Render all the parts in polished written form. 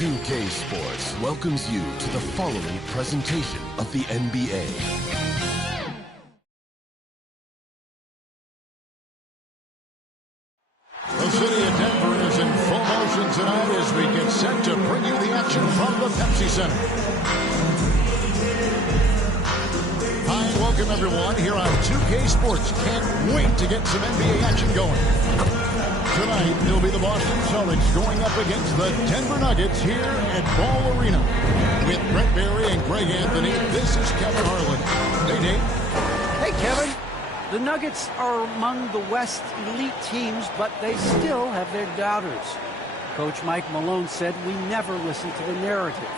2K Sports welcomes you to the following presentation of the NBA. The city of Denver is in full motion tonight as we get set to bring you the action from the Pepsi Center. Hi, and welcome everyone here on 2K Sports. Can't wait to get some NBA action going. Tonight, it'll be the Boston Celtics going up against the Denver Nuggets here at Ball Arena. With Brett Berry and Greg Anthony, this is Kevin Harlan. Hey, Dave. Hey, Kevin. The Nuggets are among the West elite teams, but they still have their doubters. Coach Mike Malone said we never listen to the narrative.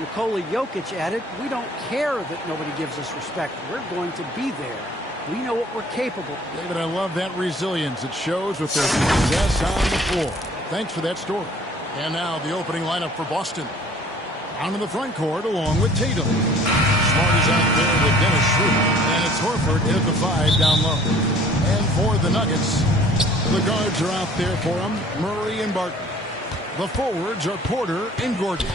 Nikola Jokic added, we don't care that nobody gives us respect. We're going to be there. We know what we're capable. David, I love that resilience. It shows with their success on the floor. Thanks for that story. And now the opening lineup for Boston. Out in the front court along with Tatum. Smart is out there with Dennis Schroeder. And it's Horford at the 5 down low. And for the Nuggets, the guards are out there for them, Murray and Barton. The forwards are Porter and Gordon.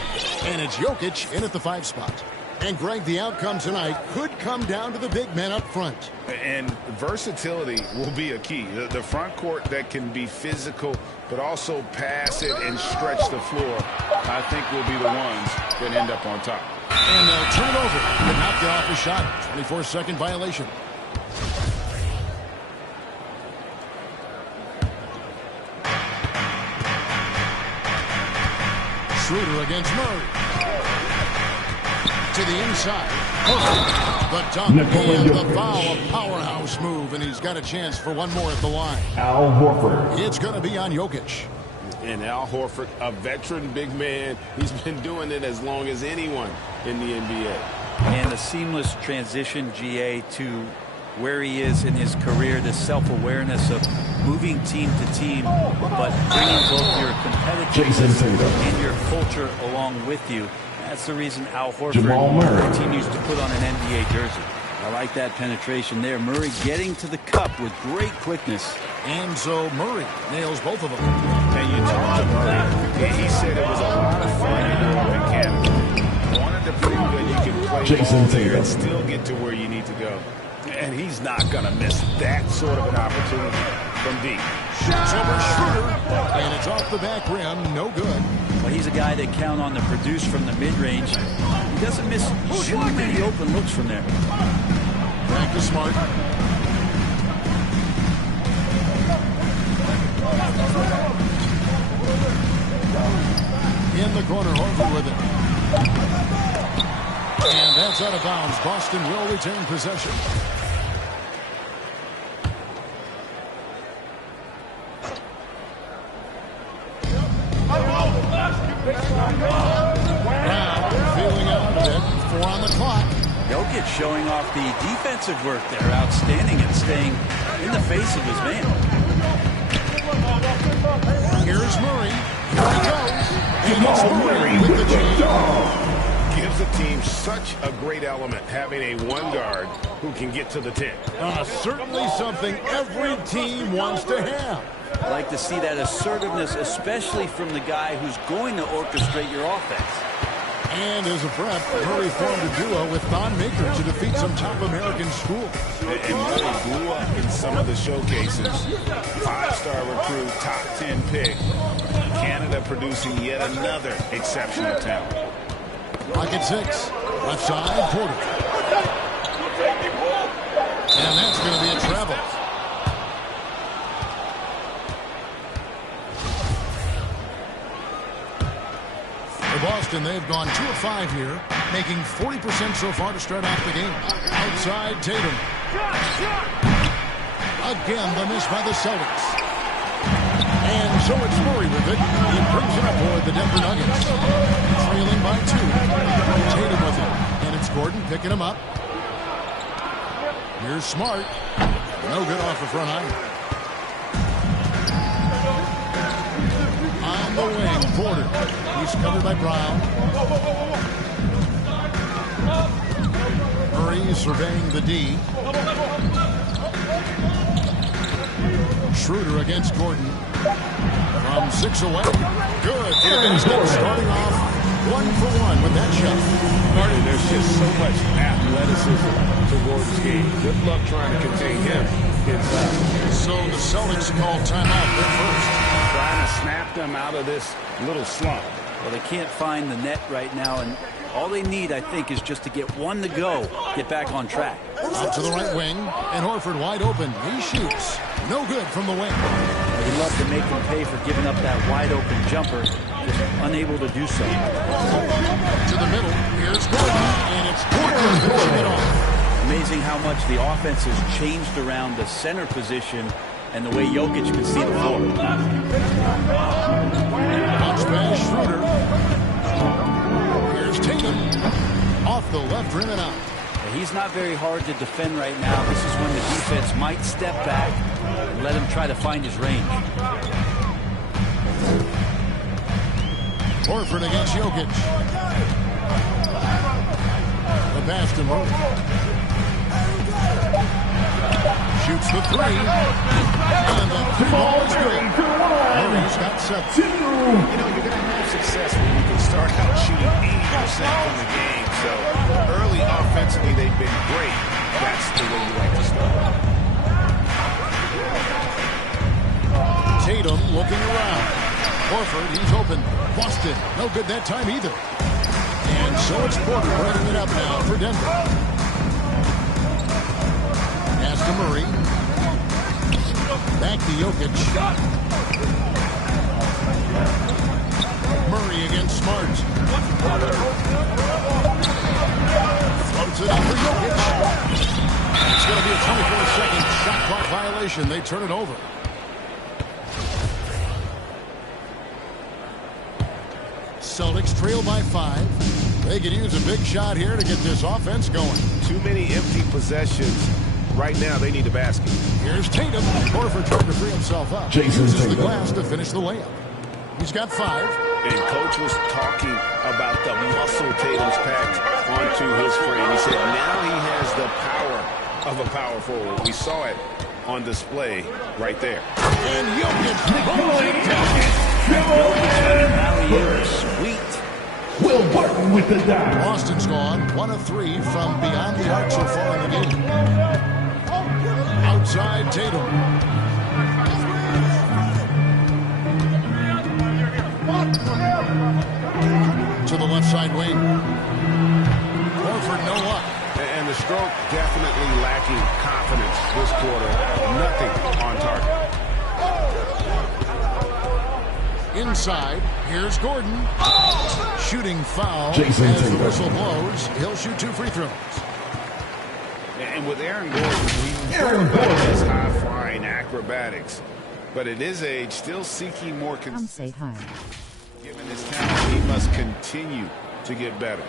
And it's Jokic in at the 5 spot. And, Greg, the outcome tonight could come down to the big men up front. And versatility will be a key. The front court that can be physical but also pass it and stretch the floor, I think will be the ones that end up on top. And they'll turn it over. They knocked it off a shot. 24-second violation. Schroeder against Murray. To the inside. The dunk and the foul. A powerhouse move, and he's got a chance for one more at the line. Al Horford. It's going to be on Jokic. And Al Horford, a veteran big man. He's been doing it as long as anyone in the NBA. And a seamless transition, GA, to where he is in his career, the self-awareness of moving team to team, but bringing both your competitiveness and your culture along with you. That's the reason Al Horford continues to put on an NBA jersey. I like that penetration there. Murray getting to the cup with great quickness. And so Murray nails both of them. And you talked to Murray. He said it was a lot of fun in Canada. Wanted to prove that you can play ball there and still get to where you need to go. And he's not going to miss that sort of an opportunity from deep. Shoots over Schroeder, and it's off the back rim. No good. Well, he's a guy that count on to produce from the mid-range. He doesn't miss too many open looks from there. Back to Smart. In the corner, Horford with it. And that's out of bounds. Boston will retain possession. Brown feeling out of it. 4 on the clock. Jokic showing off the defensive work there. Outstanding and staying in the face of his man. Here's Murray. Here he goes. And it's Murray with the change. Gives a team such a great element having a one guard who can get to the 10. Certainly something every team wants to have. I like to see that assertiveness, especially from the guy who's going to orchestrate your offense. And as a prep, Murray formed a duo with Thon Maker to defeat some top American schools. And Murray blew up in some of the showcases. 5-star recruit, top 10 pick. Canada producing yet another exceptional talent. Pocket 6. Left side, Porter. And that's going to be a travel. Boston, they've gone 2 of 5 here, making 40% so far to start off the game. Outside Tatum. Again, the miss by the Celtics. And so it's Murray with it. He brings it up toward the Denver Nuggets. Trailing by 2. Tatum with it. And it's Gordon picking him up. Here's Smart. No good off the front iron. On the wing, Porter. He's covered by Brown. Murray surveying the D. Schroeder against Gordon. From 6 away. Good. Starting off 1 for 1 with that shot. Martin, there's just so much athleticism to Gordon's game. Good luck trying to contain him inside. So the Celtics call timeout. They're first. Trying to snap them out of this little slump. Well, they can't find the net right now, and all they need, I think, is just to get one to go, get back on track. Out to the right wing, and Horford wide open. He shoots. No good from the wing. They'd love to make them pay for giving up that wide open jumper, just unable to do so. To the middle, here's Gordon, and it's Gordon finishing it off. Amazing how much the offense has changed around the center position and the way Jokic can see the floor. Bounce pass, Schroeder. Here's Tatum. Off the left rim and out. He's not very hard to defend right now. This is when the defense might step back and let him try to find his range. Horford against Jokic. The pass to Murray. Shoots the 3. And the 3 ball is good. Murray's got 7. You know, you're going to have success when you can start out shooting 80% from the game. So early offensively, they've been great. That's the way you like to start. Tatum looking around. Horford, he's open. Boston, no good that time either. And so it's Porter bringing it up now for Denver. Pass to Murray. Back to Jokic. Murray against Smart. Floats it up for Jokic. It's going to be a 24-second shot clock violation. They turn it over. Celtics trail by 5. They can use a big shot here to get this offense going. Too many empty possessions. Right now, they need a basket. Here's Tatum. Horford trying to free himself up. Uses the glass to finish the layup. He's got 5. And Coach was talking about the muscle Tatum's packed onto his frame. He said now he has the power of a power forward. We saw it on display right there. And Jokic pulls it down. Sweet. Will Barton with the dive. Boston's gone 1 of 3 from beyond the arc so far in the game. Outside Tatum. To the left side wing. Horford no luck. And the stroke definitely lacking confidence this quarter. Nothing on target. Inside, here's Gordon. Shooting foul. Jason As the Tatum. whistle blows, he'll shoot 2 free throws. And with Aaron Gordon, we know about his high-flying acrobatics. But at his age, still seeking more consistency. Given his talent, he must continue to get better.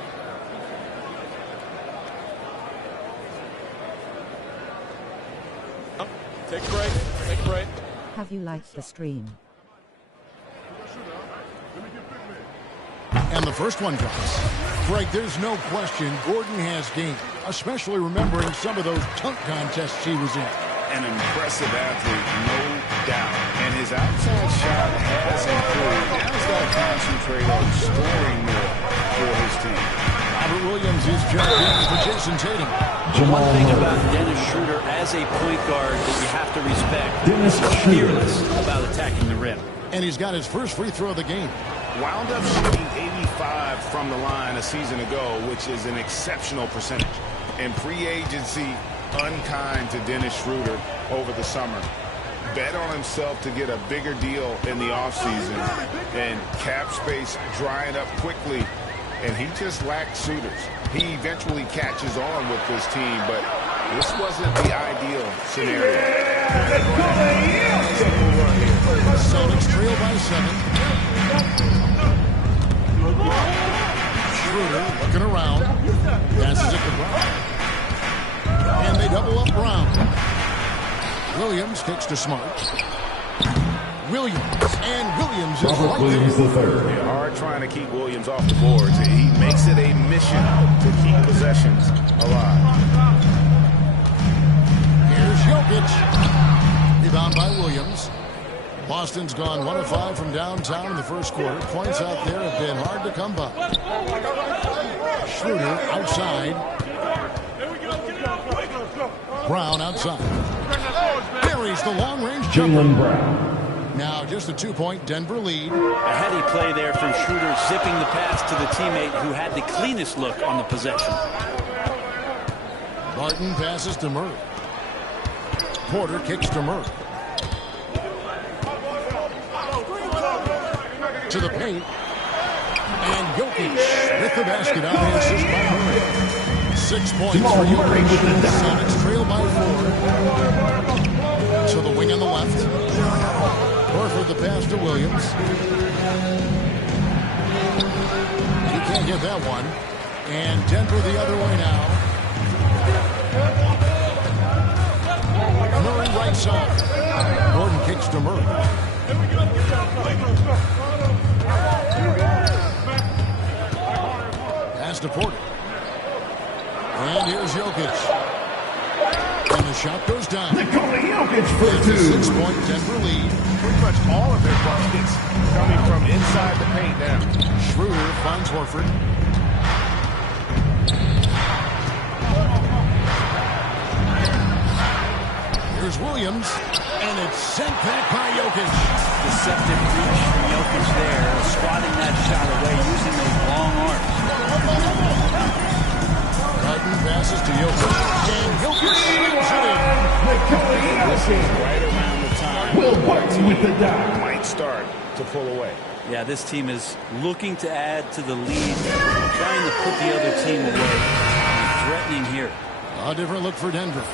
Take a break. Take a break. Have you liked the stream? And the first one drops. Greg, there's no question Gordon has game, especially remembering some of those dunk contests he was in. An impressive athlete, no doubt. And his outside shot has improved. Now he's got to concentrate on scoring more for his team. Robert Williams is jumping in for Jason Tatum. One thing about Dennis Schroeder as a point guard that you have to respect. Dennis He's Schroeder. fearless about attacking the rim. And he's got his first free throw of the game. Wound up shooting 85 from the line a season ago, which is an exceptional percentage. In free agency, unkind to Dennis Schroeder over the summer. Bet on himself to get a bigger deal in the offseason, and cap space drying up quickly and he just lacks shooters. He eventually catches on with this team, but this wasn't the ideal scenario. Celtics trail by 7. Schroeder looking around. Passes it to Brown. And they double up Brown. Williams kicks to Smart. Williams. And Williams is right there. Yeah, hard trying to keep Williams off the boards. He makes it a mission to keep possessions alive. Here's Jokic. Rebound by Williams. Boston's gone 1 of 5 from downtown in the first quarter. Points out there have been hard to come by. Schroeder outside. Brown outside. Buries the long-range jumper. Brown. Now just a 2-point Denver lead. A heady play there from Schroeder, zipping the pass to the teammate who had the cleanest look on the possession. Barton passes to Murray. Porter kicks to Murray. To the paint. And Jokic with the basket out and assist by Murray. 6 points for Jokic. Celtics trail by 4. To the wing on the left. Horford the pass to Williams. He can't get that one. And Denver the other way now. Murray right side. Gordon kicks to Murray. Pass to Porter. And here's Jokic. And the shot goes down. Jokic for 2. 6-point Denver lead. Pretty much all of their buckets coming from inside the paint now. Schroeder finds Horford. Here's Williams. And it's sent back by Jokic. Deceptive reach from Jokic there, swatting that shot away using those long arms. Barton passes to Jokic. And Jokic slings it in. This is right around the time Will Barton with the dime. might start to pull away. Yeah, this team is looking to add to the lead, trying to put the other team away. Threatening here. A different look for Denver.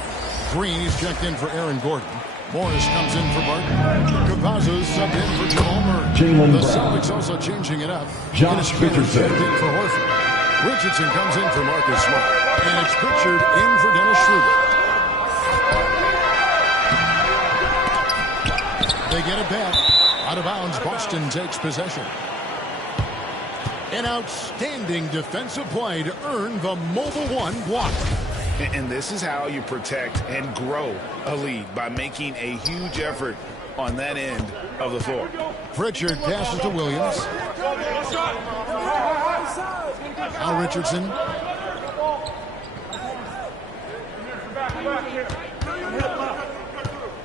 Green is checked in for Aaron Gordon. Morris comes in for Barton. Capazzo's subbed in for Jamal Murray. The Celtics also changing it up. Josh Richardson checked in for Horford. Richardson comes in for Marcus Smart. And it's Pritchard in for Dennis Schroeder. They get it back. Out of bounds, Boston takes possession. An outstanding defensive play to earn the Mobile One block. And this is how you protect and grow a lead, by making a huge effort on that end of the floor. Pritchard passes to Williams. Now Richardson.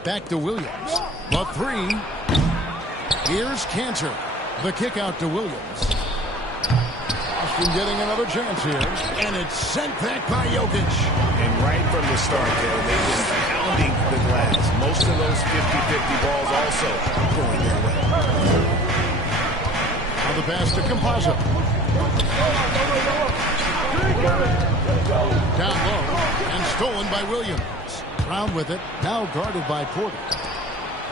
Back to Williams. The 3. Here's Cantor. The kick out to Williams. Boston getting another chance here. And it's sent back by Jokic. And right from the start, they've been pounding the glass. Most of those 50-50 balls also going their way. Now the pass to Campazzo. Down low and stolen by Williams. Brown with it, now guarded by Porter.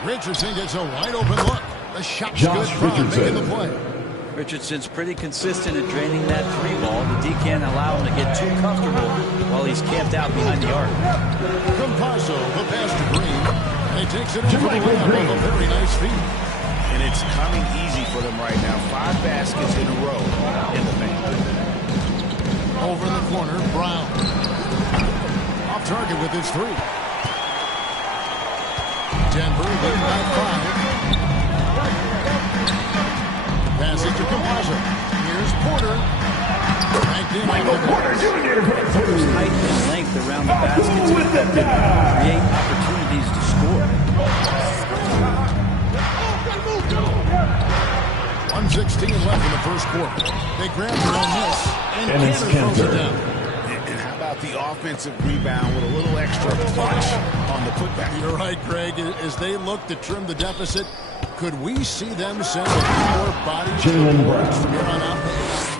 Richardson gets a wide open look. The shot's good. Brown making the play. Richardson's pretty consistent at draining that 3 ball. The D can't allow him to get too comfortable while he's camped out behind the arc. Campazzo, the pass to Green. And he takes it in for the layup on a very nice feed. And it's coming easy for them right now. 5 baskets in a row in the paint. Over in the corner, Brown. Off target with his 3. Denver leading by 5. Passes to Campazzo. Here's Porter. Michael Porter Jr. Height and length around the basket to create opportunities to score. 1:16 left in the first quarter. They grab it on this, and Cantor throws it down. And how about the offensive rebound with a little extra punch on the putback? You're right, Greg. As they look to trim the deficit, could we see them send a few more bodies to the boards from here on out?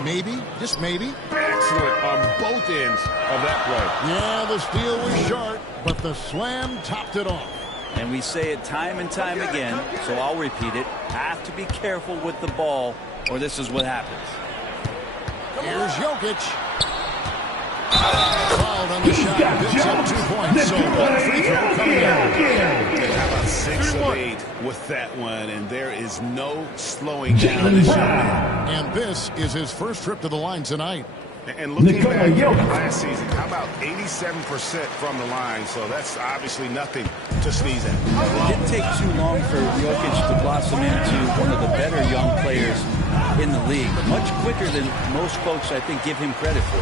Maybe, just maybe. Excellent on both ends of that play. Yeah, the steal was short, but the slam topped it off. And we say it time and time again, so I'll repeat it. Have to be careful with the ball, or this is what happens. Here's Jokic. Fouled on the shot. Picks up 2 points. So one free throw coming out. How about 6 of 8 with that one, and there is no slowing down this young man. And this is his first trip to the line tonight. And looking back at last season, how about 87% from the line? So that's obviously nothing to sneeze at. It didn't take too long for Jokic to blossom into one of the better young players in the league. Much quicker than most folks, I think, give him credit for.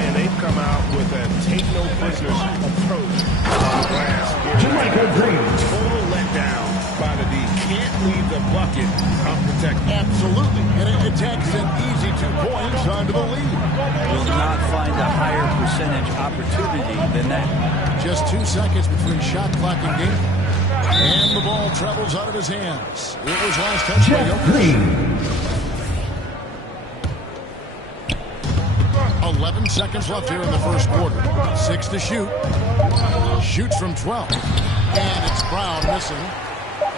And they've come out with a take-no-prisoners approach on the glass. Total letdown by the D. Can't leave the bucket unprotected. Absolutely. And it takes an easy 2 points onto the lead. Will not find a higher percentage opportunity than that. Just 2 seconds between shot clock and game. And the ball travels out of his hands. It was last touched by Jokic. 11 seconds left here in the first quarter. 6 to shoot. Shoots from 12. And it's Brown missing.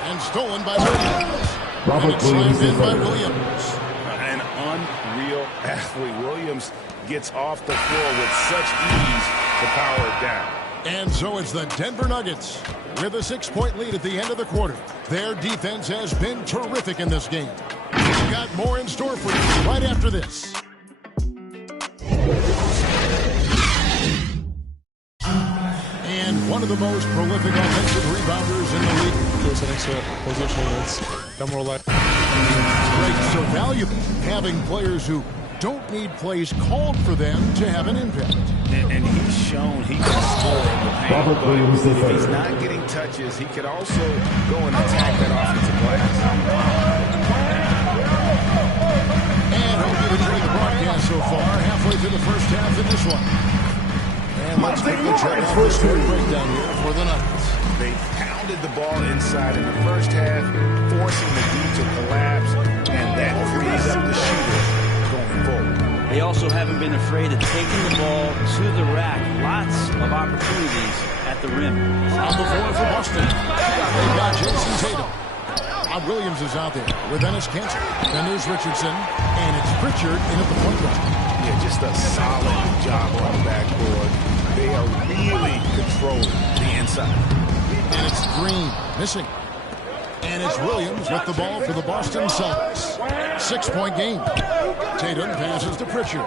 And stolen by Williams. And it's slammed in by Williams. An unreal athlete. Williams gets off the floor with such ease to power it down. And so it's the Denver Nuggets with a 6-point lead at the end of the quarter. Their defense has been terrific in this game. We've got more in store for you right after this. And one of the most prolific offensive rebounders in the league. There's an extra position that's come more like. Great, so valuable having players who don't need plays called for them to have an impact. And he's shown he can score in the paint. If he's not getting touches, he could also go and attack that offensive glass. And hope you've enjoyed the broadcast so far. Halfway through the first half in this one. And let's take the check off the score breakdown here for the Nuggets. They pounded the ball inside in the first half, forcing the D to collapse, and that frees up the shooter going forward. They also haven't been afraid of taking the ball to the rack. Lots of opportunities at the rim. On the floor for Boston. They've got Jason Tatum. Williams is out there with Ennis Cantor. Then there's Richardson, and it's Pritchard in at the point guard. Yeah, just a solid job on the backboard. They are really controlling the inside. And it's Green missing. And it's Williams with the ball for the Boston Celtics. 6-point game. Tatum passes to Pritchard.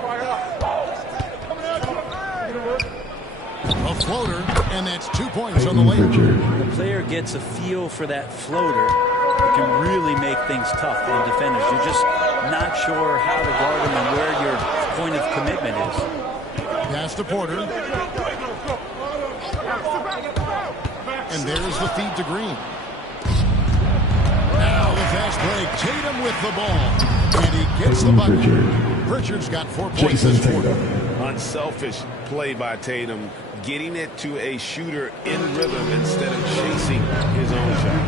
A floater, and that's 2 points on the layup. The player gets a feel for that floater. It can really make things tough on defenders. You're just not sure how to guard them and where your point of commitment is. Pass to Porter. And there's the feed to Green. Now the fast break. Tatum with the ball. And he gets the bucket. Pritchard's got 4 points this quarter. Unselfish play by Tatum, getting it to a shooter in rhythm instead of chasing his own shot.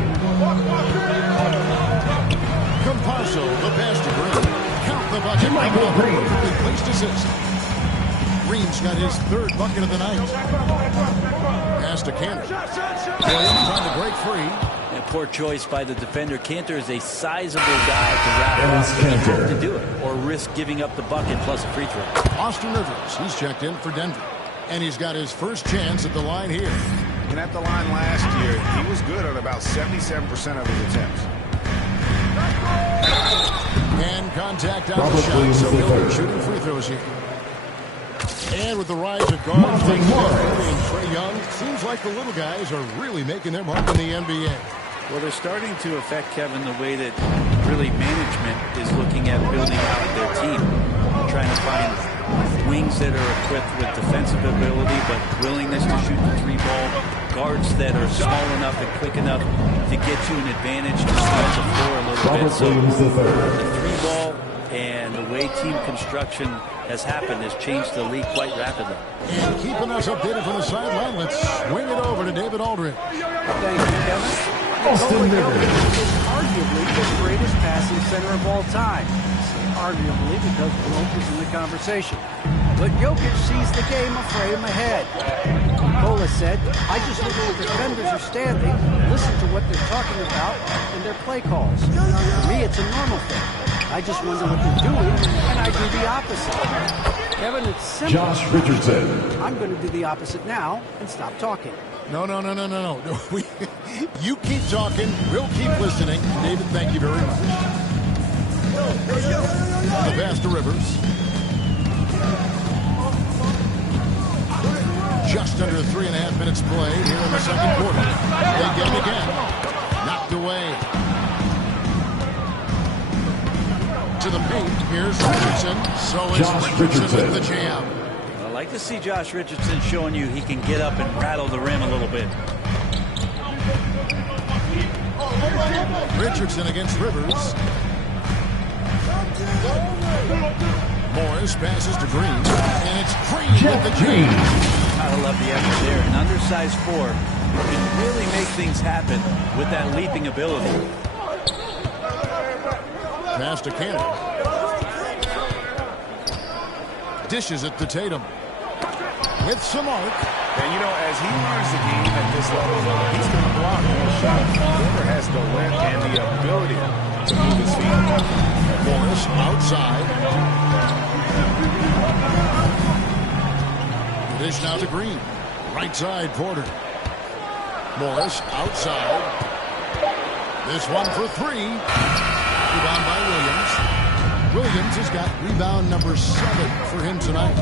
Campasso, the pass to Green. Count the bucket. Michael Green. Perfectly placed assist. Green's got his 3rd bucket of the night. Pass to Cantor. Williams trying to break free. And poor choice by the defender. Cantor is a sizable guy to wrap up. But you have to do it or risk giving up the bucket plus a free throw. Austin Rivers, he's checked in for Denver. And he's got his first chance at the line here. And at the line last year, he was good on about 77% of his attempts. And contact on the shot, so Miller shooting free throws here. And with the rise of guards like Curry and Trae Young, seems like the little guys are really making their mark in the NBA. Well, they're starting to affect, Kevin, the way that really management is looking at building out their team. Trying to find wings that are equipped with defensive ability, but willingness to shoot the 3-ball. Guards that are small enough and quick enough to get you an advantage to stretch the floor a little bit. So the 3-ball and the way team construction has happened has changed the league quite rapidly. And keeping us updated from the sideline, let's swing it over to David Aldridge. Thank you, Kevin. Austin Rivers is arguably the greatest passing center of all time. arguably because Wilt is in the conversation. But Jokic sees the game a frame ahead. Kola said, I just look at the defenders are standing, listen to what they're talking about, and their play calls. For me, it's a normal thing. I just wonder what they're doing, and I do the opposite. Kevin, it's simple. Josh Richardson. I'm going to do the opposite now and stop talking. No. You keep talking. We'll keep listening. David, thank you very much. The pass to Rivers. Just under 3.5 minutes played here in the second quarter. They get it again. Knocked away. To the paint. Here's Richardson. So it's Richardson with the jam. I like to see Josh Richardson showing you he can get up and rattle the rim a little bit. Richardson against Rivers. Morris passes to Green. And it's Green with the jam. I love the effort there. An undersized four can really make things happen with that leaping ability. Pass to Cannon. Dishes it to Tatum. With some arc. And, you know, as he learns the game at this level, he's going to block more shots. Whoever has the length and the ability to move his feet. Morris outside. Dish now to Green. Right side, Porter. Morris outside. This one for three. Rebound by Williams. Williams has got rebound number 7 for him tonight.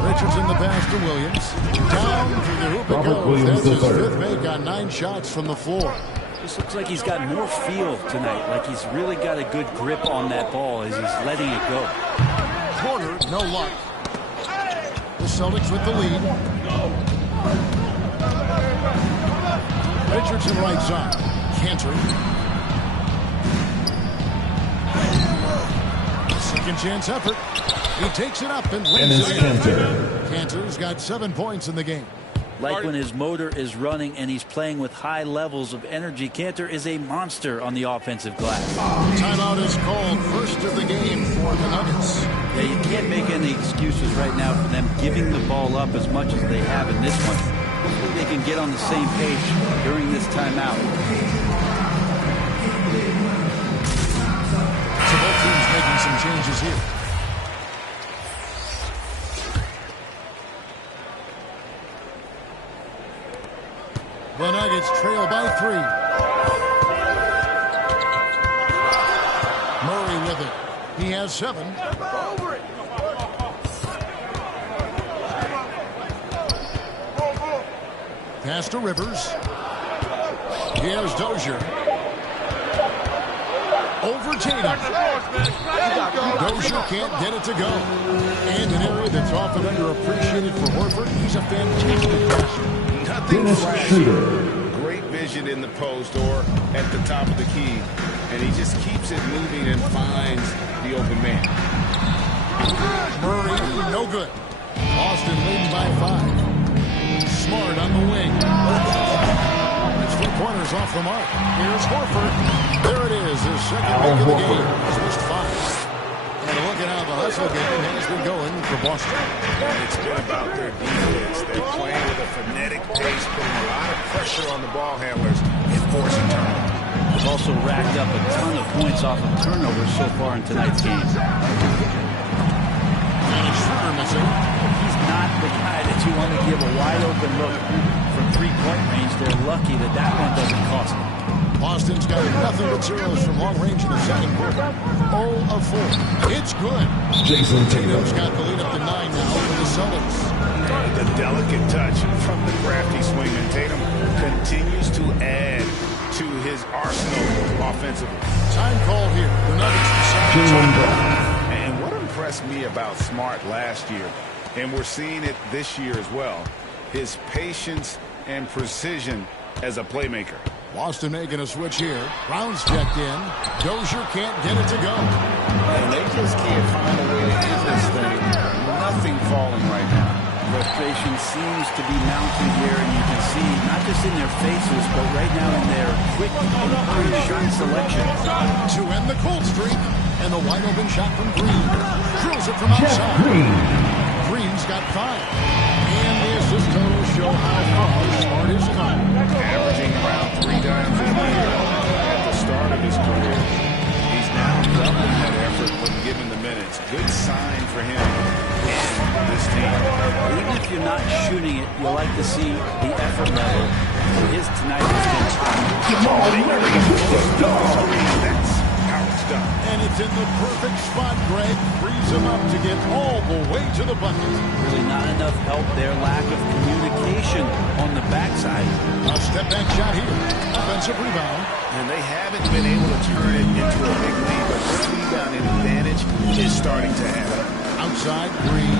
Richardson the pass to Williams. Down through the hoop it goes. That's his 5th make on 9 shots from the floor. This looks like he's got more feel tonight. Like he's really got a good grip on that ball as he's letting it go. Porter, no luck. The Celtics with the lead. Richardson right side. Cantor. Second chance effort. He takes it up and wins it. Cantor's got 7 points in the game. Like when his motor is running and he's playing with high levels of energy, Cantor is a monster on the offensive glass. Timeout is called, first of the game for the Nuggets. Yeah, you can't make any excuses right now for them giving the ball up as much as they have in this one. Hopefully they can get on the same page during this timeout. So both teams making some changes here. The Nuggets trail by 3. Murray with it. He has 7. Pass to Rivers. Here's Dozier. Over Tatum. Dozier can't get it to go. And an area that's often underappreciated for Horford. He's a fantastic passer. Nothing flashy. Great vision in the post or at the top of the key. And he just keeps it moving and finds the open man. Murray, no good. Boston leading by 5. Smart on the wing. His 3-pointers off the mark. Here's Horford. There it is, his second make of the game. He's missed 5. And look at how the hustle game has been going for Boston. It's been about their defense. They're playing with a frenetic pace, putting a lot of pressure on the ball handlers and forcing turnovers. They've also racked up a ton of points off of turnovers so far in tonight's game. And Schroeder missing. He's not the guy that you want to give a wide open look from 3-point range. They're lucky that that one doesn't cost them. Boston's got nothing but zeros from long range in the second quarter. 0 of 4. It's good. Jason Tatum's got the lead up to 9 now for the Celtics. The delicate touch from the crafty swing, and Tatum continues to add to his arsenal offensively. Time call here. The Nuggets decide. And what impressed me about Smart last year, and we're seeing it this year as well, his patience and precision as a playmaker. Boston making a switch here. Brown's checked in. Dozier can't get it to go. And they just can't find a way to end this thing. Nothing falling right now. Frustration seems to be mounting here, and you can see not just in their faces, but right now in their quick and hurried shot selection. To end the cold streak, and the wide open shot from Green. Drills it from outside. Green's got 5. And the assist total show how far Smart has come. Averaging around 3 times a year at the start of his career. He's now doubling that effort when given the minutes. Good sign for him and this team. Even if you're not shooting it, you'll like to see the effort level. His tonight has been That's how it's done. And it's in the perfect spot, Greg. Frees him up to get all the way to the bucket. really not enough help there. Lack of communication on the backside. A step-back shot here. Offensive rebound. And they haven't been able to turn it into a big lead, but this rebounding advantage is starting to add up. Outside, Green.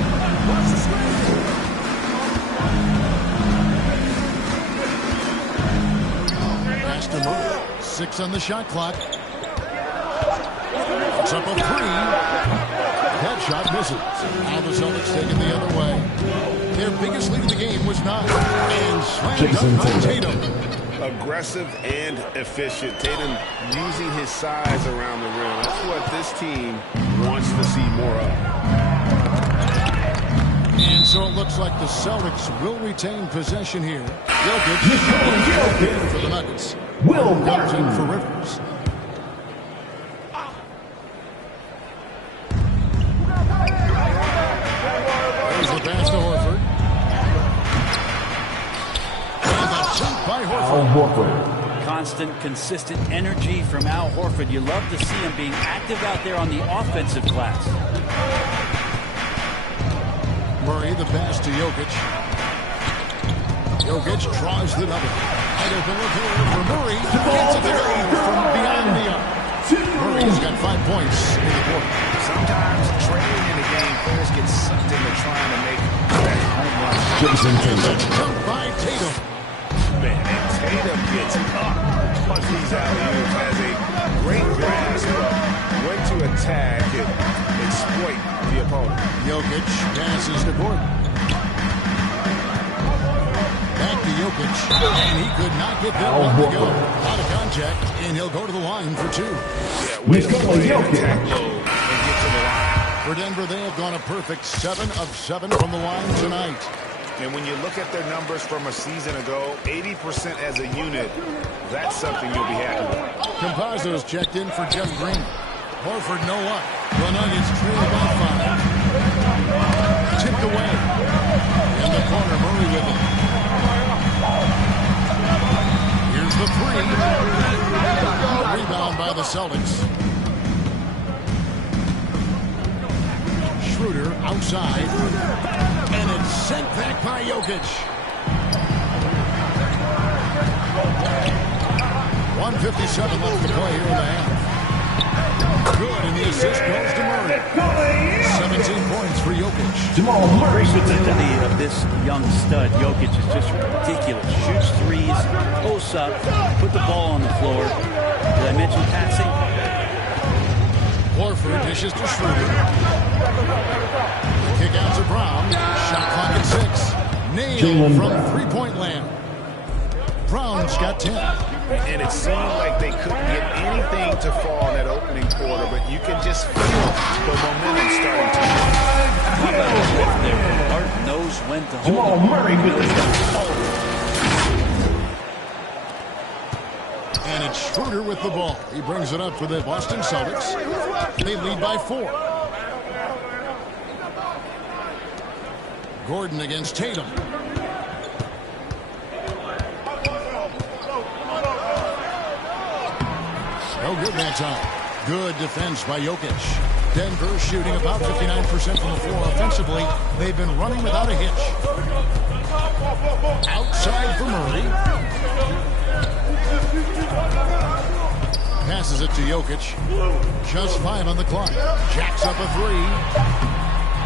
Pass to Murray. 6 on the shot clock. It's up a 3. That shot misses. Now the Celtics taking the other way. Their biggest lead of the game was 9. And slammed up by Tatum. Aggressive and efficient. Tatum using his size around the rim. That's what this team wants to see more of. And so it looks like the Celtics will retain possession here. Jokic for the Nuggets. Will comes in for Rivers. There's the pass to Horford. And the shot by Horford. Constant, consistent energy from Al Horford. You love to see him being active out there on the offensive glass. Murray, the pass to Jokic. Jokic draws the double. Wide open look here for Murray. Gets it there from beyond the arc. Murray's got 5 points in the quarter. Sometimes trading in the game, players get sucked into trying to make that home run. Jason Tatum. Jumped by Tatum. Man, and Tatum gets up. Punch these alley-oops, has a great grasp, when to attack and exploit the opponent. Jokic passes to Gordon. Back to Jokic, and he could not get that one to go. Out of contact, and he'll go to the line for 2. Yeah, way to play attack low and get to the line. For Denver, they have gone a perfect 7 of 7 from the line tonight. And when you look at their numbers from a season ago, 80% as a unit, that's something you'll be happy with. Compazzo's checked in for Jeff Green. Horford no luck. The Nuggets trail by 5. Tipped away. In the corner, Murray with it. Here's the 3. Rebound by the Celtics. Schroeder outside. And it's sent back by Jokic. 1:57 left to play here in the half. Good, and the assist goes to Murray. 17 points for Jokic. Jamal Murray. The versatility of this young stud, Jokic, is just ridiculous. Shoots threes, posts up, put the ball on the floor. Did I mention passing? Horford dishes to Schroeder. Kick out to Brown. Shot clock at 6. Nailed from three-point land. Brown's got 10. And it seemed like they couldn't get anything to fall in that opening quarter, but you can just feel the momentum starting to shift. How about a lift there? Hart knows when to hold Jamal Murray with the And it's Schroeder with the ball. He brings it up for the Boston Celtics. They lead by 4. Gordon against Tatum. No good that time. Good defense by Jokic. Denver shooting about 59% from the floor offensively. They've been running without a hitch. Outside for Murray. Passes it to Jokic. Just 5 on the clock. Jacks up a 3.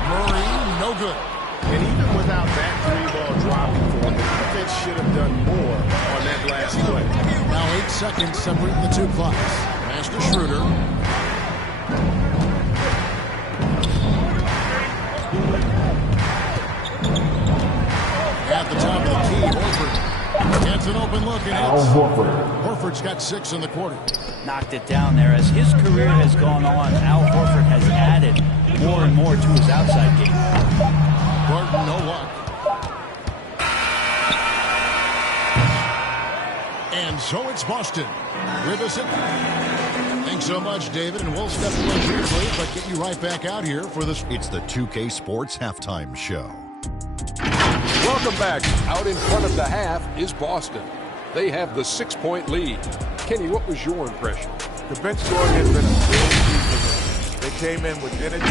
Murray, no good. And even without that 3-ball dropping for him, the defense should have done more on that last play. Now 8 seconds separating the 2 clocks. Pass to Schroeder. At the top of the key, Horford gets It's an open look, and Al Horford. Horford's got 6 in the quarter. Knocked it down there. As his career has gone on, Al Horford has added more and more to his outside game. Barton, no luck. And so it's Boston with us. Thanks so much, David, and we'll step away briefly, but get you right back out here for this. It's the 2K Sports Halftime Show. Welcome back. Out in front of the half is Boston. They have the 6-point lead. Kenny, what was your impression? The bench scoring has been really key for them. They came in with energy.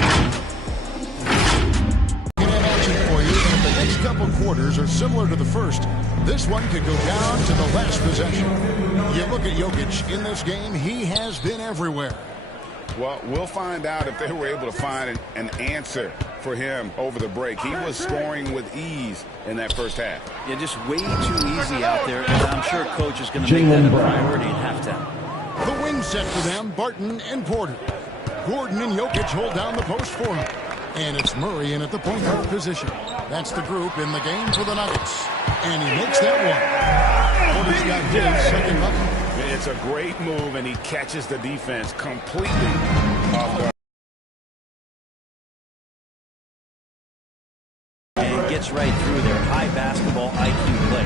For you, if the next couple quarters are similar to the first, this one could go down to the last possession. You look at Jokic in this game, he has been everywhere. Well, we'll find out if they were able to find an answer for him over the break. He was scoring with ease in that first half. Yeah, just way too easy out there, and I'm sure coach is going to make that a priority in halftime. The wing set for them, Barton and Porter. Gordon and Jokic hold down the post for him. And it's Murray in at the point guard position. That's the group in the game for the Nuggets. And he makes that one. Porter's got his second bucket. It's a great move, and he catches the defense completely off guard. And gets right through their high basketball IQ play.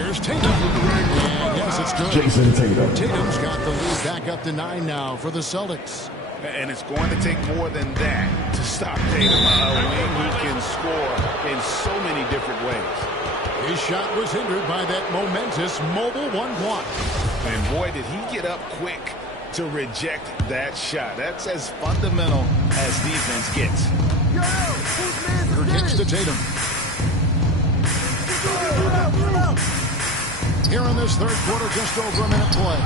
Here's Tatum. And yes, it's good. Jason Tatum. Tatum's got the lead back up to 9 now for the Celtics. And it's going to take more than that to stop Tatum. A wing who can score in so many different ways. His shot was hindered by that momentous mobile one block. And boy, did he get up quick to reject that shot. That's as fundamental as defense gets. Kicks to Tatum. Here in this third quarter, just over a minute play.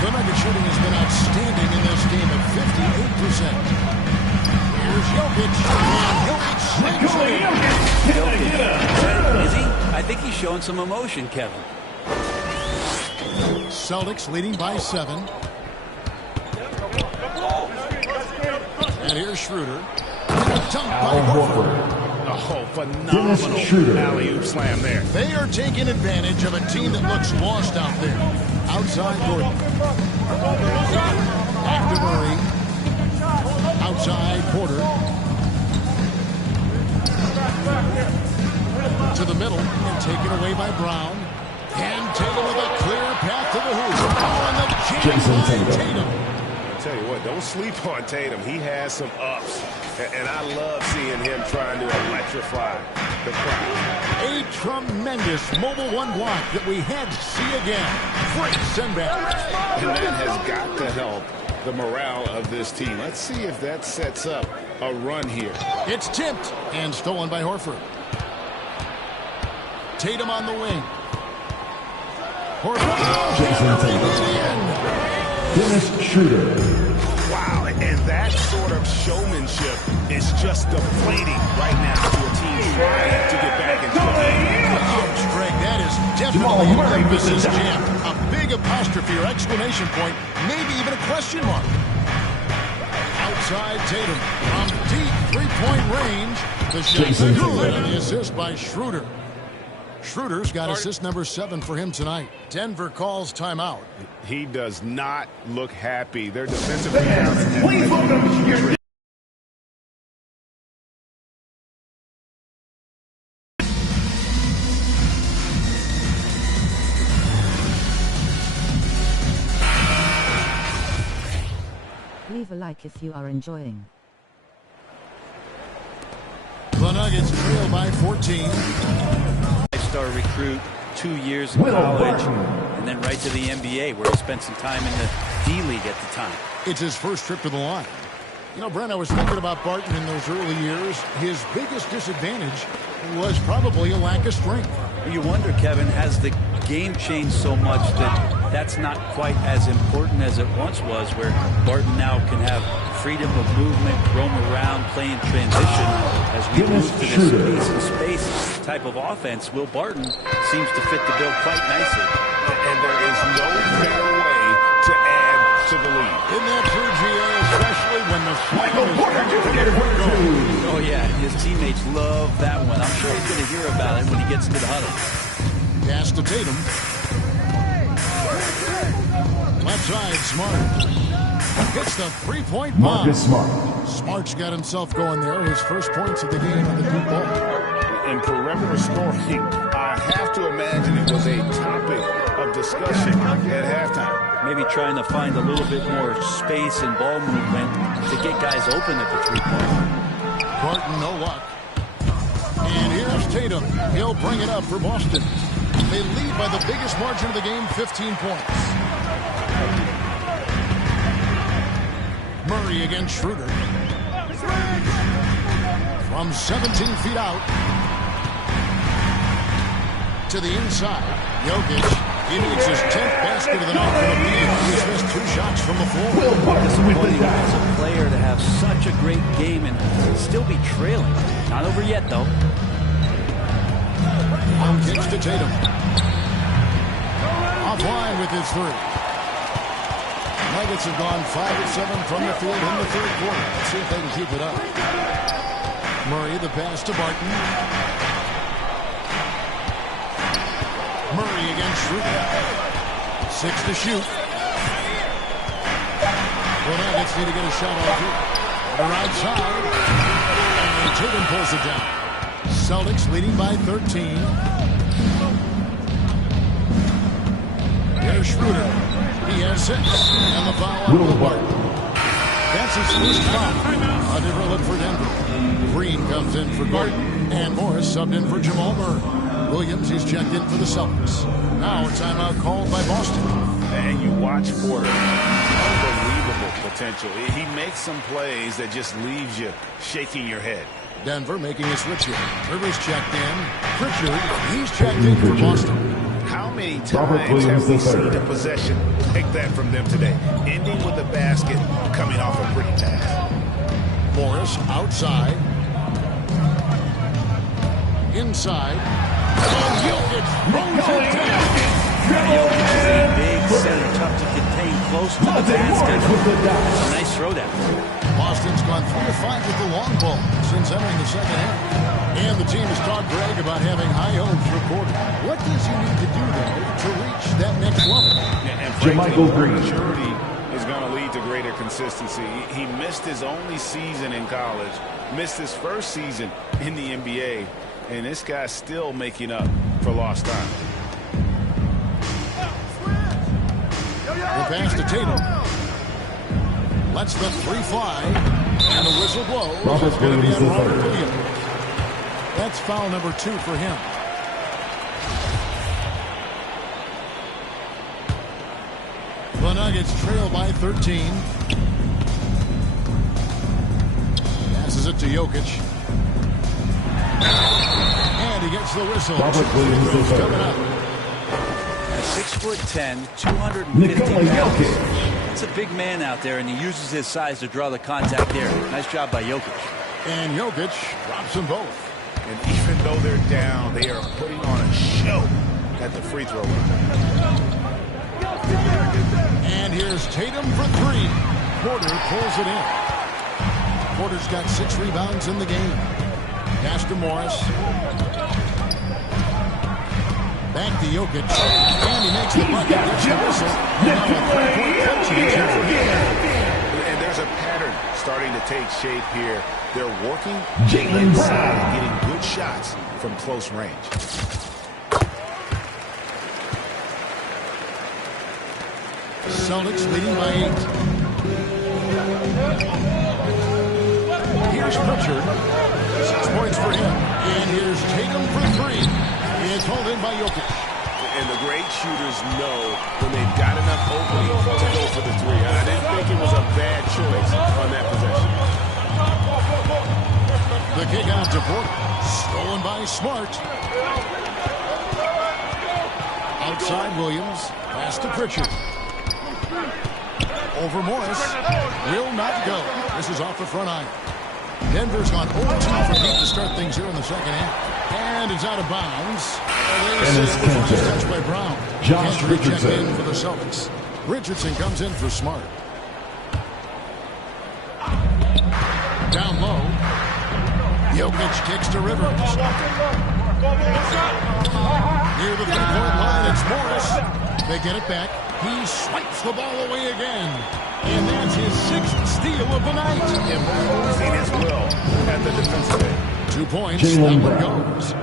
The Nuggets shooting has been outstanding in this game at 58%. Here's Jokic. And Jokic. Is he? I think he's showing some emotion, Kevin. Celtics leading by 7. And here's Schroeder. Dunked by Horford. Oh, phenomenal alley-oop slam there. They are taking advantage of a team that looks lost out there. Outside Gordon. Back to Murray. Outside Porter. To the middle and taken away by Brown. And Tatum with a clear path to the hoop. Oh, and the jam by Tatum. I'll tell you what, don't sleep on Tatum. He has some ups. And I love seeing him trying to electrify the crowd. A tremendous mobile one block that we had to see again. Great send back. And that has got to help the morale of this team. Let's see if that sets up a run here. It's tipped and stolen by Horford. Tatum on the wing. Horford. Jason Tatum. Dennis Schroeder. Wow, and that sort of showmanship is just deflating right now to a team trying to get back into the game. Ouch, Greg, that is definitely an emphasis jam. A big apostrophe or exclamation point, maybe even a question mark. Outside Tatum from deep three-point range. The shot good, and the assist by Schroeder. Schroeder's got assist number 7 for him tonight. Denver calls timeout. He does not look happy. Their defensive rebound. Leave a like if you are enjoying. The Nuggets trail by 14. Five-star recruit, 2 years in college, and then right to the NBA, where he spent some time in the D-League at the time. It's his first trip to the line. You know, Brent, I was thinking about Barton in those early years. His biggest disadvantage was probably a lack of strength. You wonder, Kevin, has the game changed so much that that's not quite as important as it once was, where Barton now can have freedom of movement, roam around, play in transition. As we move to this space and space type of offense, Will Barton seems to fit the bill quite nicely. And there is no better way to add to the lead. In that true GA, especially when the slam is Oh, yeah, his teammates love that one. I'm sure he's going to hear about it when he gets into the huddle. Pass to Tatum. Left side, Smart. Hits the three-point bomb. Marcus Smart. Smart's got himself going there. His first points of the game on the deep ball. And perimeter scoring, I have to imagine it was a topic of discussion at halftime. Maybe trying to find a little bit more space and ball movement to get guys open at the three-point. Barton, no luck. And here's Tatum. He'll bring it up for Boston. They lead by the biggest margin of the game, 15 points. Murray against Schroeder. From 17 feet out to the inside. Jokic, he needs his 10th basket of the night for the lead. He's missed 2 shots from the floor. Disappointing as a player to have such a great game and still be trailing. Not over yet, though. Long kicks to Tatum. Offline with his 3. Nuggets have gone 5 of 7 from the field in the third quarter. Let's see if they can keep it up. Murray, the pass to Barton. Murray against Schroeder. 6 to shoot. The Nuggets need to get a shot off here. The right side. And Tatum pulls it down. Celtics leading by 13. Here's Schroeder. He has 6. And the foul on Will Barton. That's his first foul. A different look for Denver. Green comes in for Gordon. And Morris subbed in for Jamal Murray. Williams, he's checked in for the Celtics. Now a timeout called by Boston. And you watch Porter. Unbelievable potential. He makes some plays that just leaves you shaking your head. Denver making a switch here. Rivers checked in. Pritchard, he's checked in for Boston. How many times have we seen a possession like that from them today? Ending with a basket, coming off a pretty pass. Morris outside. Inside. And Jokic throws it down. Jokic is a big center, tough to contain close to the basket. It's a nice throwdown. Boston's gone 3 of 5 with the long ball since entering the second half. And the team has talked Greg about having high hopes for Porter. What does he need to do, though, to reach that next level? And frankly, maturity is going to lead to greater consistency. He missed his only season in college, missed his first season in the NBA, and this guy's still making up for lost time. The pass to Tatum. Lets the 3 fly, and the whistle blows. It's going to be on Robert Williams. That's foul number 2 for him. The Nuggets trail by 13. Passes it to Jokic. And he gets the whistle. Robert Williams is coming up. 6'10", 250 pounds. It's a big man out there, and he uses his size to draw the contact there. Nice job by Jokic. And Jokic drops them both. And even though they're down, they are putting on a show at the free throw line. And here's Tatum for 3. Porter pulls it in. Porter's got 6 rebounds in the game. Pass to Morris. Back to Jokic. And he makes the bucket. Gets the whistle. And now a 3-point clutch chance here for him. And there's a pattern starting to take shape here. They're working Jaylen inside and getting good shots from close range. Celtics leading by 8. Here's Pritchard. 6 points for him. And here's Tatum for 3. It's hauled in by Jokic. And the great shooters know when they've got enough opening to go for the 3. I didn't think it was a bad choice on that possession. The kick out to Porter. Stolen by Smart. Outside Williams. Pass to Pritchard. Over Morris. Will not go. This is off the front iron. Denver's gone 0-2 for deep to start things here in the second half. And it's out of bounds. And it's touched by Brown. Josh Richardson in for the Celtics. Richardson comes in for Smart. Down low. Jokic kicks to Rivers. Near the 3-point Morris, they get it back. He swipes the ball away again. And that's his 6th steal of the night. Imposing his will at the defensive end. 2 points, that one goes.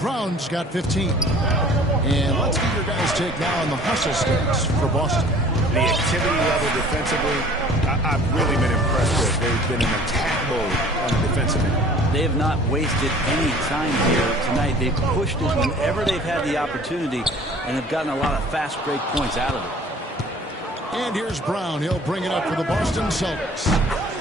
Brown's got 15. And let's get your guys' take now on the hustle stats for Boston. The activity level defensively, I've really been impressed with. They've been in attack mode on the defensive end. They have not wasted any time here tonight. They've pushed it whenever they've had the opportunity and have gotten a lot of fast break points out of it. And here's Brown. He'll bring it up for the Boston Celtics.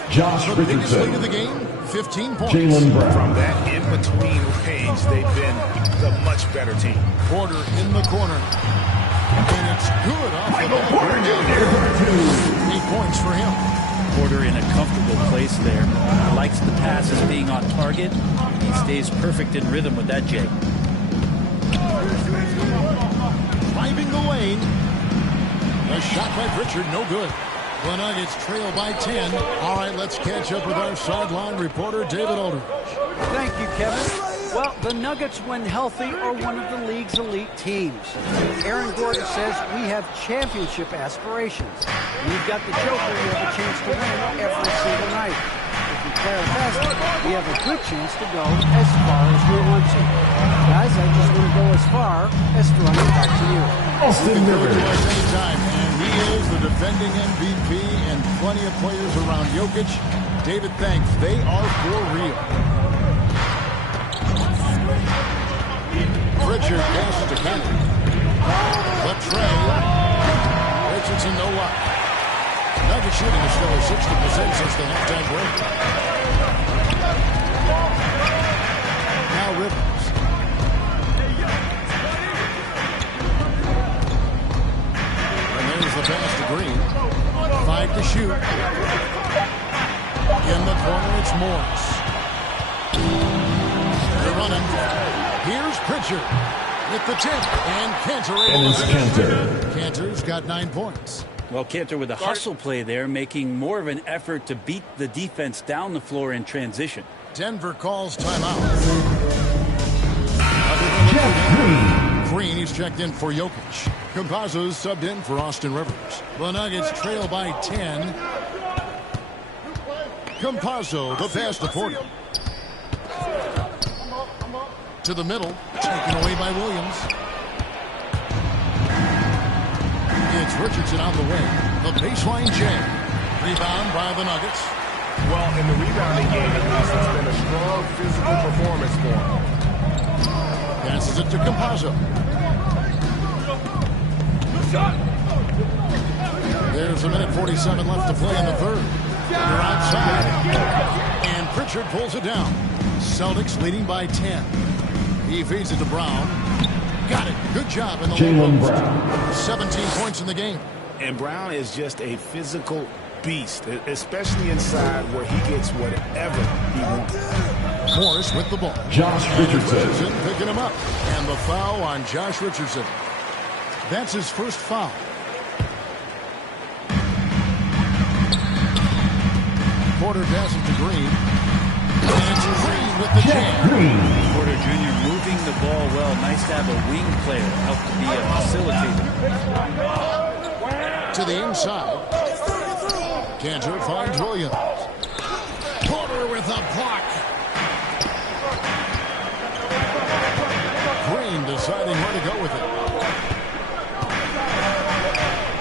Josh The biggest lead of Richardson. the game, 15 points. Jaylen Brown. From that in-between range, they've been the much better team. Porter in the corner. And it's good off the ball. 8 points for him. Porter in a comfortable place there. Likes the passes being on target. He stays perfect in rhythm with that, Jay. Driving the lane. A shot by Pritchard, no good. The Nuggets trail by 10. All right, let's catch up with our sideline reporter, David Aldridge. Thank you, Kevin. Well, the Nuggets, when healthy, are one of the league's elite teams. Aaron Gordon says we have championship aspirations. We've got the Joker. We have a chance to win every single night. If we play our best, we have a good chance to go as far as we want to. Guys, I just want to go as far as throwing it back to you. Austin Rivers. Anytime, and he is the defending MVP and plenty of players around Jokic. David, thanks. They are for real. Pritchard passes to Kennedy. The tray. Richardson, no luck. Nuggets shooting is still 60% since the halftime break. Now Rivers. And there's the pass to Green. 5 to shoot. In the corner, it's Morris. They're running. Here's Pritchard with the tip, and Cantor. And it's Cantor. Cantor's got 9 points. Well, Cantor with a hustle play there, making more of an effort to beat the defense down the floor in transition. Denver calls timeout. Green, he's checked in for Jokic. Campazzo's subbed in for Austin Rivers. The Nuggets trail by 10. Campazzo, the pass to Porter. To the middle, taken away by Williams. It's Richardson out the way. The baseline jam. Rebound by the Nuggets. Well, in the rebounding game, at least, it's been a strong physical performance for him. Passes it to Campazzo. There's 1:47 left to play in the third. They're outside. And Pritchard pulls it down. Celtics leading by 10. He feeds it to Brown. Got it. Good job in the Jaylen low post. Brown. 17 points in the game. And Brown is just a physical beast, especially inside where he gets whatever he wants. Morris with the ball. Josh Richardson. Picking him up. And the foul on Josh Richardson. That's his first foul. Porter passes to Green. And it's Green with the jam. Porter Jr. moving the ball well. Nice to have a wing player help to be a facilitator. To the inside. Cantor finds Williams. Porter with a block. Green deciding where to go with it.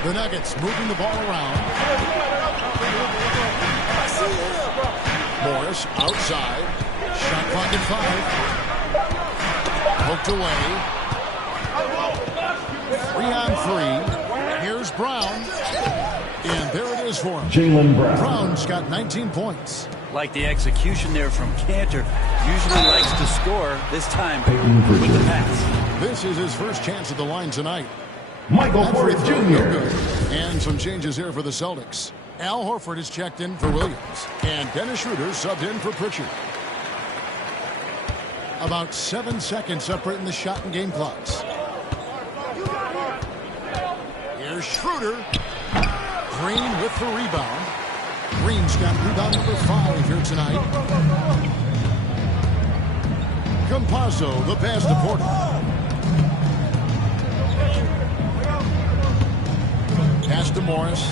The Nuggets moving the ball around. Morris outside. Shot clock at 5. Poked away. 3 on 3. Here's Brown. And there it is for him. Jaylen Brown. Brown's got 19 points. Like the execution there from Cantor. Usually likes to score. This time with the pass. This is his first chance at the line tonight. Michael Porter Jr. And some changes here for the Celtics. Al Horford is checked in for Williams. And Dennis Schroeder subbed in for Pritchard. About 7 seconds separating the shot and game clocks. Here's Schroeder. Green with the rebound. Green's got rebound number 5 here tonight. Campazzo, the pass to Porter. Morris.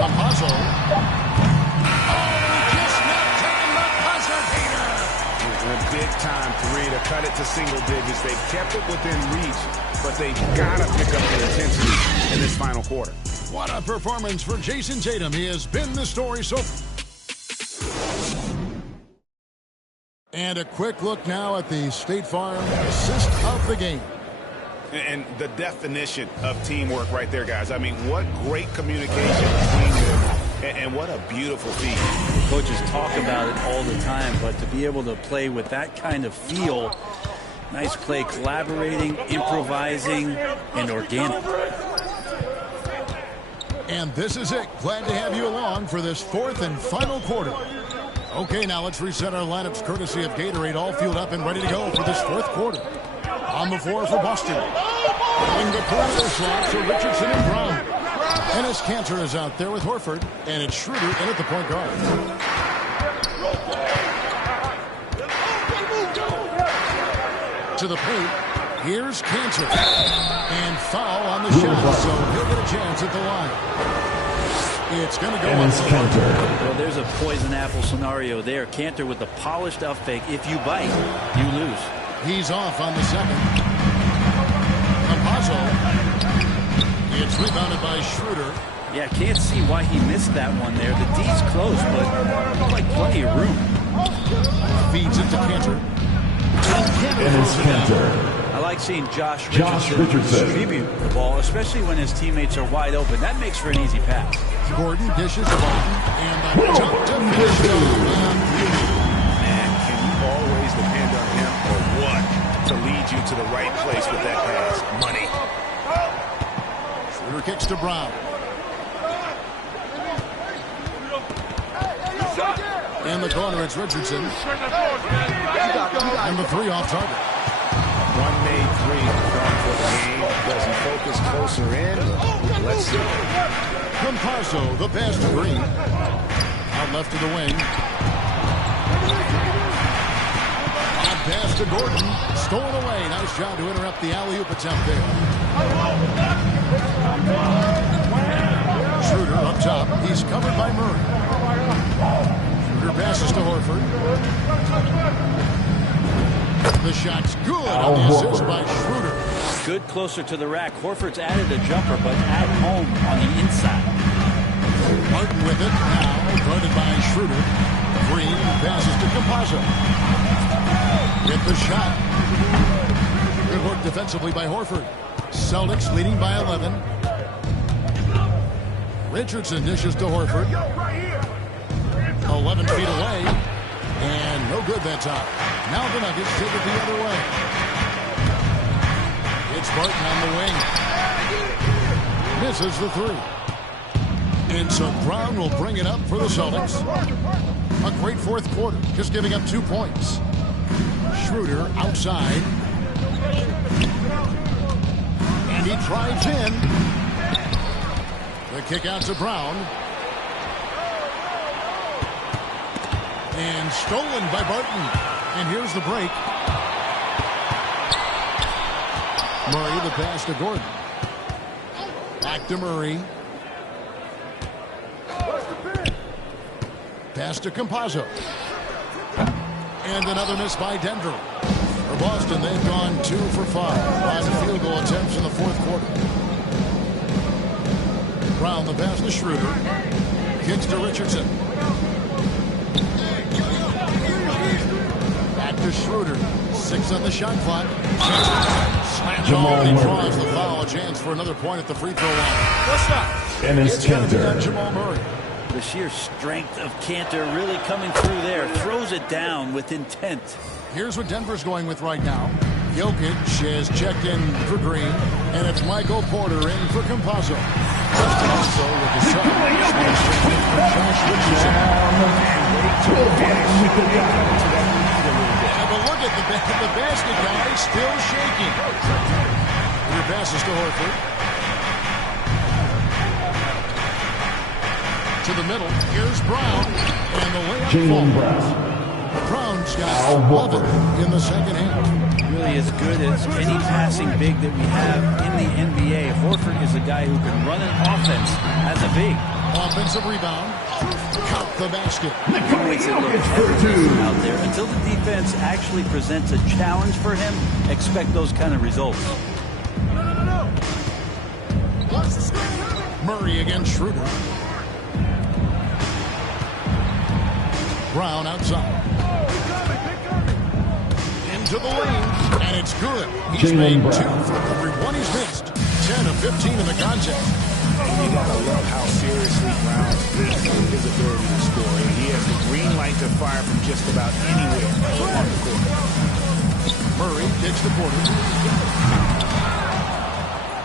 Campazzo. Just not taking the buzzer beater. A big-time three to cut it to single digits. They've kept it within reach, but they've got to pick up the intensity in this final quarter. What a performance for Jason Tatum. He has been the story so far. And a quick look now at the State Farm assist of the game. And the definition of teamwork right there, guys. I mean, what great communication between them, and what a beautiful feat. Coaches talk about it all the time, but to be able to play with that kind of feel, nice play, collaborating, improvising, and organic. And this is it. Glad to have you along for this fourth and final quarter. Okay, now let's reset our lineups courtesy of Gatorade, all fueled up and ready to go for this fourth quarter. On the floor for Boston. In the perimeter slots are Richardson and Brown. Enes Kanter is out there with Horford, and it's Schroeder in at the point guard. To the paint, here's Kanter. And foul on the shot, so he'll get a chance at the line. It's going to go on. Well, there's a poison apple scenario there. Kanter with the polished up fake. If you bite, you lose. He's off on the second. Campazzo. It's rebounded by Schroeder. Yeah, can't see why he missed that one there. The D's close, but like plenty of room. Feeds it to Kanter. I like seeing Josh Richardson distribute the ball, especially when his teammates are wide open. That makes for an easy pass. Gordon dishes the ball, and the top to finish it. Man, can you always depend on him or what to lead you to the right place with that pass? Money. Schroeder kicks to Brown. In the corner, it's Richardson. And the three off target. One made three in the front foot game. Does he focus closer in? Let's see. Campazzo, the pass to Green. Out left to the wing. Odd pass to Gordon. Stolen away. Nice job to interrupt the alley-oop attempt there. Schroeder up top. He's covered by Murray. Schroeder passes to Horford. The shot's good on the assist by Schroeder. Good closer to the rack. Horford's added a jumper, but at home on the inside. Martin with it now, guarded by Schroeder. Green passes to Campazzo. Get the shot. Good work defensively by Horford. Celtics leading by 11. Richardson dishes to Horford. 11 feet away. And no good that time. Now the Nuggets take it the other way. It's Barton on the wing. Misses the three. And so Brown will bring it up for the Celtics. A great fourth quarter, just giving up 2 points. Schroeder outside. And he drives in. The kick out to Brown. And stolen by Barton. And here's the break. Murray, the pass to Gordon. Back to Murray. Pass to Campazzo. And another miss by Denver. For Boston, they've gone 2 for 5 on field goal attempts in the fourth quarter. Brown, the pass to Schroeder. Kicks to Richardson. Back to Schroeder. 6 on the shot clock. Slams on and he draws the foul. A chance for another point at the free throw line. What's that? And it's Kanter. Jamal Murray. The sheer strength of Kanter really coming through there. Throws it down with intent. Here's what Denver's going with right now. Jokic has checked in for Green, and it's Michael Porter in for Campazzo. Also with the shot. Josh Richardson. But look at the basket guy still shaking. Your passes to Horford. To the middle. Here's Brown. And the layup falls. Brown's got 11 in the second half. Really really as good as any passing big that we have in the NBA. Horford is a guy who can run an offense as a big. Offensive rebound. Count the basket. He makes it look effortless out there. Until the defense actually presents a challenge for him, expect those kind of results. Murray against Schroeder. Brown outside. Into the lane, and it's good. He's made 2 for every one he's missed. 10 of 15 in the contest. You gotta love how seriously Brown takes his ability to score. And he has the green light to fire from just about anywhere on the court. Murray kicks the quarter.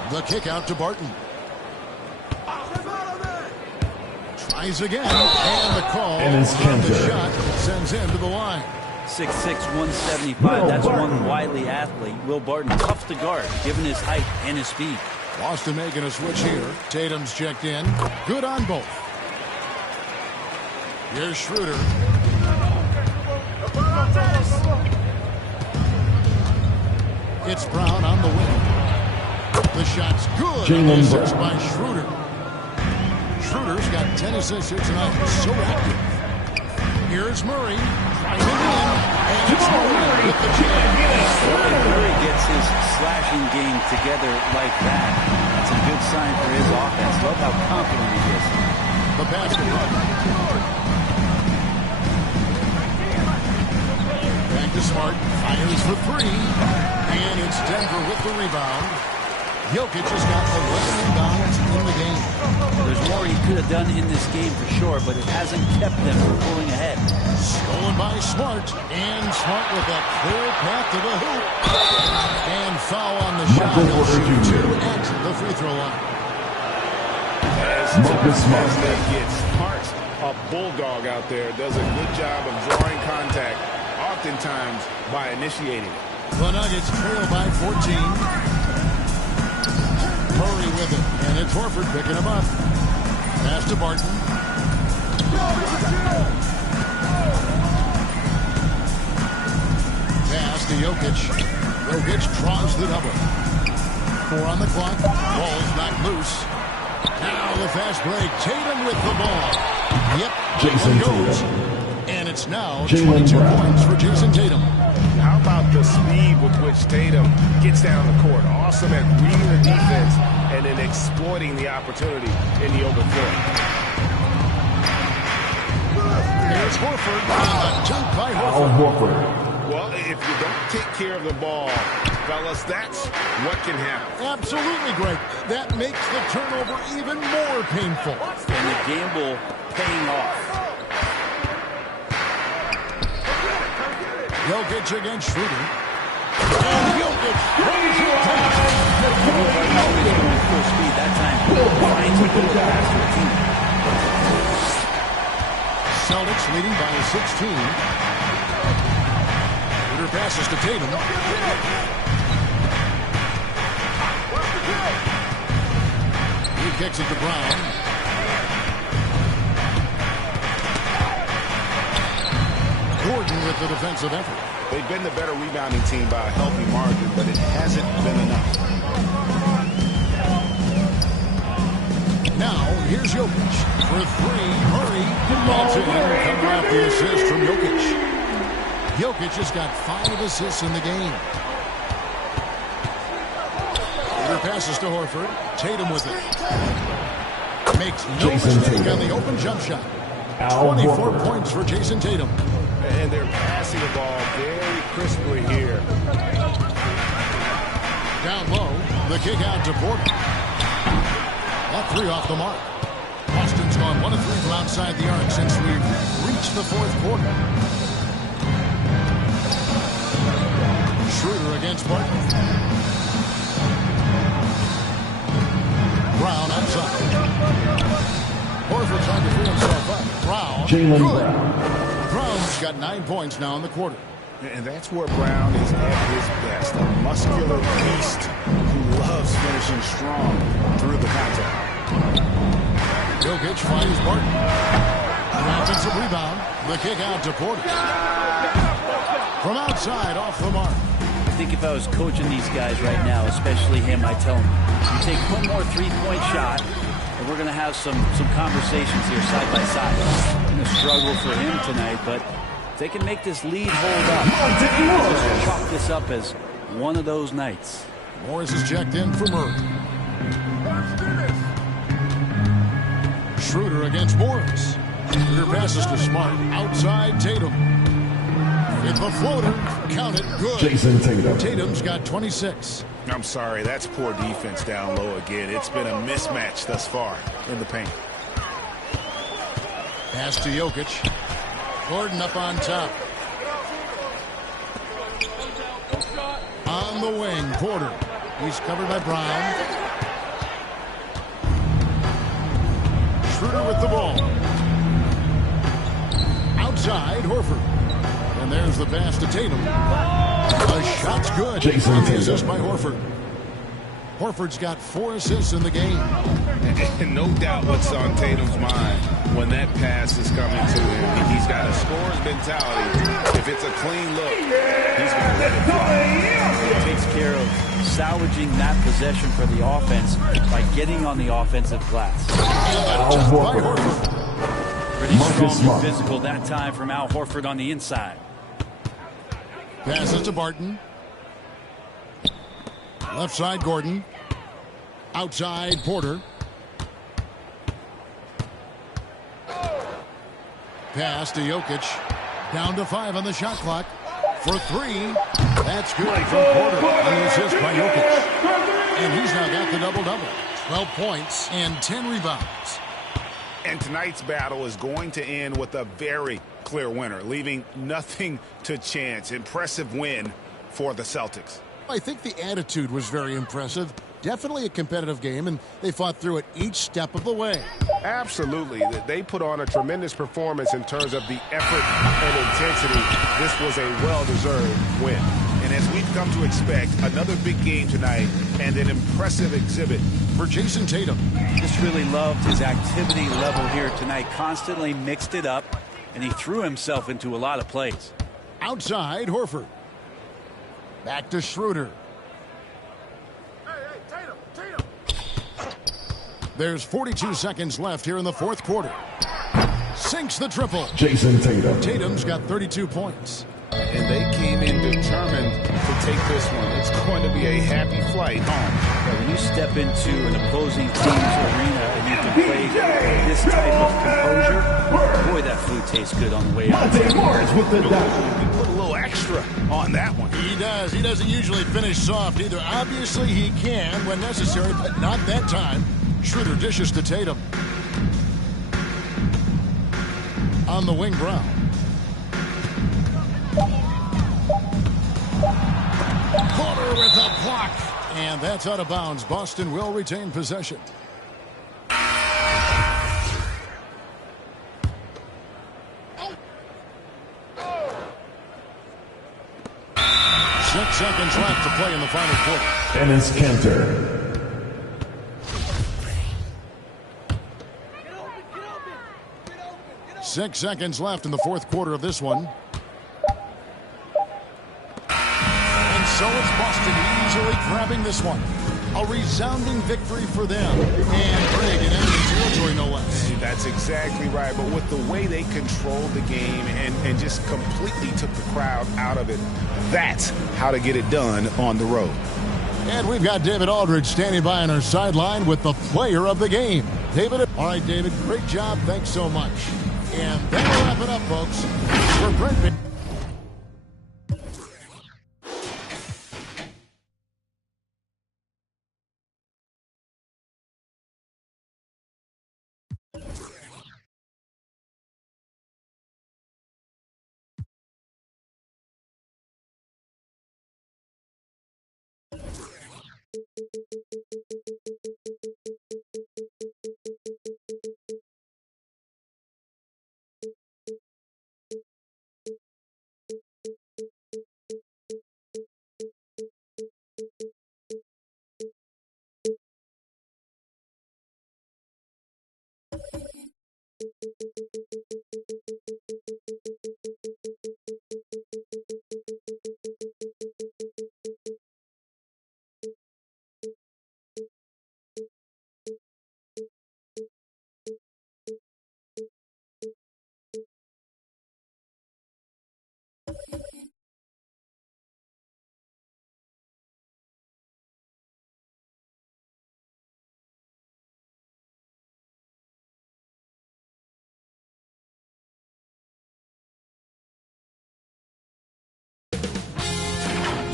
The kick out to Barton. Tries again, and the call on the shot sends him to the line. 6'6", 175. That's one wily athlete. Will Barton, tough to guard, given his height and his speed. Boston making a switch here. Tatum's checked in. Good on both. Here's Schroeder. It's Brown on the wing. The shot's good. The assist by Schroeder. Schroeder's got 10 assists here tonight. So active. Here's Murray. Driving in. And it's Murray with the jam. When Murray gets his slashing game together like that, that's a good sign for his offense. Love how confident he is. The basket. Back to Smart. Fires for 3. And it's Denver with the rebound. Jokic has got 11 rebounds in the game. There's more he could have done in this game for sure, but it hasn't kept them from pulling ahead. Stolen by Smart. And Smart with that clear path to the hoop. And foul on the shot. He'll shoot 2 at the free throw line. As they get Smart, a bulldog out there, does a good job of drawing contact, oftentimes by initiating. The Nuggets trail by 14. Murray with it, and it's Horford picking him up. Pass to Barton. Pass to Jokic. Jokic draws the double. 4 on the clock. Ball's not loose. Now the fast break. Tatum with the ball. Yep, Jason goes. And it's now 22 points for Jason Tatum. How about the speed with which Tatum gets down the court? Awesome at reading the defense and then exploiting the opportunity in the open floor. Here's Horford. A dunk by Horford. Well, if you don't take care of the ball, fellas, that's what can happen. Absolutely great. That makes the turnover even more painful. And the gamble paying off. Jokic against Schroeder. And Jokic runs through a pass. Always going full speed that time. Finds a good pass to the team. Celtics leading by 16. Schroeder passes to Tatum. He kicks it to Brown. Gordon with the defensive effort. They've been the better rebounding team by a healthy margin, but it hasn't been enough. Now, here's Jokic for 3. Murray. That's in. Coming off the assist from Jokic. Jokic has got 5 assists in the game. Their passes to Horford. Tatum with it. Makes no mistake on the open jump shot. 24 points for Jason Tatum. And they're passing the ball very crisply here. Down low, the kick out to Porter. That 3 off the mark. Boston's gone 1 of 3 from outside the arc since we've reached the 4th quarter. Schroeder against Barton. Brown outside. Horford trying to free himself up. Brown. Good. Brown's got 9 points now in the quarter. And that's where Brown is at his best. A muscular beast who loves finishing strong through the contact. Jokic finds Barton. An offensive rebound. The kick out to Porter. From outside, off the mark. I think if I was coaching these guys right now, especially him, I'd tell him, you take one more three-point shot, and we're going to have some conversations here side by side. It's going to struggle for him tonight, but if they can make this lead hold up, just chalk this up as one of those nights. Morris is checked in for Murray. Schroeder against Morris. Schroeder passes to Smart. Outside Tatum. It's a floater. Count it. Good. Jason Tatum. Tatum's got 26. I'm sorry, that's poor defense down low again. It's been a mismatch thus far in the paint. Pass to Jokic. Gordon up on top. On the wing, Porter. He's covered by Brown. Schroeder with the ball. Outside, Horford. And there's the pass to Tatum. The shot's good. Jason and the Tatum. assist by Horford. Horford's got 4 assists in the game. And no doubt what's on Tatum's mind when that pass is coming to him. He's got a scorer's mentality. If it's a clean look, he's going to let it fly. He takes care of salvaging that possession for the offense by getting on the offensive glass. Pretty strong and physical that time from Al Horford on the inside. Passes to Barton. Left side, Gordon. Outside, Porter. Pass to Jokic. Down to 5 on the shot clock. For 3. That's good from Porter. On the assist by Jokic. And he's now got the double-double. 12 points and 10 rebounds. And tonight's battle is going to end with a very clear winner, leaving nothing to chance. Impressive win for the Celtics. I think the attitude was very impressive. Definitely a competitive game, and they fought through it each step of the way. Absolutely. They put on a tremendous performance in terms of the effort and intensity. This was a well-deserved win. And as we've come to expect, another big game tonight and an impressive exhibit for Jason Tatum. Just really loved his activity level here tonight. Constantly mixed it up, and he threw himself into a lot of plays. Outside, Horford. Back to Schroeder. There's 42 seconds left here in the fourth quarter. Sinks the triple. Jason Tatum. Tatum's got 32 points. And they came in determined to take this one. It's going to be a happy flight home. Yeah, when you step into an opposing team's arena and you can play this type of composure, boy, that food tastes good on the way out. Morris with the He put a little extra on that one. He does. He doesn't usually finish soft either. Obviously, he can when necessary, but not that time. Schroeder dishes to Tatum. On the wing, Brown. Porter with a block. And that's out of bounds. Boston will retain possession. 6 seconds left to play in the final quarter. Dennis Cantor. Six seconds left in the fourth quarter of this one. And so it's Boston easily grabbing this one. A resounding victory for them. And big in enemy territory, no less. That's exactly right. But with the way they controlled the game and just completely took the crowd out of it, that's how to get it done on the road. And we've got David Aldridge standing by on our sideline with the player of the game. David. All right, David, great job. Thanks so much. And that'll wrap it up, folks. For Brent.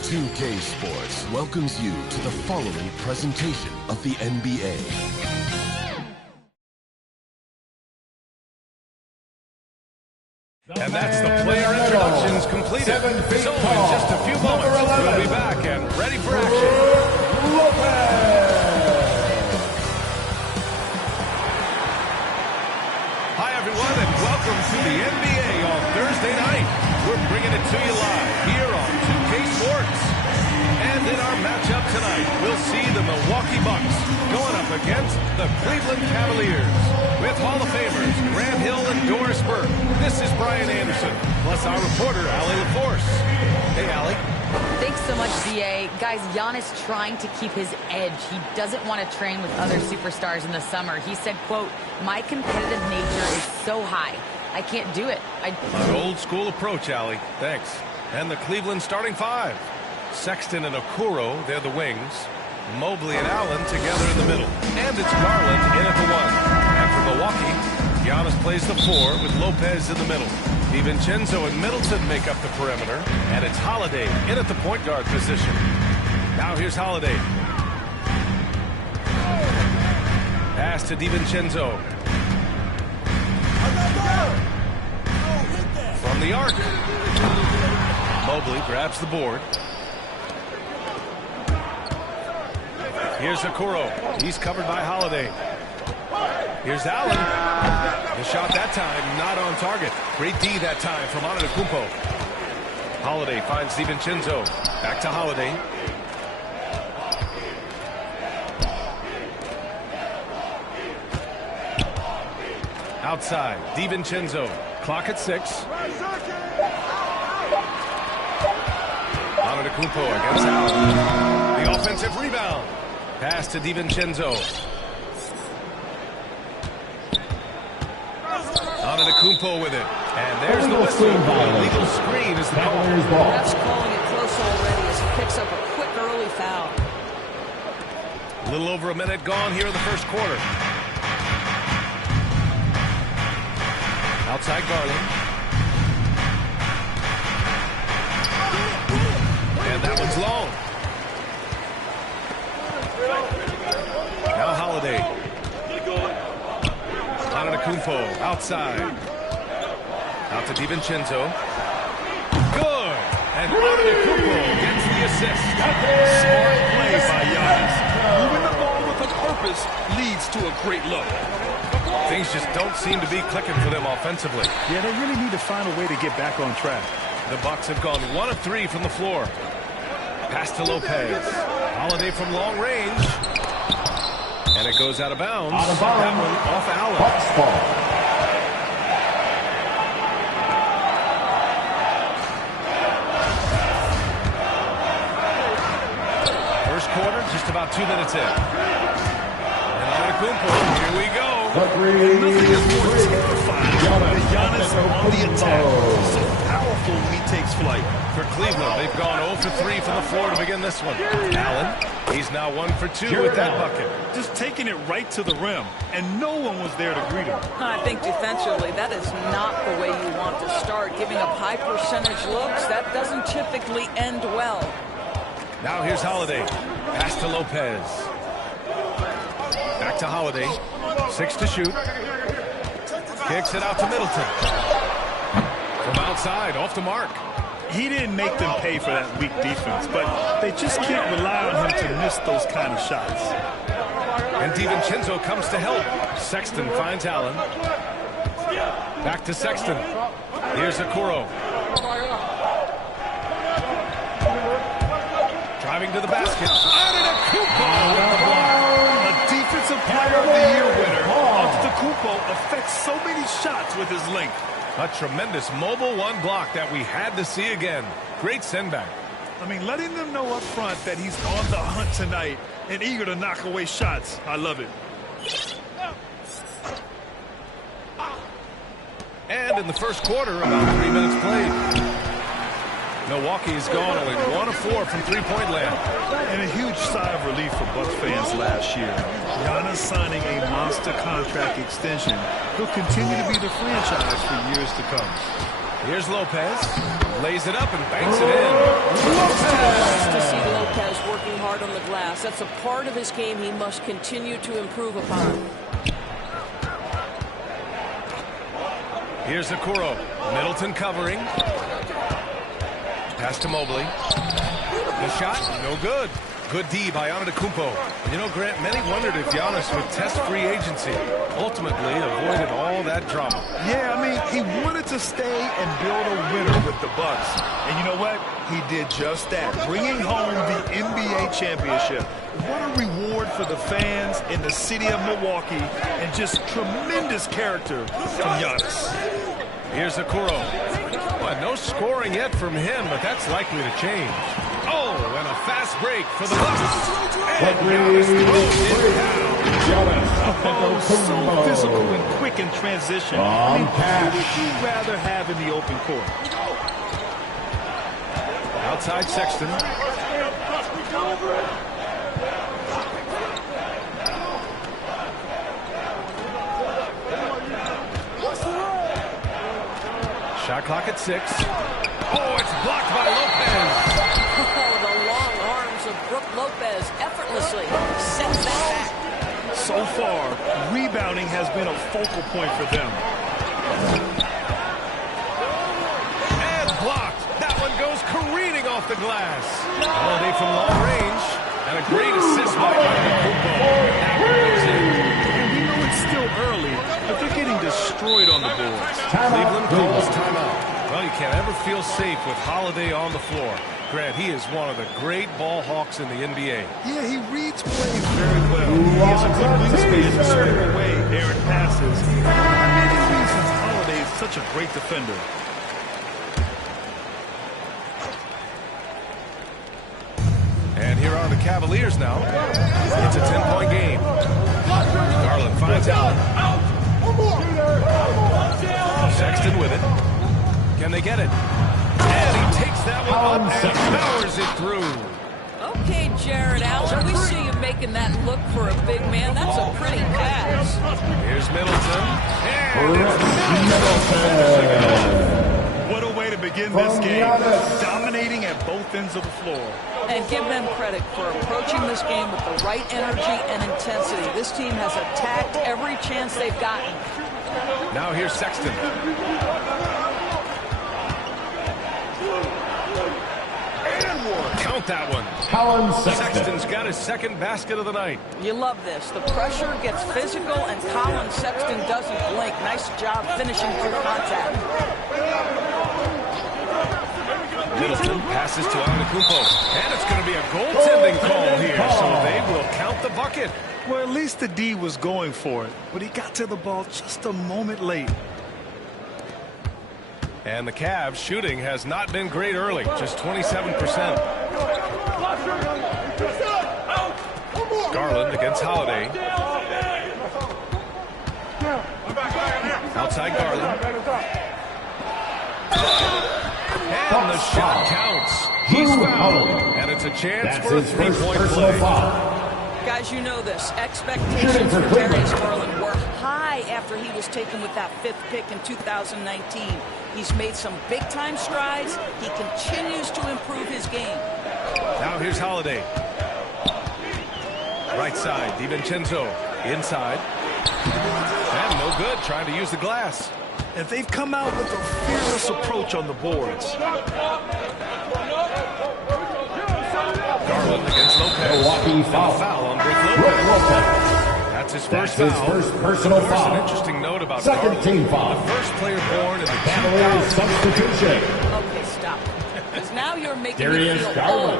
2K Sports welcomes you to the following presentation of the NBA. And that's the player introductions completed. So in just a few moments, we'll be back and ready for action. Hi, everyone, and welcome to the NBA on Thursday night. We're bringing it to you live here on 2K Sports. And in our matchup tonight, we'll see the Milwaukee Bucks going up against the Cleveland Cavaliers. With Hall of Famers Grant Hill and Doris Burke, this is Brian Anderson, plus our reporter, Allie LaForce. Hey, Allie. Thanks so much, DA. Guys, Giannis trying to keep his edge. He doesn't want to train with other superstars in the summer. He said, quote, "My competitive nature is so high. I can't do it." An old school approach, Allie. Thanks. And the Cleveland starting five. Sexton and Okoro, they're the wings. Mobley and Allen together in the middle. And it's Garland in at the one. And for Milwaukee, Giannis plays the four with Lopez in the middle. DiVincenzo and Middleton make up the perimeter. And it's Holiday in at the point guard position. Now here's Holiday. Pass to DiVincenzo. From the arc. Mobley grabs the board. Here's Okoro. He's covered by Holiday. Here's Allen. The shot that time not on target. Great D that time from Antetokounmpo. Holiday finds DiVincenzo. Back to Holiday. Outside, DiVincenzo. Clock at 6. Antetokounmpo against Allen. The offensive rebound. Pass to DiVincenzo. Antetokounmpo with it. And there's the whistle. Illegal screen is the call. Ref's calling it close already as he picks up a quick early foul. A little over a minute gone here in the first quarter. Outside Garland. And that one's long. Now Holiday. Antetokounmpo outside. Out to DiVincenzo. Good. And Antetokounmpo gets the assist. Smart play by Giannis. Moving the ball with a purpose leads to a great look. Things just don't seem to be clicking for them offensively. Yeah, they really need to find a way to get back on track. The Bucks have gone 1 of 3 from the floor. Pass to Lopez. Holiday from long range. And it goes out of bounds. That one off Allen. Bucks ball. First quarter, just about 2 minutes in. And Antetokounmpo, here we go. Nothing is more terrifying than Giannis on the attack. So powerful when he takes flight. For Cleveland, they've gone 0 for 3 from the floor to begin this one. Allen, he's now 1 for 2 with that bucket. Just taking it right to the rim, and no one was there to greet him. I think defensively, that is not the way you want to start. Giving up high percentage looks, that doesn't typically end well. Now here's Holiday. Pass to Lopez. Back to Holiday. 6 to shoot. Kicks it out to Middleton. From outside, off the mark. He didn't make them pay for that weak defense, but they just can't rely on him to miss those kind of shots. And DiVincenzo comes to help. Sexton finds Allen. Back to Sexton. Here's Okoro. Driving to the basket. Antetokounmpo with the block. A defensive player of the year winner. Antetokounmpo affects so many shots with his length. A tremendous mobile one block that we had to see again. Great send back. I mean, letting them know up front that he's on the hunt tonight and eager to knock away shots. I love it. And in the first quarter, about 3 minutes played. Milwaukee's gone only 1 of 4 from three-point land. And a huge sigh of relief for Bucks fans last year. Giannis signing a monster contract extension. He'll continue to be the franchise for years to come. Here's Lopez. Lays it up and banks it in. Wants to see Lopez working hard on the glass. That's a part of his game he must continue to improve upon. Here's Okoro. Middleton covering. Pass to Mobley. The shot, no good. Good D by Antetokounmpo. You know, Grant, many wondered if Giannis would test free agency. Ultimately, avoided all that drama. Yeah, I mean, he wanted to stay and build a winner with the Bucks. And you know what? He did just that, bringing home the NBA championship. What a reward for the fans in the city of Milwaukee, and just tremendous character from Giannis. Here's Okoro. Well, no scoring yet from him, but that's likely to change. Oh, and a fast break for the Bucks. And Giannis throws it down. So physical and quick in transition. I mean, who would you rather have in the open court? Outside Sexton. Shot clock at 6. Oh, it's blocked by Lopez. The long arms of Brook Lopez effortlessly sets that back. So far, rebounding has been a focal point for them. And blocked. That one goes careening off the glass. Holiday from long range. And a great assist by Antetokounmpo. That one goes in. And we know it's still early, but they're getting destroyed on the boards. Cleveland calls timeout. Well, you can't ever feel safe with Holiday on the floor. Grant, he is one of the great ball hawks in the NBA. Yeah, he reads plays very well. He has a good wingspan to serve away errant passes. One of the many reasons Holiday is such a great defender. And here are the Cavaliers now. It's a 10-point game. Garland finds Allen. Sexton with it. Can they get it? And he takes that one up and powers it through. Okay, Jared Allen, we see you making that look for a big man. That's a pretty pass. Here's Middleton. And what a way to begin this game. Dominating at both ends of the floor. And give them credit for approaching this game with the right energy and intensity. This team has attacked every chance they've gotten. Now here's Sexton. Count that one. Sexton's got his second basket of the night. You love this. The pressure gets physical, and Colin Sexton doesn't blink. Nice job finishing through contact. Middleton passes to Antetokounmpo. And it's going to be a goaltending call here, so they will count the bucket. Well, at least the D was going for it, but he got to the ball just a moment late. And the Cavs shooting has not been great early, just 27%. Garland against Holiday. Outside Garland. And the shot counts. He's fouled. And it's a chance for a three-point play. Guys, you know this. Expectations for Darius Garland were high after he was taken with that 5th pick in 2019. He's made some big-time strides. He continues to improve his game. Now here's Holiday. Right side, DiVincenzo. Inside. And no good, trying to use the glass. And they've come out with a fearless approach on the boards. Garland against Lopez. Milwaukee foul on Brook Lopez. That's his first foul. First personal foul. An interesting note about Second Garland. team foul. The first player born in the Cavaliers substitution. Okay, stop. Because now you're making me feel old.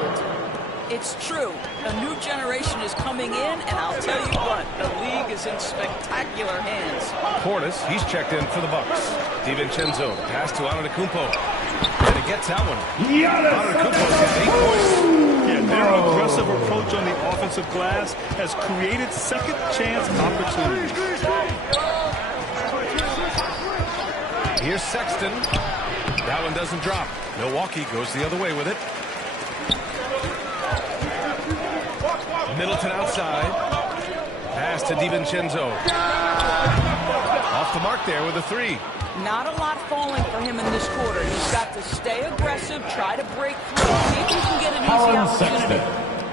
It's true. A new generation is coming in, and I'll tell you what, the league is in spectacular hands. Portis, he's checked in for the Bucks. DiVincenzo, pass to Antetokounmpo. And he gets that one. Antetokounmpo's got 8 points. Yeah, their aggressive approach on the offensive glass has created second chance opportunities. Here's Sexton. That one doesn't drop. Milwaukee goes the other way with it. Middleton outside. Pass to DiVincenzo. Off the mark there with a three. Not a lot falling for him in this quarter. He's got to stay aggressive, try to break through, see if he can get an easy opportunity.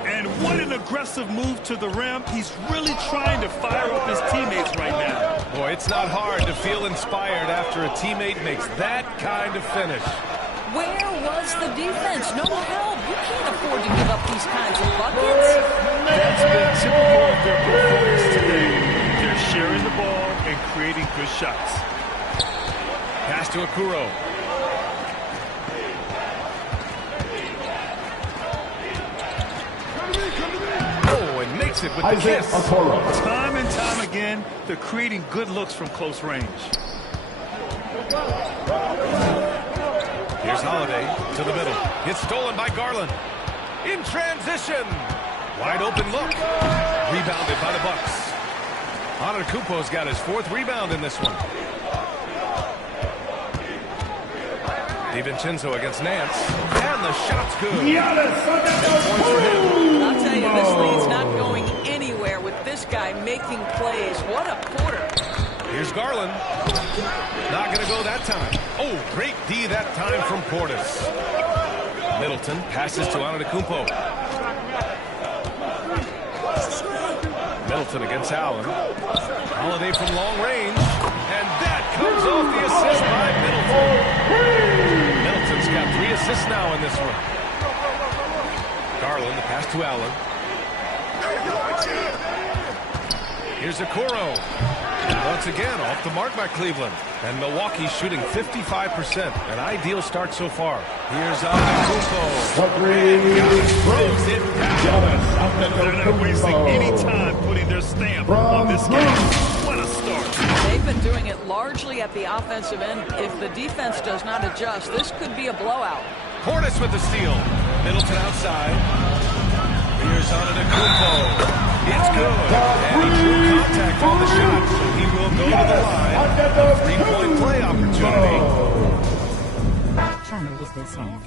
And what an aggressive move to the rim. He's really trying to fire up his teammates right now. Boy, it's not hard to feel inspired after a teammate makes that kind of finish. Where was the defense? No help. You can't afford to give up these kinds of buckets. That's been typical of their performance today. They're sharing the ball and creating good shots. Pass to Okoro. Oh, and makes it with the kiss. Time and time again, they're creating good looks from close range. Here's Holiday to the middle. It's stolen by Garland. In transition. Wide open look. Rebounded by the Bucks. Antetokounmpo's got his 4th rebound in this one. DiVincenzo against Nance. And the shot's good. I'll tell you, this lead's not going anywhere with this guy making plays. What a quarter. Here's Garland. Not going to go that time. Oh, great D that time from Portis. Middleton passes to Antetokounmpo. Middleton against Allen. Holiday from long range. And that comes off the assist by Middleton. Middleton's got 3 assists now in this one. Garland, the pass to Allen. Here's Okoro. Once again, off the mark by Cleveland. And Milwaukee shooting 55%. An ideal start so far. Here's Antetokounmpo. Throws it down. They're not wasting any time putting their stamp on this game. What a start. They've been doing it largely at the offensive end. If the defense does not adjust, this could be a blowout. Portis with the steal. Middleton outside. Here's Antetokounmpo. It's good. And he drew contact on the shot, so he will go to the line. A 3-point play opportunity. Channel is this on?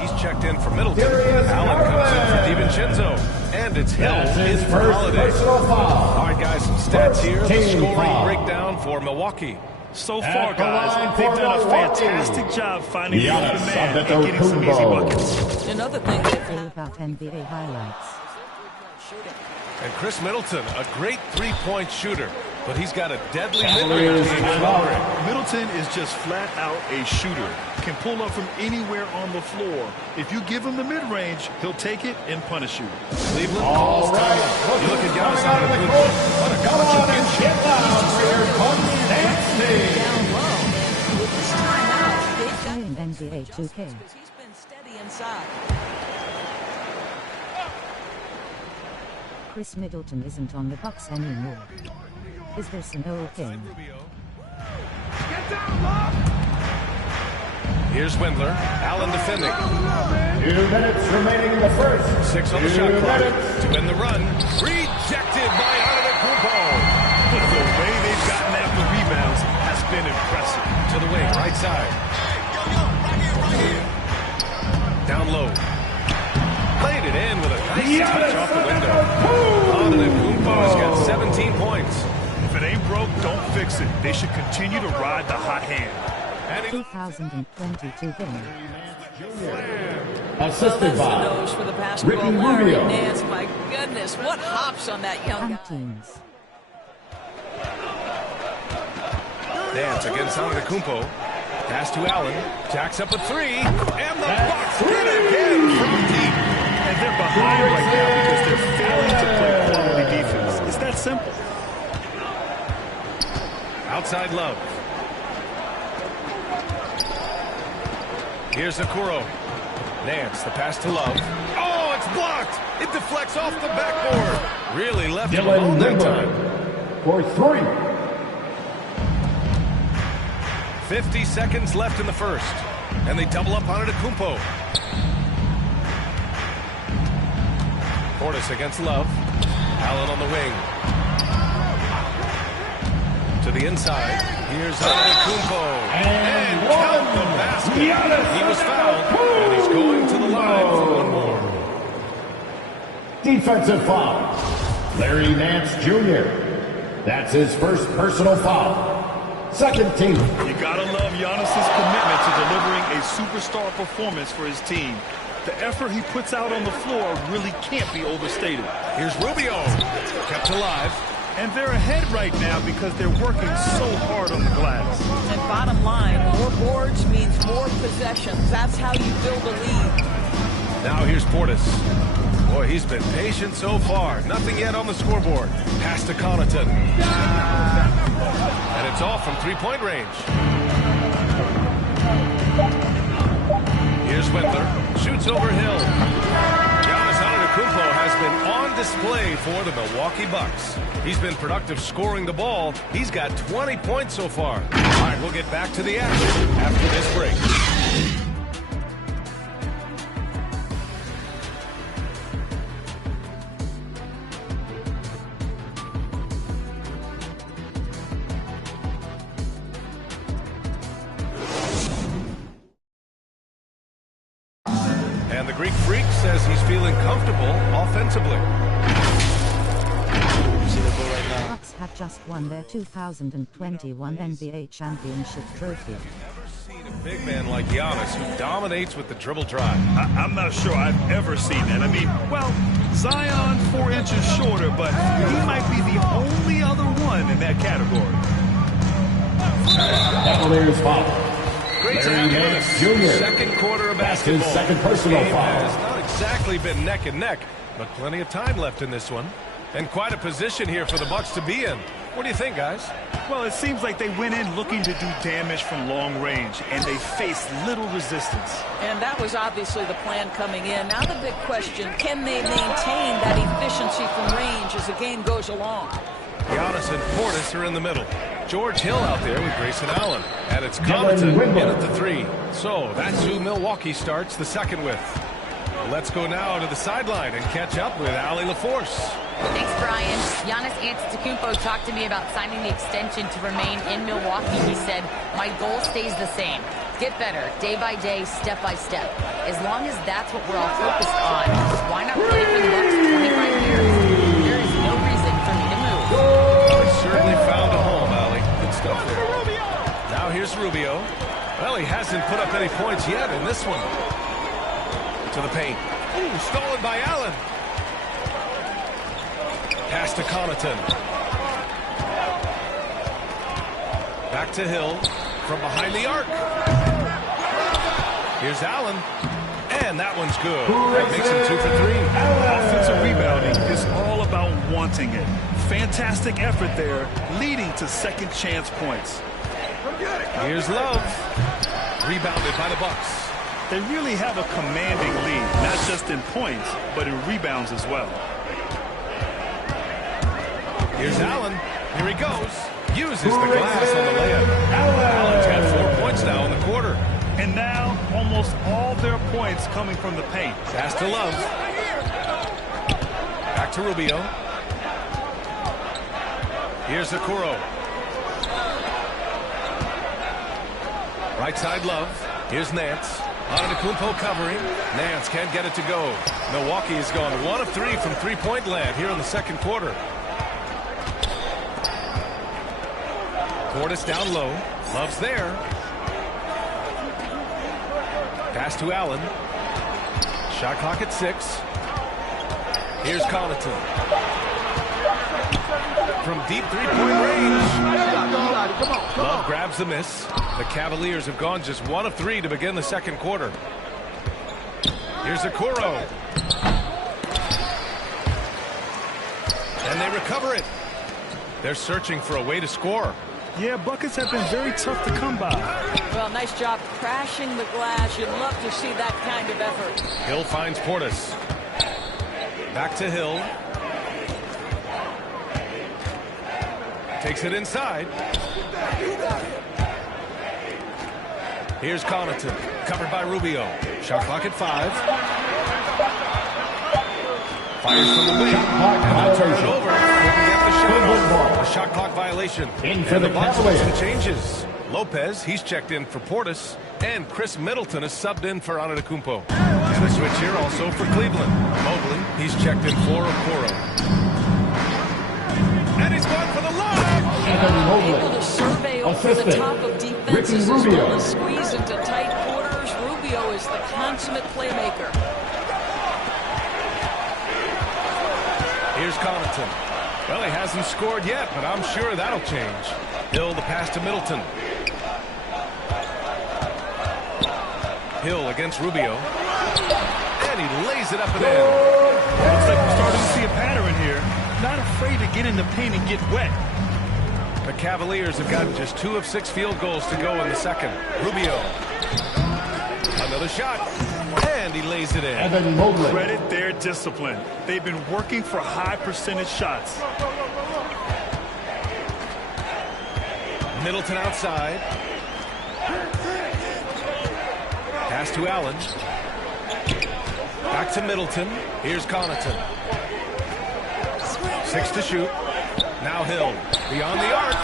He's checked in for Middleton. Allen comes in for DiVincenzo. And it's Hill in for Holiday. All right, guys, some stats here. The scoring breakdown for Milwaukee. So far, guys, they've done a fantastic job finding the open man and getting some easy buckets. Another thing about NBA highlights. And Chris Middleton, a great 3-point shooter, but he's got a deadly mid-range game. Middleton is just flat out a shooter. Can pull up from anywhere on the floor. If you give him the mid-range, he'll take it and punish you. Cleveland calls timeout. You look at Giannis on the court. What a contribution. down low. With this timeout, they've got NBA 2K. he's been steady inside. Chris Middleton isn't on the Bucks anymore. Is this an old thing? Here's Windler. Allen defending. 2 minutes remaining in the first. 6 on the shot clock to win the run. Rejected by Antetokounmpo. The way they've gotten after rebounds has been impressive. To the wing, right side. Down low. Played it in with a nice touch off the window. Antetokounmpo's got 17 points. If it ain't broke, don't fix it. They should continue to ride the hot hand. 2022 game. Assisted by Nose for the basketball Larry Nance. My goodness, what hops on that young guy. Teams. Nance against Antetokounmpo. Pass to Allen. Jacks up a 3. And the Bucks get again from deep. And they're behind right now because they're failing to play quality defense. It's that simple. Outside Love. Here's Okoro. Nance, the pass to Love. Oh, it's blocked. It deflects off the backboard. Really left him alone that time. For 3. 50 seconds left in the first. And they double up on Antetokounmpo. Portis against Love. Allen on the wing. To the inside. Here's Antetokounmpo. And count the basket. He was fouled. And he's going to the line for one more. Defensive foul. Larry Nance Jr. That's his first personal foul. Second team. You gotta love Giannis's commitment to delivering a superstar performance for his team. The effort he puts out on the floor really can't be overstated. Here's Rubio, kept alive. And they're ahead right now because they're working so hard on the glass. And bottom line, more boards means more possessions. That's how you build a lead. Now here's Portis. Boy, he's been patient so far. Nothing yet on the scoreboard. Pass to Connaughton. And it's off from three-point range. Here's Wendler. Shoots over Hill. Giannis Antetokounmpo has been on display for the Milwaukee Bucks. He's been productive scoring the ball. He's got 20 points so far. All right, we'll get back to the action after this break. And the Greek Freak says he's feeling comfortable offensively. Bucks have just won their 2021 NBA championship trophy. Never seen a big man like Giannis who dominates with the dribble drive. I'm not sure I've ever seen that. I mean, well, Zion 4 inches shorter, but he might be the only other one in that category. Cavaliers foul. Great to have you with us. Second quarter of basketball. His second personal Game foul. has not exactly been neck and neck, but plenty of time left in this one. And quite a position here for the Bucks to be in. What do you think, guys? Well, it seems like they went in looking to do damage from long range, and they faced little resistance. And that was obviously the plan coming in. Now the big question, can they maintain that efficiency from range as the game goes along? Giannis and Portis are in the middle. George Hill out there with Grayson Allen. And it's Connaughton in at the three. So that's who Milwaukee starts the second with. Let's go now to the sideline and catch up with Allie LaForce. Thanks, Brian. Giannis Antetokounmpo talked to me about signing the extension to remain in Milwaukee. He said, my goal stays the same. Get better, day by day, step by step. As long as that's what we're all focused on, why not play for the Bucks for 25 years? There is no reason for me to move. Well, he certainly found a home, Allie. Good stuff there. Now here's Rubio. Well, he hasn't put up any points yet in this one. To the paint. Ooh, stolen by Allen. Pass to Connaughton. Back to Hill from behind the arc. Here's Allen. And that one's good. That makes him 2 for 3. Offensive rebounding is all about wanting it. Fantastic effort there, leading to second chance points. Here's Love. Rebounded by the Bucks. They really have a commanding lead, not just in points, but in rebounds as well. Here's Allen. Here he goes. Uses the glass on the layup. Allen's got 4 points now in the quarter. And now, almost all their points coming from the paint. Pass to Love. Back to Rubio. Here's Okoro. Right side Love. Here's Nance. Antetokounmpo covering. Nance can't get it to go. Milwaukee has gone 1 of 3 from three-point land here in the second quarter. Portis down low. Love's there. Pass to Allen. Shot clock at 6. Here's Connaughton. From deep three-point range. Love grabs the miss. The Cavaliers have gone just 1 of 3 to begin the second quarter. Here's Okoro. And they recover it. They're searching for a way to score. Yeah, buckets have been very tough to come by. Well, nice job crashing the glass. You'd love to see that kind of effort. Hill finds Portis. Back to Hill. Takes it inside. Here's Connaughton, covered by Rubio. Shot clock at 5. Fires from the wing. And they'll turn it over. Couldn't get the shot off. A shot clock violation. And the Bucks with some changes. Lopez, he's checked in for Portis. And Chris Middleton is subbed in for Antetokounmpo. And a switch here also for Cleveland. Mobley, he's checked in for Okoro. And he's gone for the lob. Able to survey over the top of defenses as well as squeeze into tight quarters. Rubio is the consummate playmaker. Here's Connaughton. Well, he hasn't scored yet, but I'm sure that'll change. Hill, the pass to Middleton. Hill against Rubio. And he lays it up and in. Looks like we're starting to see a pattern here. Not afraid to get in the paint and get wet. The Cavaliers have gotten just 2 of 6 field goals to go in the second. Rubio. Another shot. And he lays it in. Credit their discipline. They've been working for high percentage shots. Middleton outside. Pass to Allen. Back to Middleton. Here's Connaughton. 6 to shoot. Now Hill. Beyond the arc.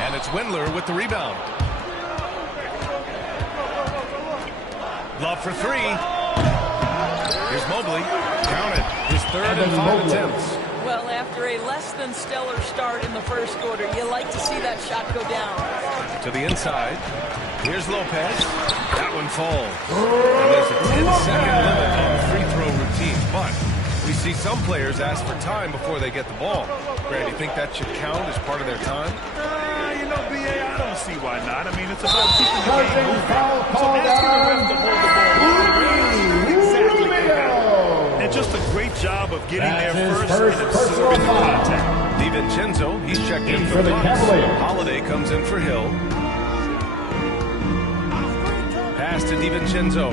And it's Windler with the rebound. Love for 3. Here's Mobley. Count it. His 3rd and 5 attempts. Well, after a less than stellar start in the first quarter, you like to see that shot go down. To the inside. Here's Lopez. That one falls. And there's a 10-second limit on the free throw routine. But we see some players ask for time before they get the ball. Grant, do you think that should count as part of their time? You know, B.A., I don't see why not. I mean, it's about keeping the game moving. So asking the ref to hold the ball exactly what happened. And just a great job of getting there first and absorbing the contact. DiVincenzo, he's checked in for the Bucks. Holiday comes in for Hill. Pass to DiVincenzo.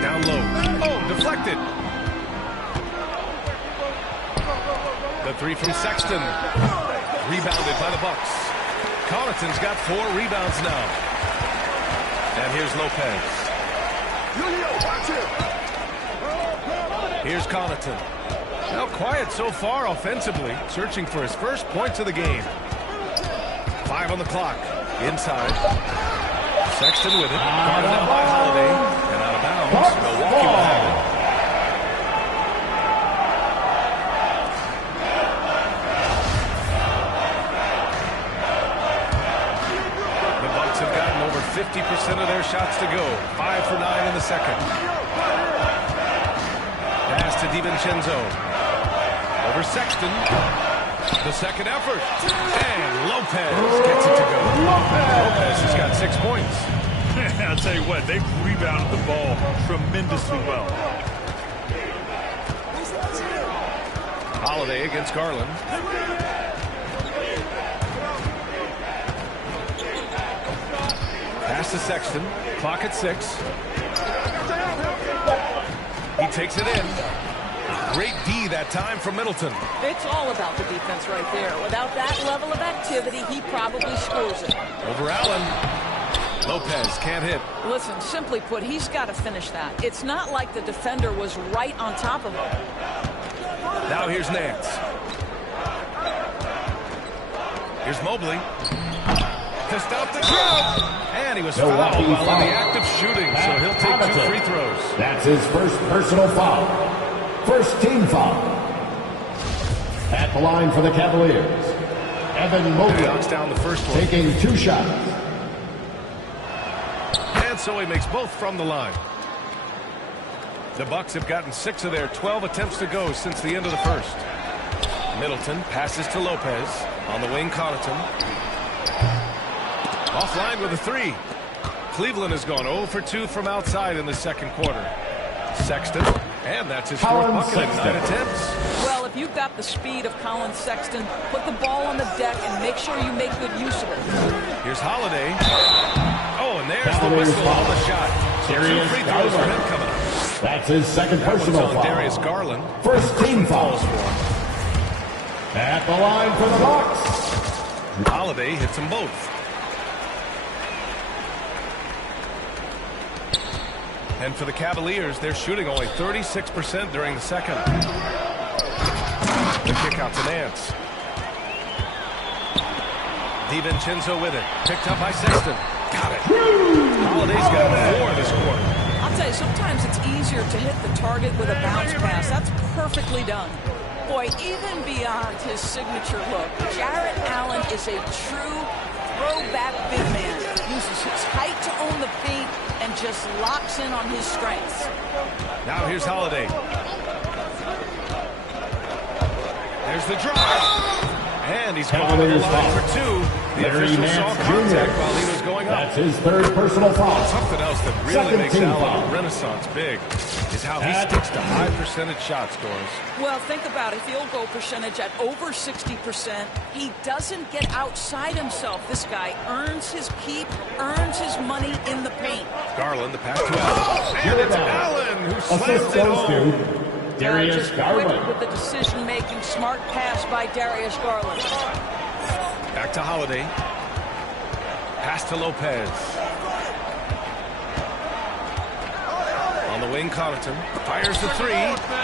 Down low. Oh, deflected. The 3 from Sexton. Rebounded by the Bucks. Connaughton's got 4 rebounds now. And here's Lopez. Here's Connaughton. Now quiet so far offensively, searching for his first points of the game. 5 on the clock. Inside. Sexton with it. Guarded out by Holiday. And out of bounds. Milwaukee will have it. The Bucks have gotten over 50% of their shots to go. 5 for 9 in the second. Pass to DiVincenzo. Over Sexton. The second effort. And Lopez gets it to go. Lopez has got 6 points. I'll tell you what, they've rebounded the ball tremendously well. Holiday against Garland. Pass to Sexton. Clock at 6. He takes it in. Great D that time from Middleton. It's all about the defense right there. Without that level of activity, he probably scores it. Over Allen. Lopez can't hit. Listen, simply put, he's got to finish that. It's not like the defender was right on top of him. Now here's Nance. Here's Mobley. To stop the crowd. And he was fouled while in the act of shooting, so he'll take 2 free throws. That's his first personal foul. First team foul. At the line for the Cavaliers, Evan Mobley knocks down the first one. Taking 2 shots. And so he makes both from the line. The Bucks have gotten 6 of their 12 attempts to go since the end of the first. Middleton passes to Lopez. On the wing, Connaughton. Offline with a 3. Cleveland has gone 0 for 2 from outside in the second quarter. Sexton. And that's his 4th bucket in 9 attempts. Well, if you've got the speed of Colin Sexton, put the ball on the deck and make sure you make good use of it. Here's Holiday. Oh, and there's the whistle on the shot. So 2 free throws for him coming up. That's his second personal foul. Darius Garland. First team foul. At the line for the Bucks. Holiday hits them both. And for the Cavaliers, they're shooting only 36% during the second. The kick out to Nance. DiVincenzo with it. Picked up by Sexton. Got it. Holiday's got 4 this quarter. I'll tell you, sometimes it's easier to hit the target with a bounce pass. That's perfectly done. Boy, even beyond his signature look, Jarrett Allen is a true throwback big man. Uses his height to own the paint and just locks in on his strengths. Now here's Holiday. There's the drive. And he's going to the line for two. The official saw contact while he was going up. That's his third personal foul. Something else that really makes Allen a renaissance big is how he sticks to high percentage shots, Doris. Well, think about it. Field goal percentage at over 60%. He doesn't get outside himself. This guy earns his keep, earns his money in the paint. Garland, the pass to Allen. And it's Allen who slams it home. Darius Garland. With the decision-making, smart pass by Darius Garland. Back to Holiday. Pass to Lopez. On the wing, Connaughton fires the three.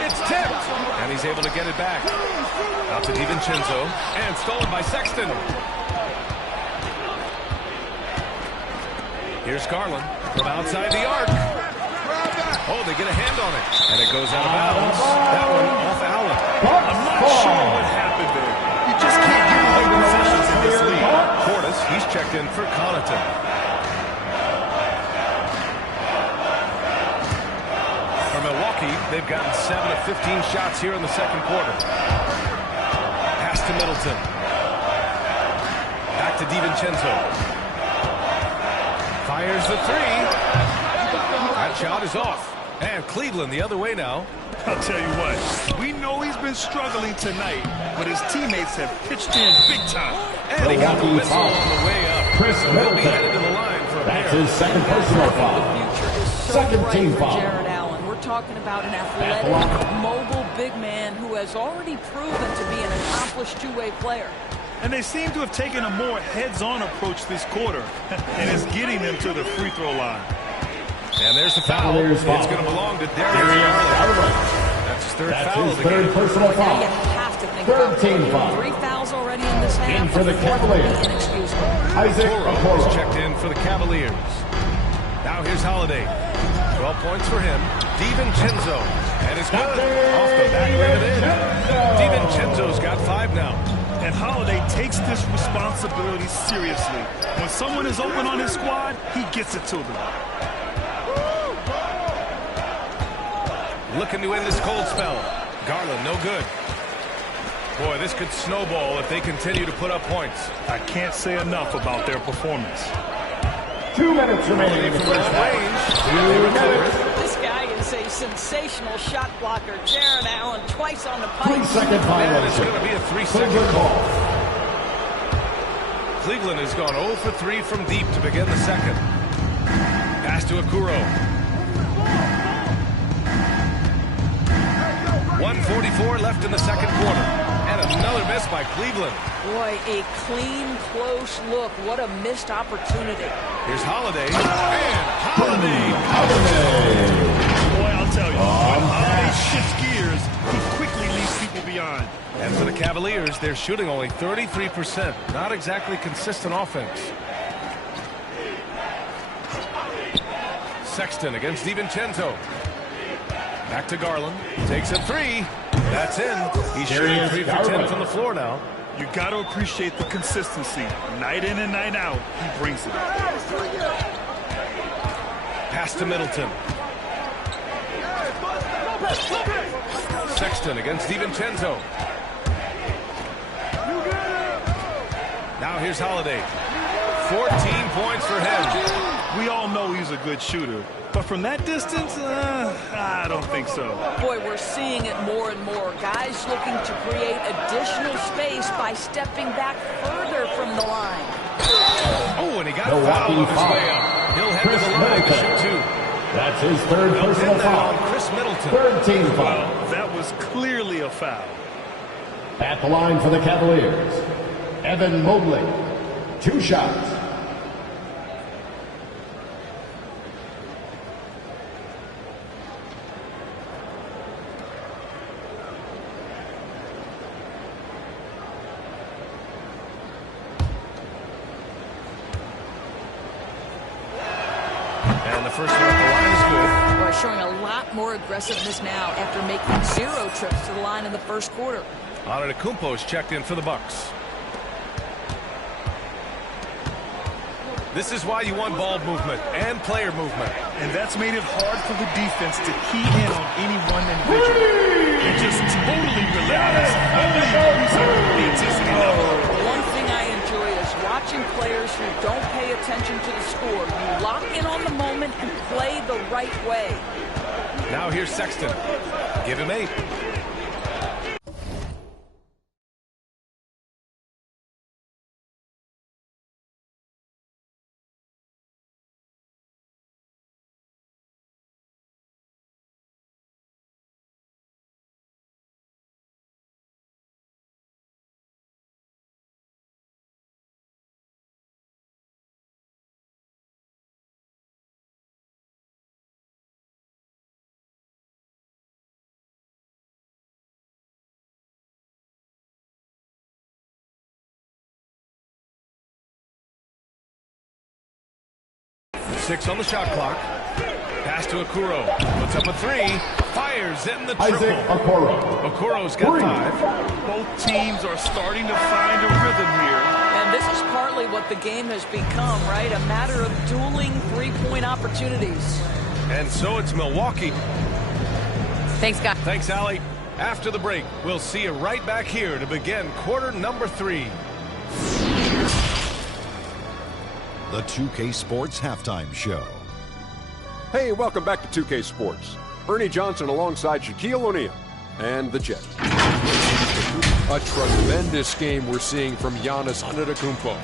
It's tipped. And he's able to get it back. Out to DiVincenzo. And stolen by Sexton. Here's Garland from outside the arc. Oh, they get a hand on it. And it goes out of bounds. That one off Allen. I'm not sure what happened there. You just can't give away possessions in this league. Portis, he's checked in for Connaughton. For Milwaukee, they've gotten 7 of 15 shots here in the second quarter. Pass to Middleton. Back to DiVincenzo. Fires the three. That shot is off. And Cleveland the other way now. I'll tell you what, we know he's been struggling tonight, but his teammates have pitched in big time. And he got the whistle on the way up. Chris So he'll be headed to the line for a That's pair. his second personal foul. Second team foul. Jarrett Allen. We're talking about an athletic, mobile big man who has already proven to be an accomplished two-way player. And they seem to have taken a more heads-on approach this quarter, and it's getting them to the free throw line. And there's the foul. It's going to belong to Darius Garland. That's his third foul of the game. Third personal foul. You have to think Third about team it. foul. 3 fouls already in this half. In for the Cavaliers. Isaac Okoro is checked in for the Cavaliers. Now here's Holiday. 12 points for him. DiVincenzo. And it's good. Off the back rim and in. DiVincenzo's got 5 now. And Holiday takes this responsibility seriously. When someone is open on his squad, he gets it to them. Looking to end this cold spell. Garland, no good. Boy, this could snowball if they continue to put up points. I can't say enough about their performance. 2 minutes remaining in the first half. 2 minutes. This guy is a sensational shot blocker. Jarrett Allen twice on the pipe. 3-second violation. And it's going to be a 3-second call. Cleveland has gone 0 for 3 from deep to begin the second. Pass to Okoro. 1:44 left in the second quarter. And another miss by Cleveland. Boy, a clean, close look. What a missed opportunity. Here's Holiday. And Holiday. Boy, I'll tell you, when Holiday shifts gears, he quickly leaves people behind. And for the Cavaliers, they're shooting only 33%. Not exactly consistent offense. Sexton against DiVincenzo. Back to Garland. Takes a three. That's in. He's shooting 3 for 10 from the floor now. You got to appreciate the consistency. Night in and night out, he brings it. Pass to Middleton. Sexton against DiVincenzo. Now here's Holiday. 14 points for him. We all know he's a good shooter, but from that distance, I don't think so. Boy, we're seeing it more and more. Guys looking to create additional space by stepping back further from the line. Oh, and he got fouled on his way up. He'll head to the line to shoot 2. That's his third personal foul. Chris Middleton. Third team foul. Well, that was clearly a foul. At the line for the Cavaliers, Evan Mobley. 2 shots. And the first one at the line is good. We're showing a lot more aggressiveness now after making 0 trips to the line in the first quarter. Antetokounmpo's checked in for the Bucks. This is why you want ball movement and player movement. And that's made it hard for the defense to key in on any one individual. They're just totally relentless, only increasing the intensity level. One thing I enjoy is watching players who don't pay attention to the score. You lock in on the moment and play the right way. Now here's Sexton. Give him 8. Six on the shot clock. Pass to Okoro. Puts up a 3. Fires in the triple. Okoro's got 5. Both teams are starting to find a rhythm here. And this is partly what the game has become, right? A matter of dueling three-point opportunities. And so it's Milwaukee. Thanks, guys. Thanks, Allie. After the break, we'll see you right back here to begin quarter number 3. The 2K Sports Halftime Show. Hey, welcome back to 2K Sports. Ernie Johnson alongside Shaquille O'Neal and the Jets. A tremendous game we're seeing from Giannis Antetokounmpo.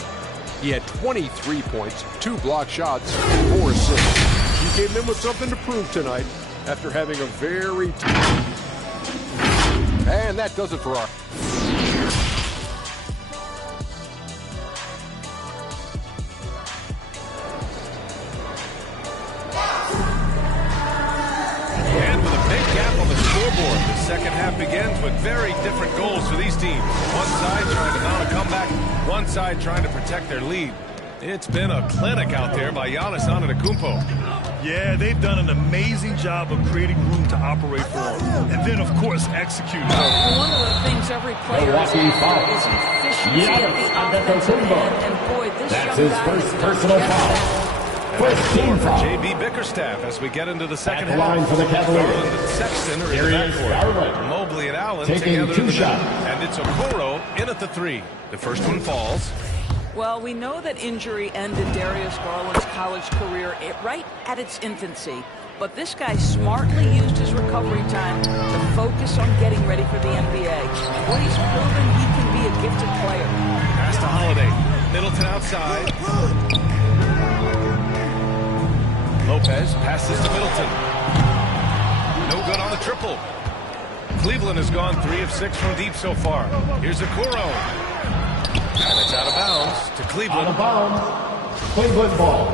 He had 23 points, 2 blocked shots, and 4 assists. He came in with something to prove tonight after having a very and that does it for our... The second half begins with very different goals for these teams. One side trying to mount a comeback, one side trying to protect their lead. It's been a clinic out there by Giannis Antetokounmpo. Yeah, they've done an amazing job of creating room to operate for him. And then, of course, executing. One of the things every player is after is efficiency at the offensive end. And boy, this That's young his guy first is personal foul. First team foul. J.B. Bickerstaff as we get into the second half. half. Line for the Cavaliers. Garland and Sexton are in the backcourt. Mobley and Allen taking together 2 in the shots. middle. And it's Okoro in at the 3. The first one falls. Well, we know that injury ended Darius Garland's college career right at its infancy. But this guy smartly used his recovery time to focus on getting ready for the NBA. What he's proven, he can be a gifted player. Pass to Holiday. Middleton outside. Lopez passes to Middleton. No good on the triple. Cleveland has gone 3 of 6 from deep so far. Here's Okoro. And it's out of bounds to Cleveland. Out of bounds. Cleveland ball.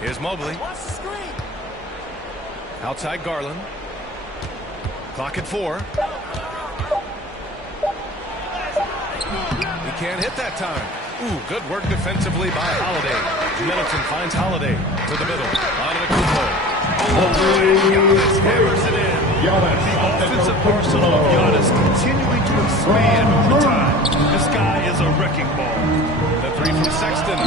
Here's Mobley. Outside Garland. Clock at 4. He can't hit that time. Ooh, good work defensively by Holiday. Middleton finds Holiday to the middle. Antetokounmpo. Giannis hammers it in. The offensive arsenal of Giannis continuing to expand over time. This guy is a wrecking ball. The 3 from Sexton.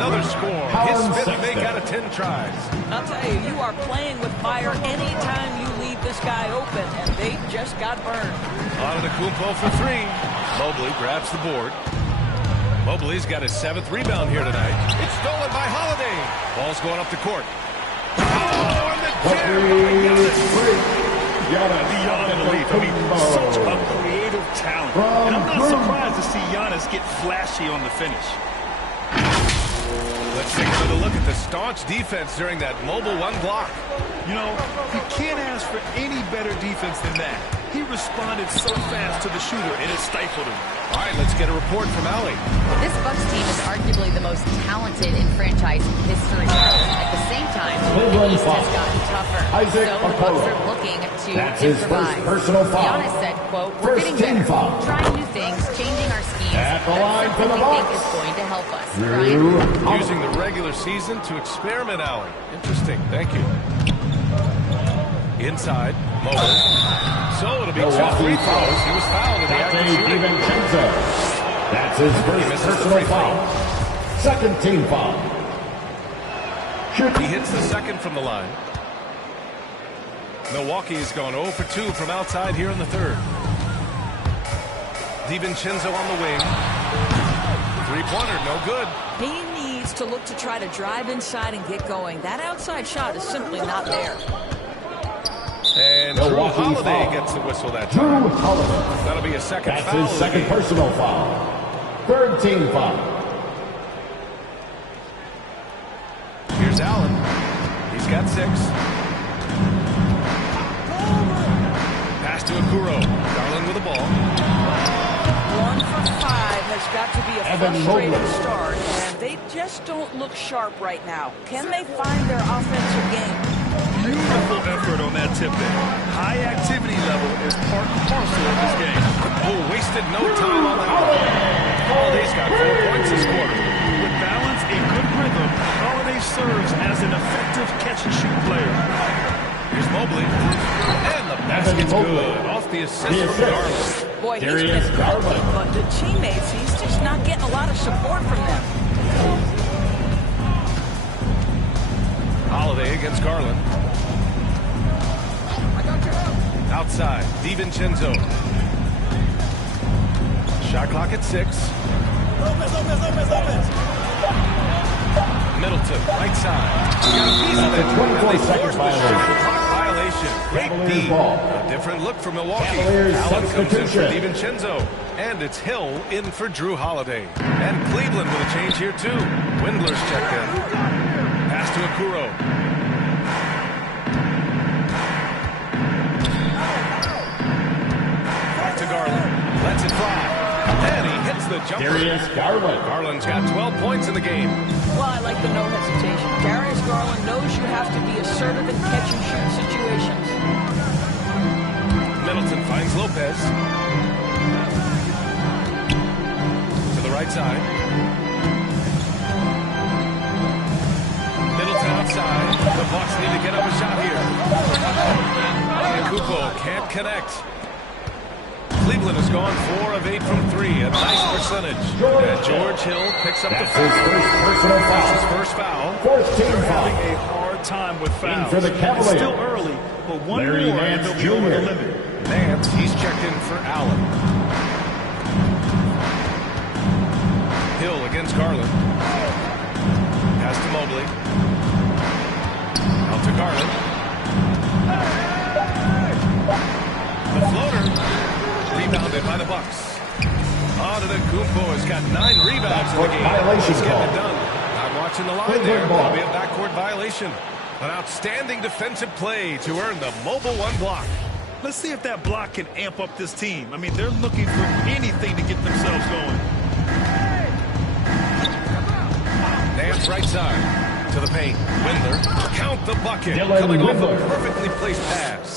Another score. His 5th make out of 10 tries. I'll tell you, you are playing with fire anytime you leave this guy open, and they just got burned. Antetokounmpo for 3. Mobley grabs the board. Mobley's got his 7th rebound here tonight. It's stolen by Holiday. Ball's going up the court. Oh, and the beyond belief. I mean, such a creative talent. And I'm not surprised to see Giannis get flashy on the finish. Let's take another look at the staunch defense during that mobile 1 block. You know, you can't ask for any better defense than that. He responded so fast to the shooter, and it stifled him. All right, let's get a report from Allie. This Bucks team is arguably the most talented in franchise history. At the same time, the East has gotten tougher. So the Bucks are looking to improvise. Personal foul. Giannis said, quote, "We're getting better, trying new things, changing our schemes, At the line for the I Bucks. think is going to help us. Using the regular season to experiment, Allen. Interesting. Thank you. Inside, Mobley. So it'll be 2 free throws. He was fouled in the act of shooting. That's his first personal foul. Second team foul. He hits the second from the line. Milwaukee's gone 0 for 2 from outside here in the third. DiVincenzo on the wing. Three-pointer, no good. He needs to look to try to drive inside and get going. That outside shot is simply not there. And Drew Holiday gets the whistle that time. That'll be a second foul. That's his second personal foul. Third team foul. Here's Allen. He's got 6. Pass to Okoro. Garland with the ball. 1 for 5 has got to be a frustrating start, and they just don't look sharp right now. Can they find their offensive game? Beautiful effort on that tip in. High activity level is part and parcel of this game. Oh, wasted no time on that one. Holiday's got 4 points this quarter. With balance and good rhythm, Holiday serves as an effective catch-and-shoot player. Here's Mobley. And the basket's good. Off the assist from Garland. Boy, he's been helping, but the teammates, he's just not getting a lot of support from them. Holiday against Garland. Outside, DiVincenzo. Shot clock at 6. Middleton, right side. He got a piece of it. 24-second violation. Violation. Great D. A different look for Milwaukee. Cavaliers Allen comes in for substitution. DiVincenzo. And it's Hill in for Drew Holiday. And Cleveland with a change here, too. Windler's checked in. Pass to Okoro. Back to Garland. Lets it fly. And he hits the jumper. Garland's got 12 points in the game. Well, I like the no hesitation. Darius Garland knows you have to be assertive in catch-and-shoot situations. Middleton finds Lopez. To the right side. Middleton outside. The Bucks need to get up a shot here. Kupo can't connect. Cleveland has gone 4 of 8 from 3, a nice percentage. And George Hill picks up the foul. That's his first foul. They're having a hard time with fouls. For the Cavaliers. It's still early, but one more and they'll be over the limit. Nance, he's checked in for Allen. Hill against Garland. Pass to Mobley. Out to Garland. The floater. Rebounded by the Bucks. Antetokounmpo has got 9 rebounds in the game. He's getting it done. Not watching the line there. That'll be a backcourt violation. An outstanding defensive play to earn the mobile 1 block. Let's see if that block can amp up this team. I mean, they're looking for anything to get themselves going. Nance right side to the paint. Windler, count the bucket. Dylan Coming off Windler. a perfectly placed pass.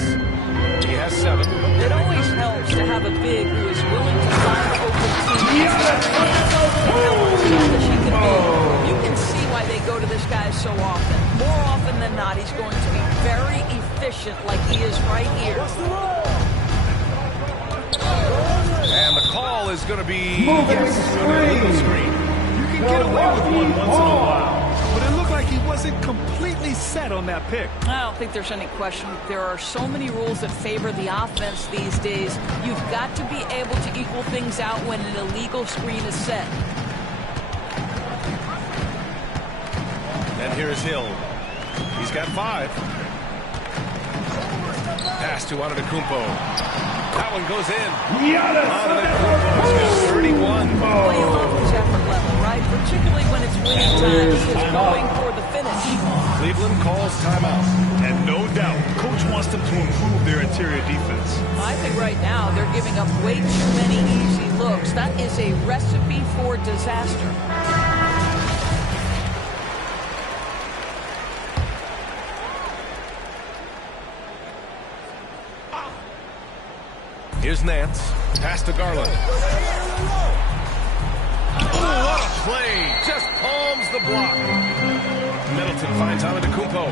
He has 7. It always helps to have a big who is willing to find open teams. You can see why they go to this guy so often. More often than not, he's going to be very efficient like he is right here. And the call is going to be Moving screen. You can get away with one once in a while. But it looked like he wasn't completely set on that pick. I don't think there's any question. There are so many rules that favor the offense these days. You've got to be able to equal things out when an illegal screen is set. And here's Hill. He's got 5. Pass to Antetokounmpo. That one goes in. Antetokounmpo's got 31. Well, you love his effort level, right? Particularly when it's winning time. He is going for the finish. Cleveland calls timeout. And no doubt, coach wants them to improve their interior defense. I think right now they're giving up way too many easy looks. That is a recipe for disaster. Here's Nance. Pass to Garland. There's the block. Middleton finds Antetokounmpo.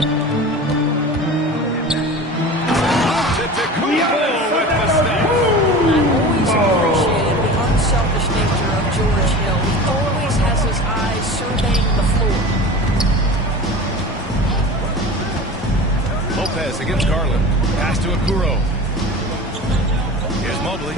Antetokounmpo with the step. I've always appreciated the unselfish nature of George Hill. He always has his eyes surveying the floor. Lopez against Garland. Pass to Okoro. Here's Mobley.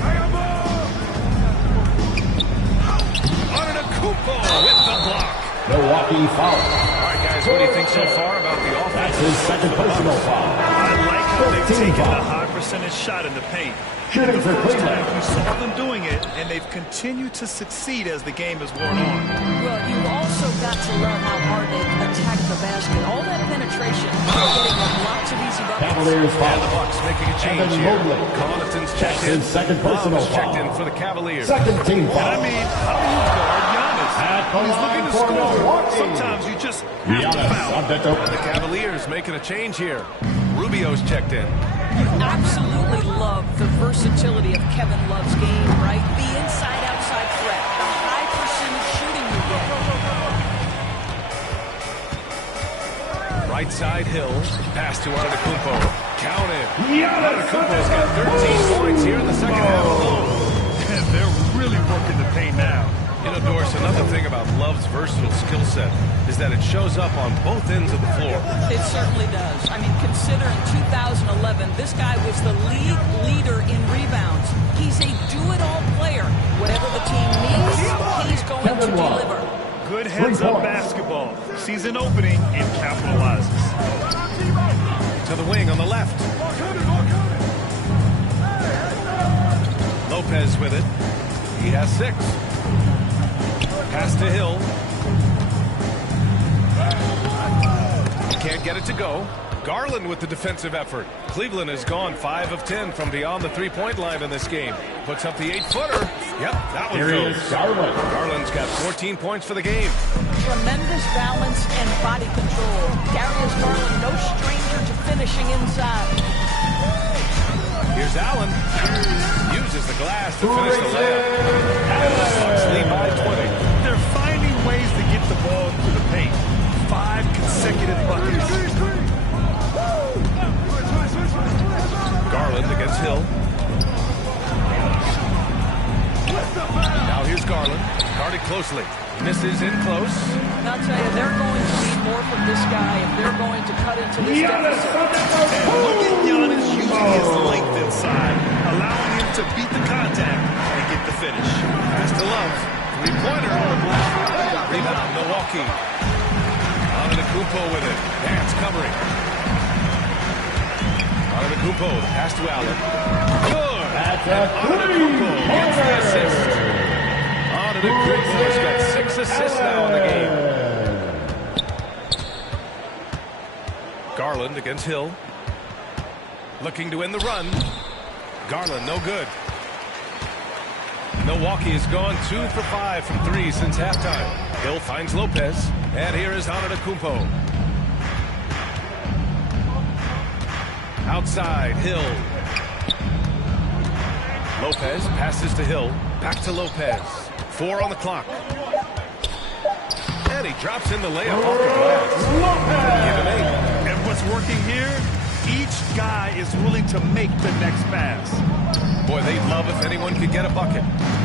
Antetokounmpo with the block. Milwaukee foul. All right, guys, what do you think so far about the offense? That's his second personal foul. I like how they've taken the high percentage shot in the paint. In the first half, you saw them doing it, and they've continued to succeed as the game has worn on. Well, you've also got to love how hard they attack the basket. All that penetration, getting them lots of easy buckets. Cavaliers foul. And the Bucks making a change here. Connaughton's checked in. His second personal Love checked in for the Cavaliers. Second team foul. I mean, how do you guard Giannis? He's looking to score. Sometimes you just have to foul. And the Cavaliers making a change here. Rubio's checked in. You absolutely love the versatility of Kevin Love's game, right? The inside-outside threat, the high percentage shooting you get. Right side Hill. Pass to Antetokounmpo. Count it. Antetokounmpo's got 13 points here in the second half alone. And they're really working the paint now. You know, Doris, another thing about Love's versatile skill set is that it shows up on both ends of the floor. It certainly does. I mean, consider in 2011, this guy was the league leader in rebounds. He's a do-it-all player. Whatever the team needs, he's going to deliver. Good heads-up basketball. Season opening and capitalizes. To the wing on the left. Lopez with it. He has 6. Pass to Hill. Can't get it to go. Garland with the defensive effort. Cleveland has gone 5 of 10 from beyond the three-point line in this game. Puts up the 8-footer. Yep, that one goes. Garland. Garland's got 14 points for the game. Tremendous balance and body control. Darius Garland, no stranger to finishing inside. Here's Allen. Uses the glass to finish the layup. And the Bucks lead by 20. They're finding ways to get the ball to the paint. 5 consecutive buckets. Garland against Hill. Now here's Garland. Guarded closely. Misses in close. And I'll tell you, they're going to need more from this guy if they're going to cut into this deficit. And look at Giannis using his length inside, allowing him to beat the contact and get the finish. Pass to Love. Three-pointer. Rebound, Milwaukee. Antetokounmpo with it. Hands covering. Antetokounmpo, the pass to Allen. Good. Antetokounmpo gets the assist. Antetokounmpo's got 6 assists now in the game. Garland against Hill. Looking to win the run. Garland, no good. Milwaukee has gone 2 for 5 from 3 since halftime. Hill finds Lopez. And here is Antetokounmpo. Outside, Hill. Lopez passes to Hill. Back to Lopez. 4 on the clock. And he drops in the layup off the glass. Give him 8. And what's working here? Each guy is willing to make the next pass. Boy, they'd love if anyone could get a bucket.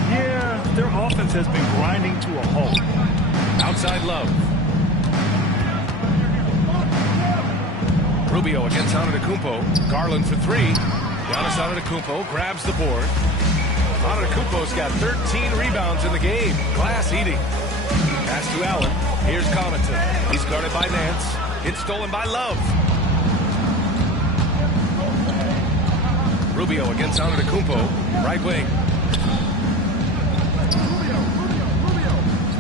Yeah, their offense has been grinding to a halt. Outside Love. Rubio against Antetokounmpo. Garland for 3. Giannis Antetokounmpo grabs the board. Antetokounmpo's got 13 rebounds in the game. Glass eating. Pass to Allen. Here's Connaughton. He's guarded by Nance. It's stolen by Love. Rubio against Antetokounmpo. Right wing.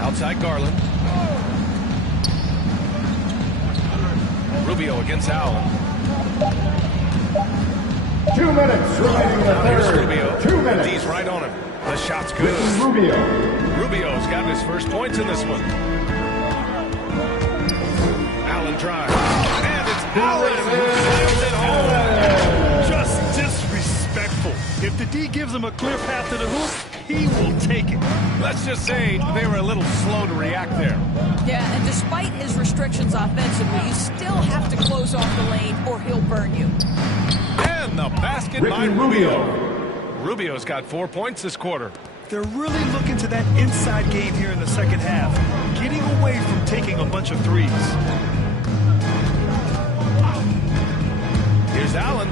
Outside Garland. Rubio against Allen. 2 minutes remaining in the Here's third. Rubio. 2 minutes. He's right on him. The shot's good. Rubio. Rubio's got his first points in this one. Allen drives. And it's Allen who slams it home. Just disrespectful. If the D gives him a clear path to the hoop, he will take it. Let's just say they were a little slow to react there. Yeah, and despite his restrictions offensively, you still have to close off the lane or he'll burn you. And the basket by Rubio. Rubio's got 4 points this quarter. They're really looking to that inside game here in the second half, getting away from taking a bunch of threes. Here's Allen.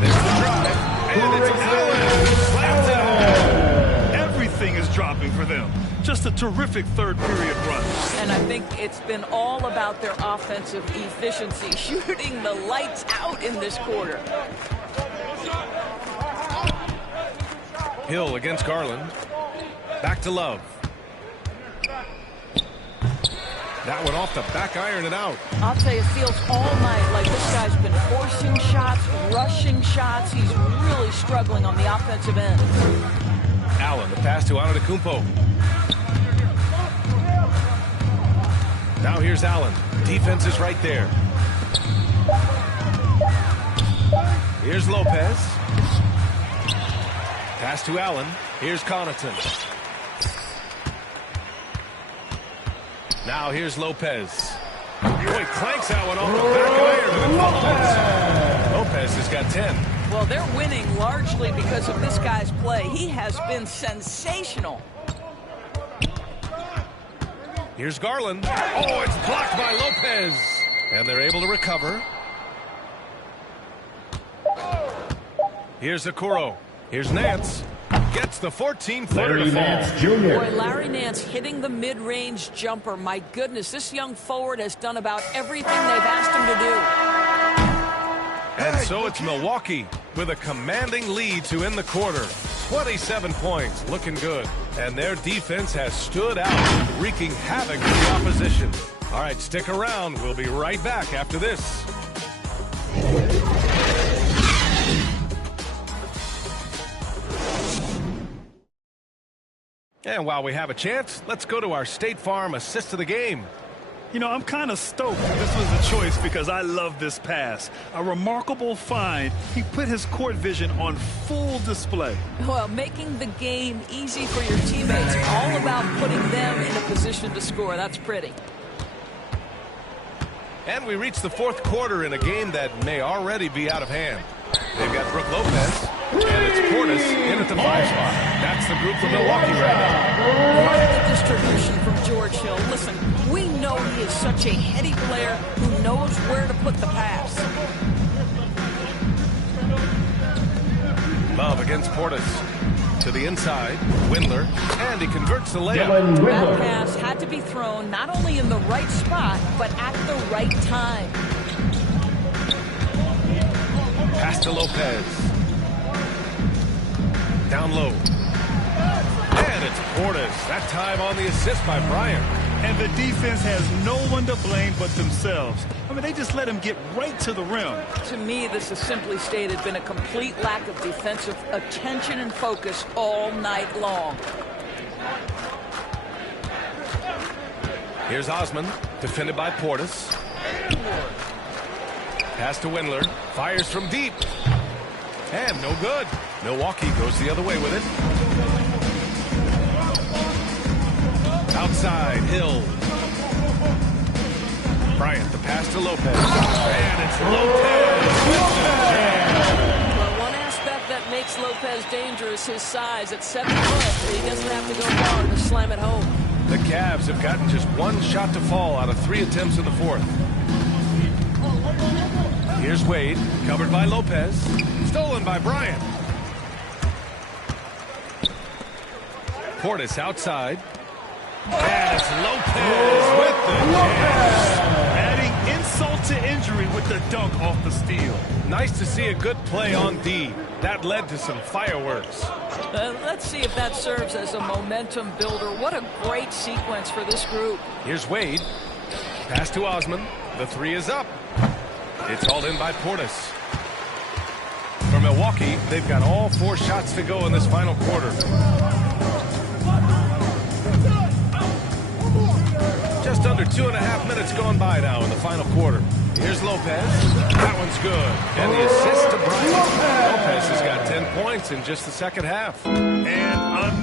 There's the drive. And it's Allen. Slams it home. Everything is dropping for them. Just a terrific third period run. And I think it's been all about their offensive efficiency, shooting the lights out in this quarter. Hill against Garland. Back to Love. That one off the back iron and out. I'll tell you, it feels all night like this guy's been forcing shots, rushing shots. He's really struggling on the offensive end. Allen, the pass to Antetokounmpo. Now here's Allen. Defense is right there. Here's Lopez. Pass to Allen. Here's Connaughton. Now here's Lopez. Boy, clanks that one off the back iron and it falls. Lopez has got 10. Well, they're winning largely because of this guy's play. He has been sensational. Here's Garland. Oh, it's blocked by Lopez. And they're able to recover. Here's Okoro. Here's Nance. Gets the 14-footer to fall. Boy, Larry Nance hitting the mid-range jumper. My goodness, this young forward has done about everything they've asked him to do. And so it's Milwaukee with a commanding lead to end the quarter. 27 points, looking good. And their defense has stood out, wreaking havoc for the opposition. All right, stick around. We'll be right back after this. And while we have a chance, let's go to our State Farm assist of the game. You know, I'm kind of stoked this was a choice because I love this pass. A remarkable find. He put his court vision on full display. Well, making the game easy for your teammates, all about putting them in a position to score. That's pretty. And we reach the fourth quarter in a game that may already be out of hand. They've got Brook Lopez, and it's Portis in at the 5 spot. That's the group from Milwaukee right now. Look at the distribution from George Hill. Listen, we know he is such a heady player who knows where to put the pass. Love against Portis. To the inside, Windler, and he converts the layup. That pass had to be thrown not only in the right spot, but at the right time. Pass to Lopez. Down low. And it's Portis. That time on the assist by Bryant. And the defense has no one to blame but themselves. I mean, they just let him get right to the rim. To me, this has simply stated been a complete lack of defensive attention and focus all night long. Here's Osman, defended by Portis. Pass to Windler. Fires from deep. And no good. Milwaukee goes the other way with it. Outside, Hill. Bryant, the pass to Lopez. And it's Lopez with the jam. Well, one aspect that makes Lopez dangerous, his size at 7 foot. He doesn't have to go far to slam it home. The Cavs have gotten just one shot to fall out of 3 attempts in the fourth. Here's Wade, covered by Lopez. Stolen by Bryant. Portis outside. And it's Lopez with the jam. Adding insult to injury with the dunk off the steal. Nice to see a good play on D. That led to some fireworks. Let's see if that serves as a momentum builder. What a great sequence for this group. Here's Wade. Pass to Osman. The 3 is up. It's hauled in by Portis. For Milwaukee, they've got all 4 shots to go in this final quarter. Just under 2.5 minutes gone by now in the final quarter. Here's Lopez. That one's good. And the assist to Bryant. Lopez has got 10 points in just the second half. And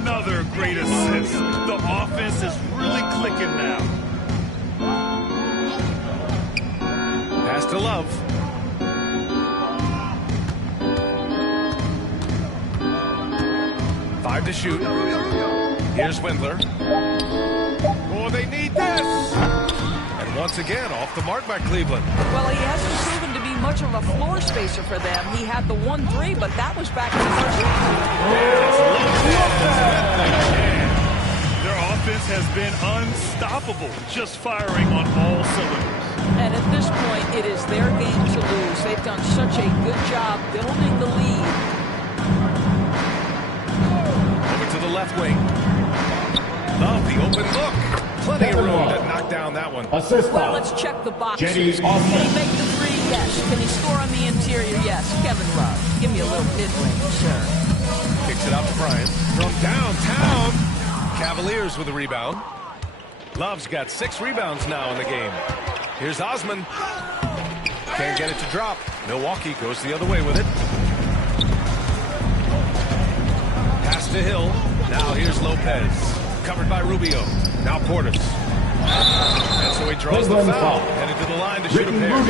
another great assist. The offense is really clicking now. Pass to Love. Five to shoot. Here's Windler. Oh, they need this. And once again, off the mark by Cleveland. Well, he hasn't proven to be much of a floor spacer for them. He had the 1-3, but that was back in the first half. Their offense has been unstoppable, just firing on all cylinders. And at this point, it is their game to lose. They've done such a good job building the lead. Over to the left wing. Love the open look. Plenty of room to knock down that one. Well, let's check the boxes. Can he make the three? Yes. Can he score on the interior? Yes. Kevin Love. Give me a little mid-range, sir. Kicks it out to Bryant. From downtown. Cavaliers with a rebound. Love's got 6 rebounds now in the game. Here's Osman. Can't get it to drop. Milwaukee goes the other way with it. Pass to Hill. Now here's Lopez. Covered by Rubio. Now Portis. And so he draws the foul. Headed to the line to shoot a pair.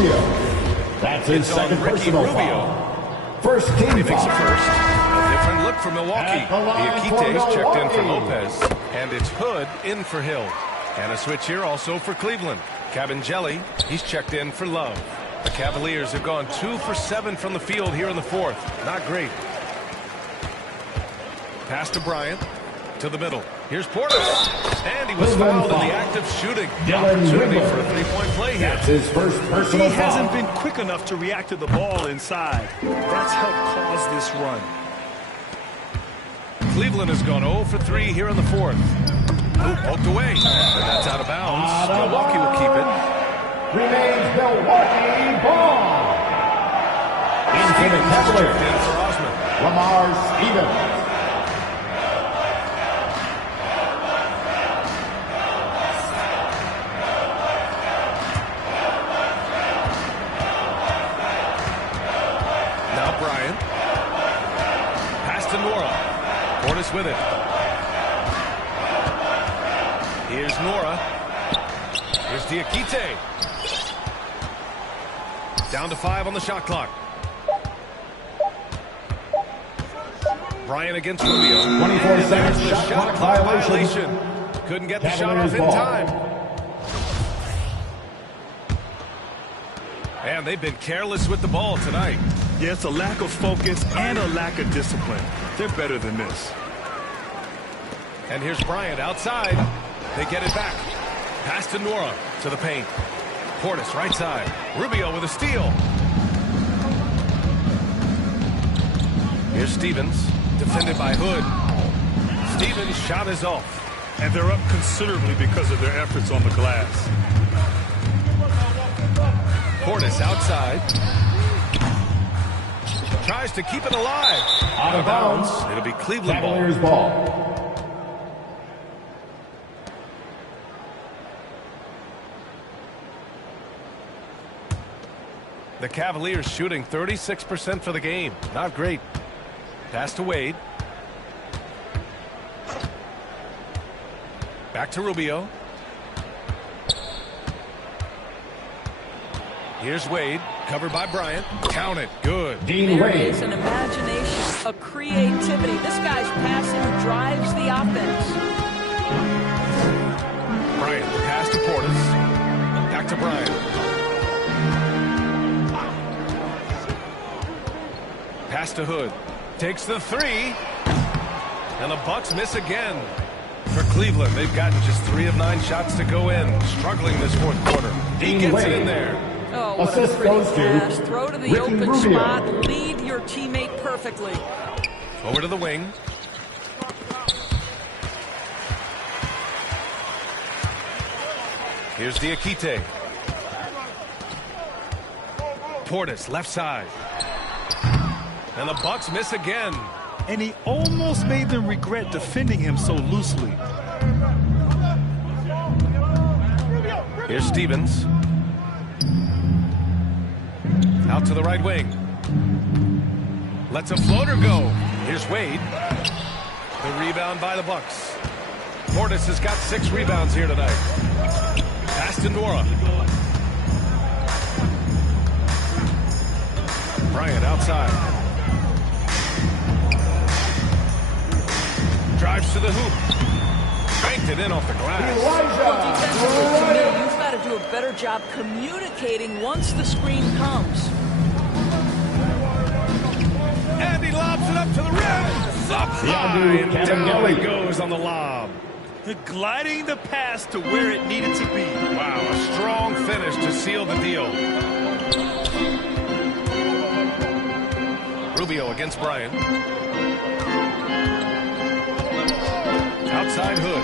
That's his second personal foul. First team he makes foul. a first. A different look for Milwaukee. Diakite's checked in for Lopez. And it's Hood in for Hill. And a switch here also for Cleveland. Cabangeli, he's checked in for Love. The Cavaliers have gone 2 for 7 from the field here in the fourth. Not great. Pass to Bryant. To the middle. Here's Portis. And he was fouled in the act of shooting. The opportunity for a three-point play here. That's his first personal He foul. hasn't been quick enough to react to the ball inside. That's helped cause this run. Cleveland has gone 0 for 3 here in the fourth. Ooh, poked away. And that's out of bounds. Milwaukee will keep it. Remains Milwaukee ball. Into the Cavaliers. In for Osman. Lamar Stevens. Portis with it. Here's Nora. Here's Diakite. Down to 5 on the shot clock. Bryant against Rubio. 24 seconds. The shot clock violation. Couldn't get the shot off in time. And they've been careless with the ball tonight. Yeah, it's a lack of focus and a lack of discipline. They're better than this. And here's Bryant outside. They get it back. Pass to Nora to the paint. Portis right side. Rubio with a steal. Here's Stevens. Defended by Hood. Stevens' shot is off. And they're up considerably because of their efforts on the glass. Portis outside. Tries to keep it alive. Out of bounds. It'll be Cleveland Cavaliers ball. The Cavaliers shooting 36% for the game. Not great. Pass to Wade. Back to Rubio. Here's Wade. Covered by Bryant. Count it. Good. There is an imagination, a creativity. This guy's passing drives the offense. Bryant. The pass to Portis. Back to Bryant. Pass to Hood. Takes the three. And the Bucks miss again. For Cleveland, they've gotten just 3 of 9 shots to go in. Struggling this fourth quarter. He gets it in there. Oh, what a pretty pass. Throw to the open spot. Lead your teammate perfectly. Over to the wing. Here's Diakite. Portis, left side. And the Bucks miss again. And he almost made them regret defending him so loosely. Here's Stevens. Out to the right wing. Lets a floater go. Here's Wade. The rebound by the Bucks. Portis has got 6 rebounds here tonight. Pass to Nora. Bryant outside. Drives to the hoop. Banked it in off the glass. Well, defensively, to me, you've got to do a better job communicating once the screen comes. And he lobs it up to the rim. Up high, and down it goes on the lob. Gliding the pass to where it needed to be. Wow, a strong finish to seal the deal. Rubio against Bryant. Outside Hood.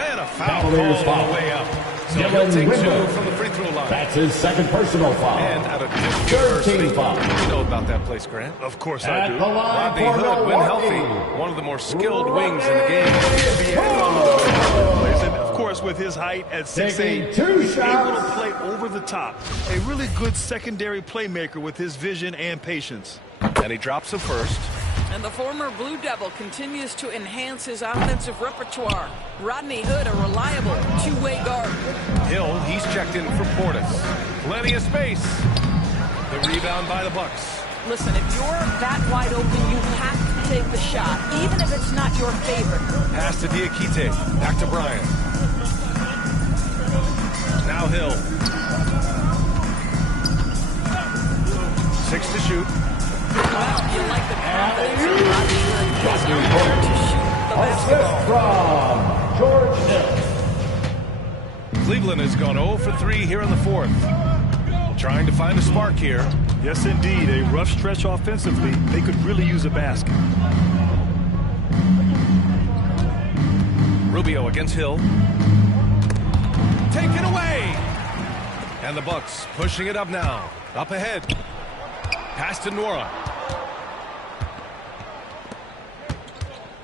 And a foul call on the way up. So he'll take 2 from the free throw line. That's his second personal foul. And at a Duke University. Foul. You know about that place, Grant? Of course I do. Rodney Hood, when healthy, one of the more skilled wings in the game. And of course, with his height at 6'8", able to play over the top. A really good secondary playmaker with his vision and patience. And he drops the first. And the former Blue Devil continues to enhance his offensive repertoire. Rodney Hood, a reliable two-way guard. Hill, he's checked in for Portis. Plenty of space. The rebound by the Bucks. Listen, if you're that wide open, you have to take the shot, even if it's not your favorite. Pass to Diakite. Back to Bryant. Now Hill. 6 to shoot. Wow, you like the confidence of Rodney Hood. He's prepared to shoot the basketball. From George Hill. Cleveland has gone 0 for 3 here in the fourth. Trying to find a spark here. Yes, indeed. A rough stretch offensively. They could really use a basket. Rubio against Hill. Taken away. And the Bucks pushing it up now. Up ahead. Pass to Nora.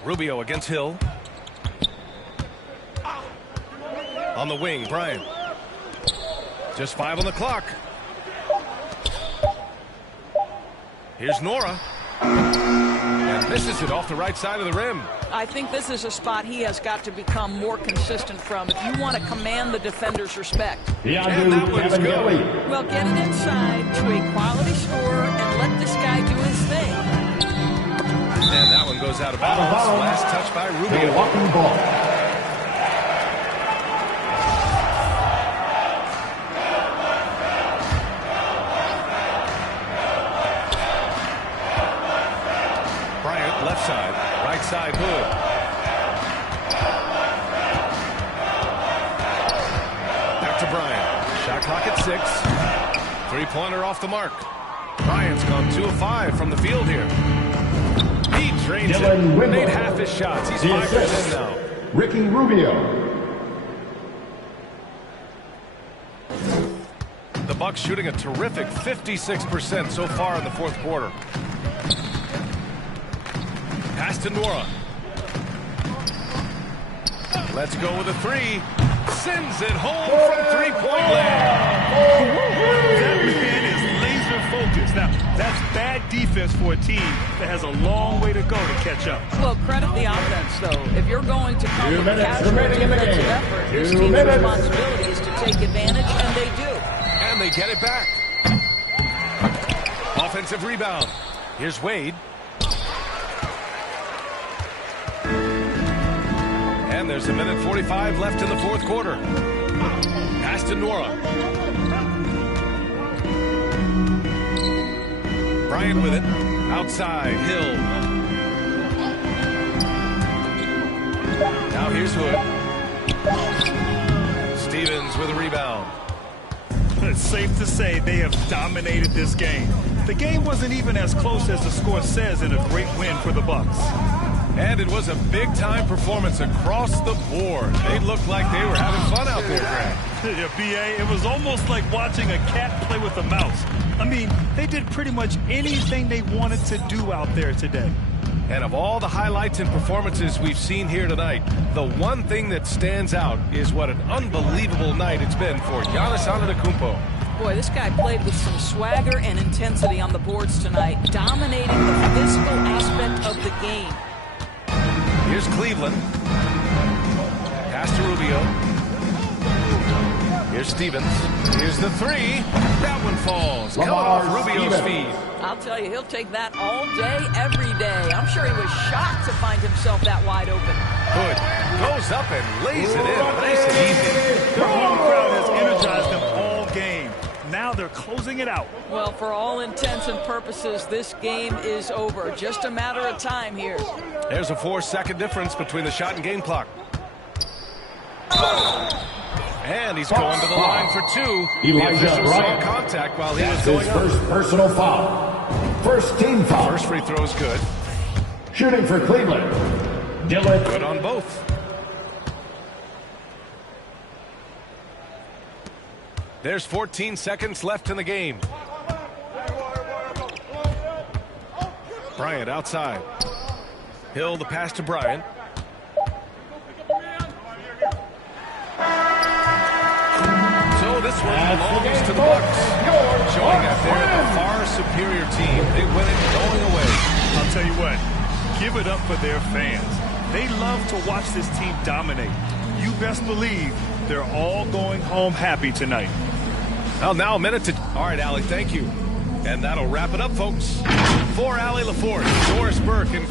Rubio against Hill. On the wing, Bryant. Just 5 on the clock. Here's Nora. And misses it off the right side of the rim. I think this is a spot he has got to become more consistent from if you want to command the defender's respect. And that one's good. Well, get it inside to a quality scorer and let this guy do his thing. And that one goes out of bounds. Last touch by Rubio. Milwaukee ball. Left side, right side Hood. Back to Bryant. Shot clock at 6. Three-pointer off the mark. Bryant's gone 2 of 5 from the field here. He drains it. Made half his shots. He's 5 for 10 now. Ricky Rubio. The Bucks shooting a terrific 56% so far in the fourth quarter. Pass to Nora. Let's go with a 3. Sends it home from three-point land. That man is laser focused. Now, that's bad defense for a team that has a long way to go to catch up. Well, credit the offense, though. If you're going to come with casual defensive effort, this team's responsibility is to take advantage, and they do. And they get it back. Offensive rebound. Here's Wade. And there's a minute 45 left in the fourth quarter. Pass to Nora. Bryant with it. Outside, Hill. Now here's Hood. Stevens with a rebound. It's safe to say they have dominated this game. The game wasn't even as close as the score says in a great win for the Bucks. And it was a big-time performance across the board. They looked like they were having fun out there, Grant. Yeah, B.A., it was almost like watching a cat play with a mouse. I mean, they did pretty much anything they wanted to do out there today. And of all the highlights and performances we've seen here tonight, the one thing that stands out is what an unbelievable night it's been for Giannis Antetokounmpo. Boy, this guy played with some swagger and intensity on the boards tonight, dominating the physical aspect of the game. Here's Cleveland. Pass to Rubio. Here's Stevens. Here's the three. That one falls. Coming off Rubio's feet. I'll tell you, he'll take that all day, every day. I'm sure he was shocked to find himself that wide open. Good. Goes up and lays it in. Nice and easy. The home crowd has energized them all game. Now they're closing it out. Well, for all intents and purposes, this game is over. Just a matter of time here. There's a 4-second difference between the shot and game clock. And he's going to the line for two. The official saw contact while he was going up. First personal foul. First team foul. First free throw is good. Shooting for Cleveland, Dylan. Good on both. There's 14 seconds left in the game. Bryant outside. Hill the pass to Bryant. So this one belongs to the Bucks. Showing that they're the far superior team. They win it going away. I'll tell you what, give it up for their fans. They love to watch this team dominate. You best believe they're all going home happy tonight. Well, now a minute to... All right, Allie, thank you. And that'll wrap it up, folks. For Allie LaForce, Doris Burke, and...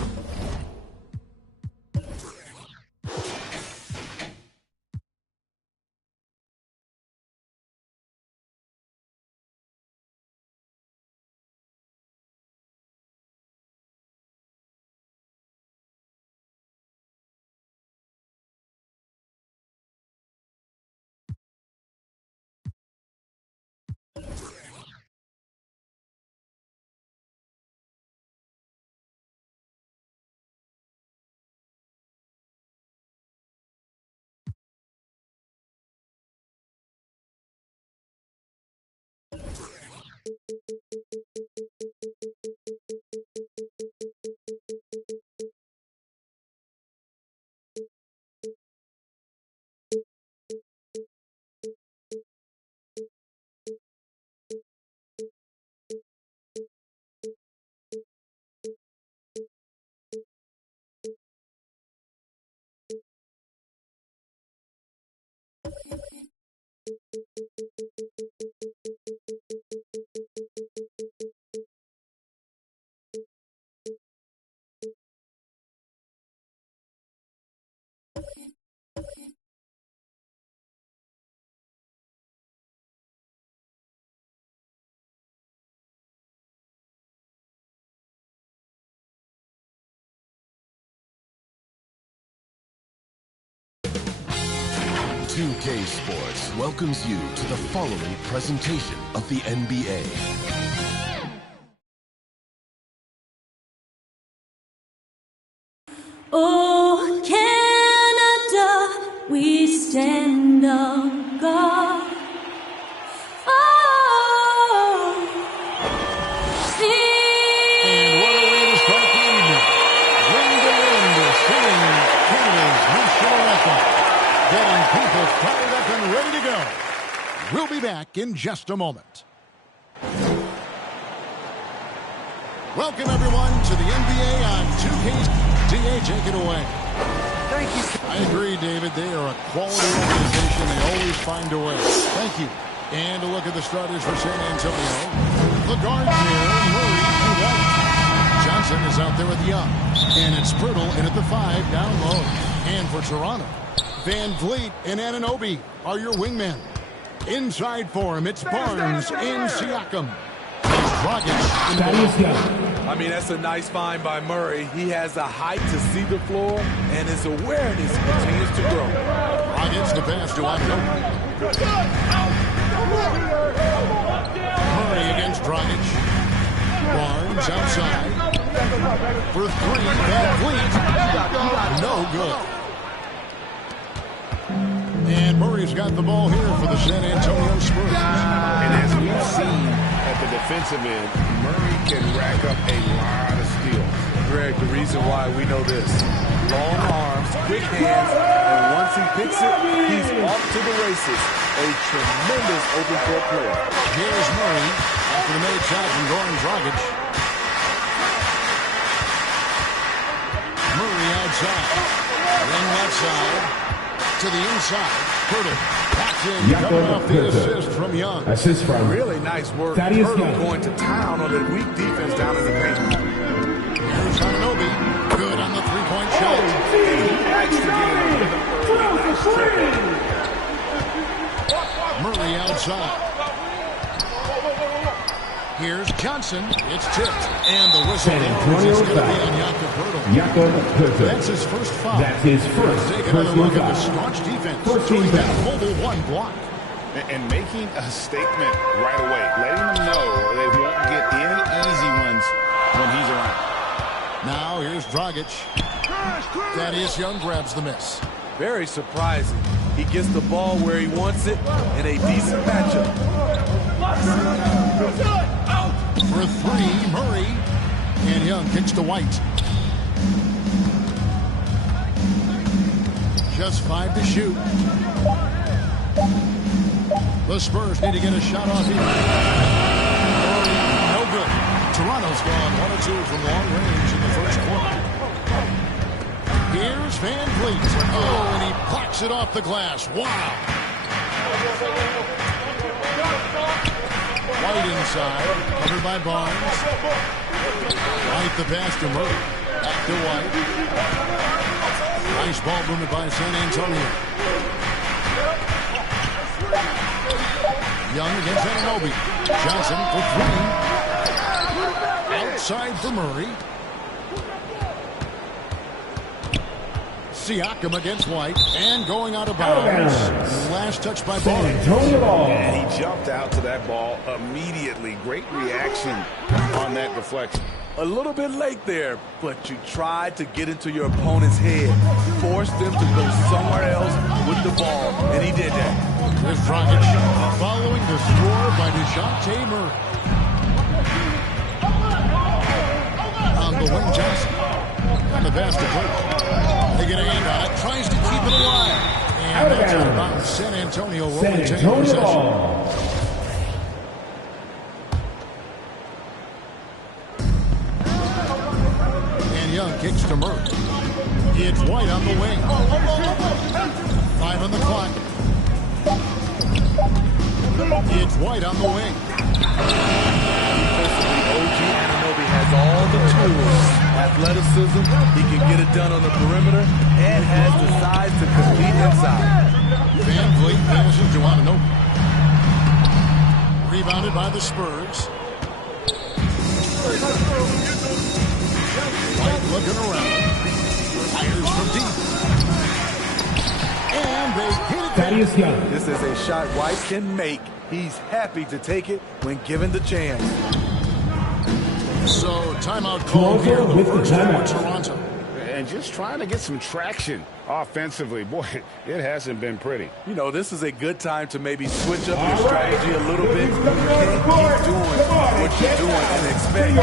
K Sports welcomes you to the following presentation of the NBA. Oh, Canada, we stand on guard. Oh, and what a way to start the evening. Bring the wind, singing Canada's national anthem. Getting people fired up and ready to go. We'll be back in just a moment. Welcome, everyone, to the NBA on 2K. DA, take it away. Thank you. I agree, David. They are a quality organization. They always find a way. Thank you. And a look at the starters for San Antonio. The guards here, Murray and White. Johnson is out there with Young. And it's Pirtle in at the 5 down low. And for Toronto, Van Vliet and Anunoby are your wingmen. Inside for him, it's Barnes and Siakam. I mean, that's a nice find by Murray. He has the height to see the floor, and his awareness continues to grow. Gets the pass to Anunoby. Murray against Dragic. Barnes outside. For 3, Van Vliet. No good. And Murray's got the ball here for the San Antonio Spurs. And as we've seen at the defensive end, Murray can rack up a lot of steals. Greg, the reason why we know this. Long arms, quick hands, and once he picks it, he's off to the races. A tremendous open court player. Here's Murray after the made shot from Goran Dragic. Murray outside. Then left side to the inside. Hurdle. Back in, coming off the assist from Young. Assist from really nice work. Thaddeus Hurdle Young. going to town on that weak defense down in the paint. Here's Anunoby. Good on the three-point shot. He likes to get in the rhythm early. Nice triple. Murray outside. Here's Johnson. It's tipped. And the whistle blows. It's going to be on Jakob Hurdle. That's his first foul. That's his first. Take another look at the staunch defense. Doing that mobile one block. And making a statement right away. Letting them know they won't get any easy ones when he's around. Now here's Dragic. Thaddeus Young grabs the miss. Very surprising. He gets the ball where he wants it in a decent matchup. For three, Murray. And Young kicks to White. Just 5 to shoot. The Spurs need to get a shot off here. No good. Toronto's gone 1 or 2 from long range in the first quarter. Here's Van Vliet. Oh, and he blocks it off the glass. Wow. White inside, covered by Barnes. White the pass to Murray. Back to White. Nice ball movement by San Antonio. Young against Anunoby. Johnson for 3. Outside for Murray. Siakam against White, and going out of bounds. Last touch by Barnes. And he jumped out to that ball immediately. Great reaction on that deflection. A little bit late there, but you tried to get into your opponent's head. Forced them to go somewhere else with the ball, and he did that. Here's Dragic following the score by DeJounte Murray. On the wing, Johnson. On the pass to Burke. They get a hand on it. Tries to keep it alive. And that's out of bounds. San Antonio will retain possession. And Young kicks to Murray. It's White on the wing. 5 on the clock. It's White on the wing. OG Anunoby has all the tools. Athleticism, he can get it done on the perimeter, and has the size to compete inside. Van Vliet passes to Anunoby. Rebounded by the Spurs. White looking around. Fires from deep. And they hit it. Thaddeus Young. This is a shot White can make. He's happy to take it when given the chance. So, timeout call here with the timeout. Toronto. And just trying to get some traction offensively. Boy, it hasn't been pretty. You know, this is a good time to maybe switch up your strategy a little bit. You can't keep doing what you're doing and expect.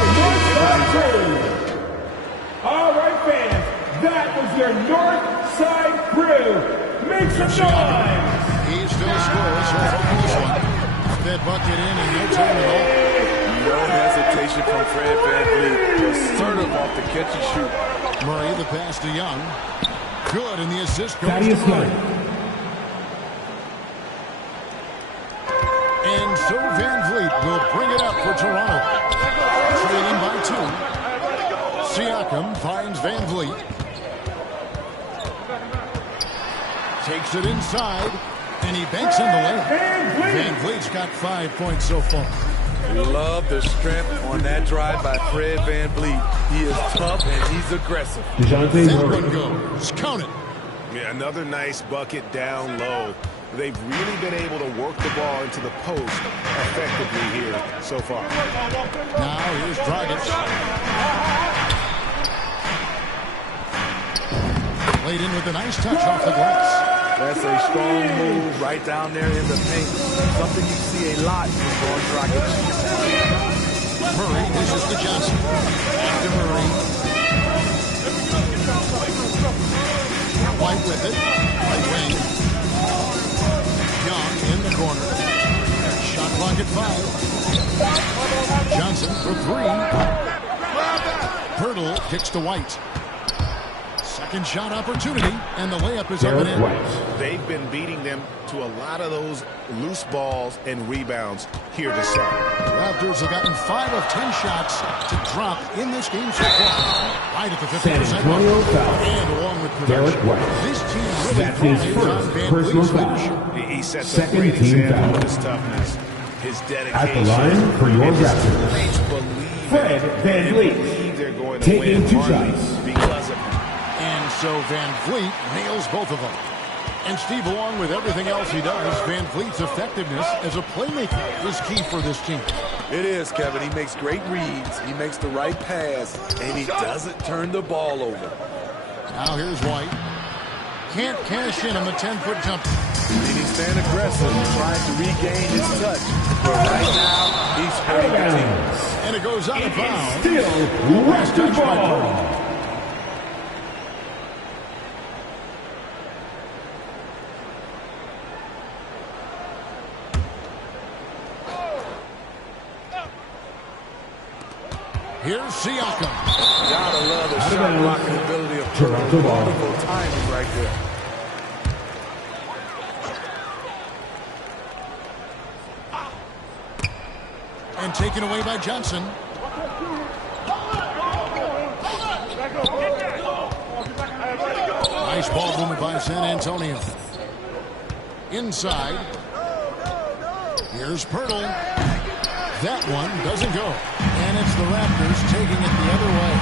All right, fans, that was your North Side crew. Make some noise. He's still scoreless so far in this one. That bucket in and no time at all. No hesitation from Fred VanVleet. Assertive off the catch and shoot. Murray the pass to Young. Good, and the assist goes to Murray. And so VanVleet will bring it up for Toronto. Trailing by 2. Siakam finds VanVleet. Takes it inside, and he banks in the lane. VanVleet's got 5 points so far. We love the strength on that drive by Fred VanVleet. He is tough and he's aggressive. That one goes. Count it. Yeah, another nice bucket down low. They've really been able to work the ball into the post effectively here so far. Now here's Dragic. Played in with a nice touch off the glass. That's a strong move right down there in the paint. Something you see a lot from Goran Dragic. Murray dishes to Johnson. Back to Murray. White with it. Right wing. Young in the corner. Shot clock at 5. Johnson for 3. Pirtle kicks to White. Second shot opportunity, and the layup is up and in. They've been beating them to a lot of those loose balls and rebounds here to start. Raptors have gotten 5 of 10 shots to drop in this game so far. Right at the 50% mark. And along with production, this team really thrives on Van Vliet's leadership. He sets a great example of his toughness, his dedication. At the line for your Raptors, Fred Van Vliet, they're going to taking win 2 partly shots. because of him. And so Van Vliet nails both of them. And Steve, along with everything else he does, Van Vliet's effectiveness as a playmaker is key for this team. It is, Kevin. He makes great reads. He makes the right pass, and he doesn't turn the ball over. Now here's White. Can't cash in on the 10-foot jumper. And he's staying aggressive, trying to regain his touch. But right now, he's hurting the team. And it goes out of bounds. Still Raptors ball. Here's Siakam. Gotta love the shot blocking ability of Toronto. Wonderful timing right there. And taken away by Johnson. Nice ball movement by San Antonio. Inside. Here's Pirtle. That one doesn't go. And it's the Raptors taking it the other way.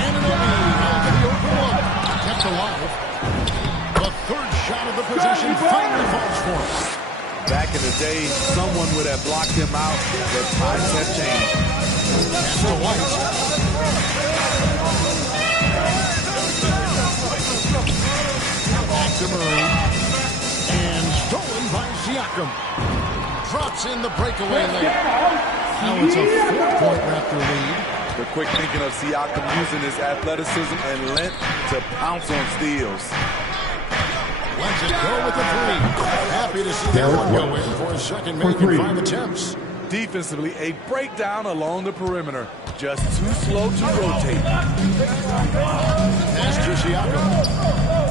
And an the open look. Kept alive. The third shot of the possession finally falls for him. Back in the day, someone would have blocked him out, but times have changed. Pass to White. Back to Murray. And stolen by Siakam. Drops in the breakaway lane. Now it's a 4-point Raptor lead. The quick thinking of Siakam using his athleticism and length to pounce on steals. Lets it go with the 3. Happy to see that one go in for a second, making 5 attempts. Defensively, a breakdown along the perimeter. Just too slow to rotate. Pass to Siakam.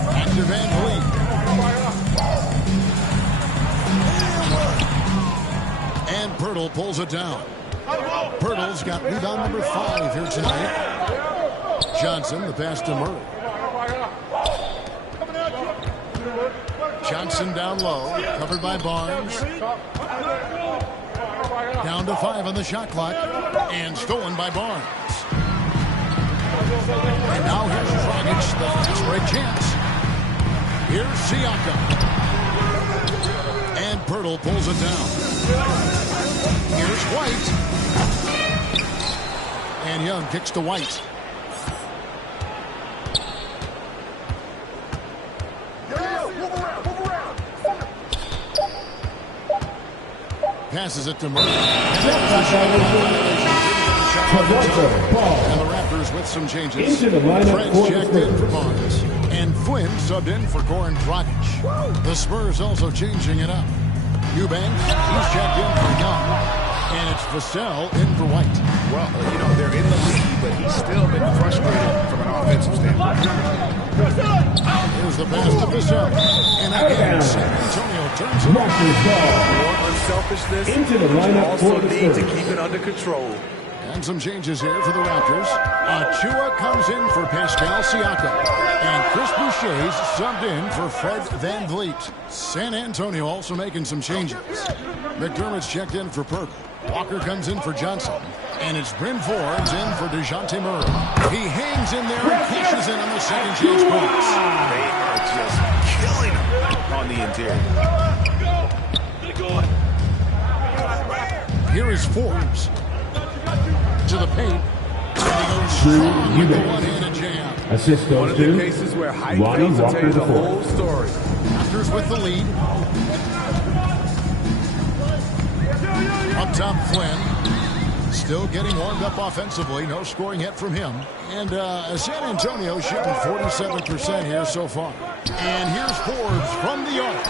Back to Van Vliet. And Pirtle pulls it down. Pirtle's got rebound number 5 here tonight. Johnson, the pass to Murray. Johnson down low, covered by Barnes. Down to 5 on the shot clock, and stolen by Barnes. And now here's Dragic, the fast break chance. Here's Siakam. And Pirtle pulls it down. Here's White. And Young kicks to White. Passes it to Murray. And the Raptors with some changes. Fred's checked in for Barnes. And Flynn subbed in for Goran Dragic. The Spurs also changing it up. Eubanks, he's checked in for Young. And it's Vassell in for White. Well, you know, they're in the lead, but he's still been frustrated from an offensive standpoint. Here's the pass to Vassell. And again, San Antonio turns it over. More unselfishness, into the lineup also for the need to Spurs. keep it under control. And some changes here for the Raptors. Achua comes in for Pascal Siakam. And Chris Boucher's subbed in for Fred Van Vliet. San Antonio also making some changes. McDermott's checked in for Pirtle. Walker comes in for Johnson. And it's Bryn Forbes in for DeJounte Murray. He hangs in there and pushes in on the second chance points. They are just killing him on the interior. Here is Forbes. To the paint. And he goes strong with the one-handed jam. Assist One goes of the to cases where height Lonnie fails to tell Walker you the IV. whole story. Raptors with the lead. Up top, Flynn. Still getting warmed up offensively. No scoring yet from him. And San Antonio shooting 47% here so far. And here's Forbes from the arc.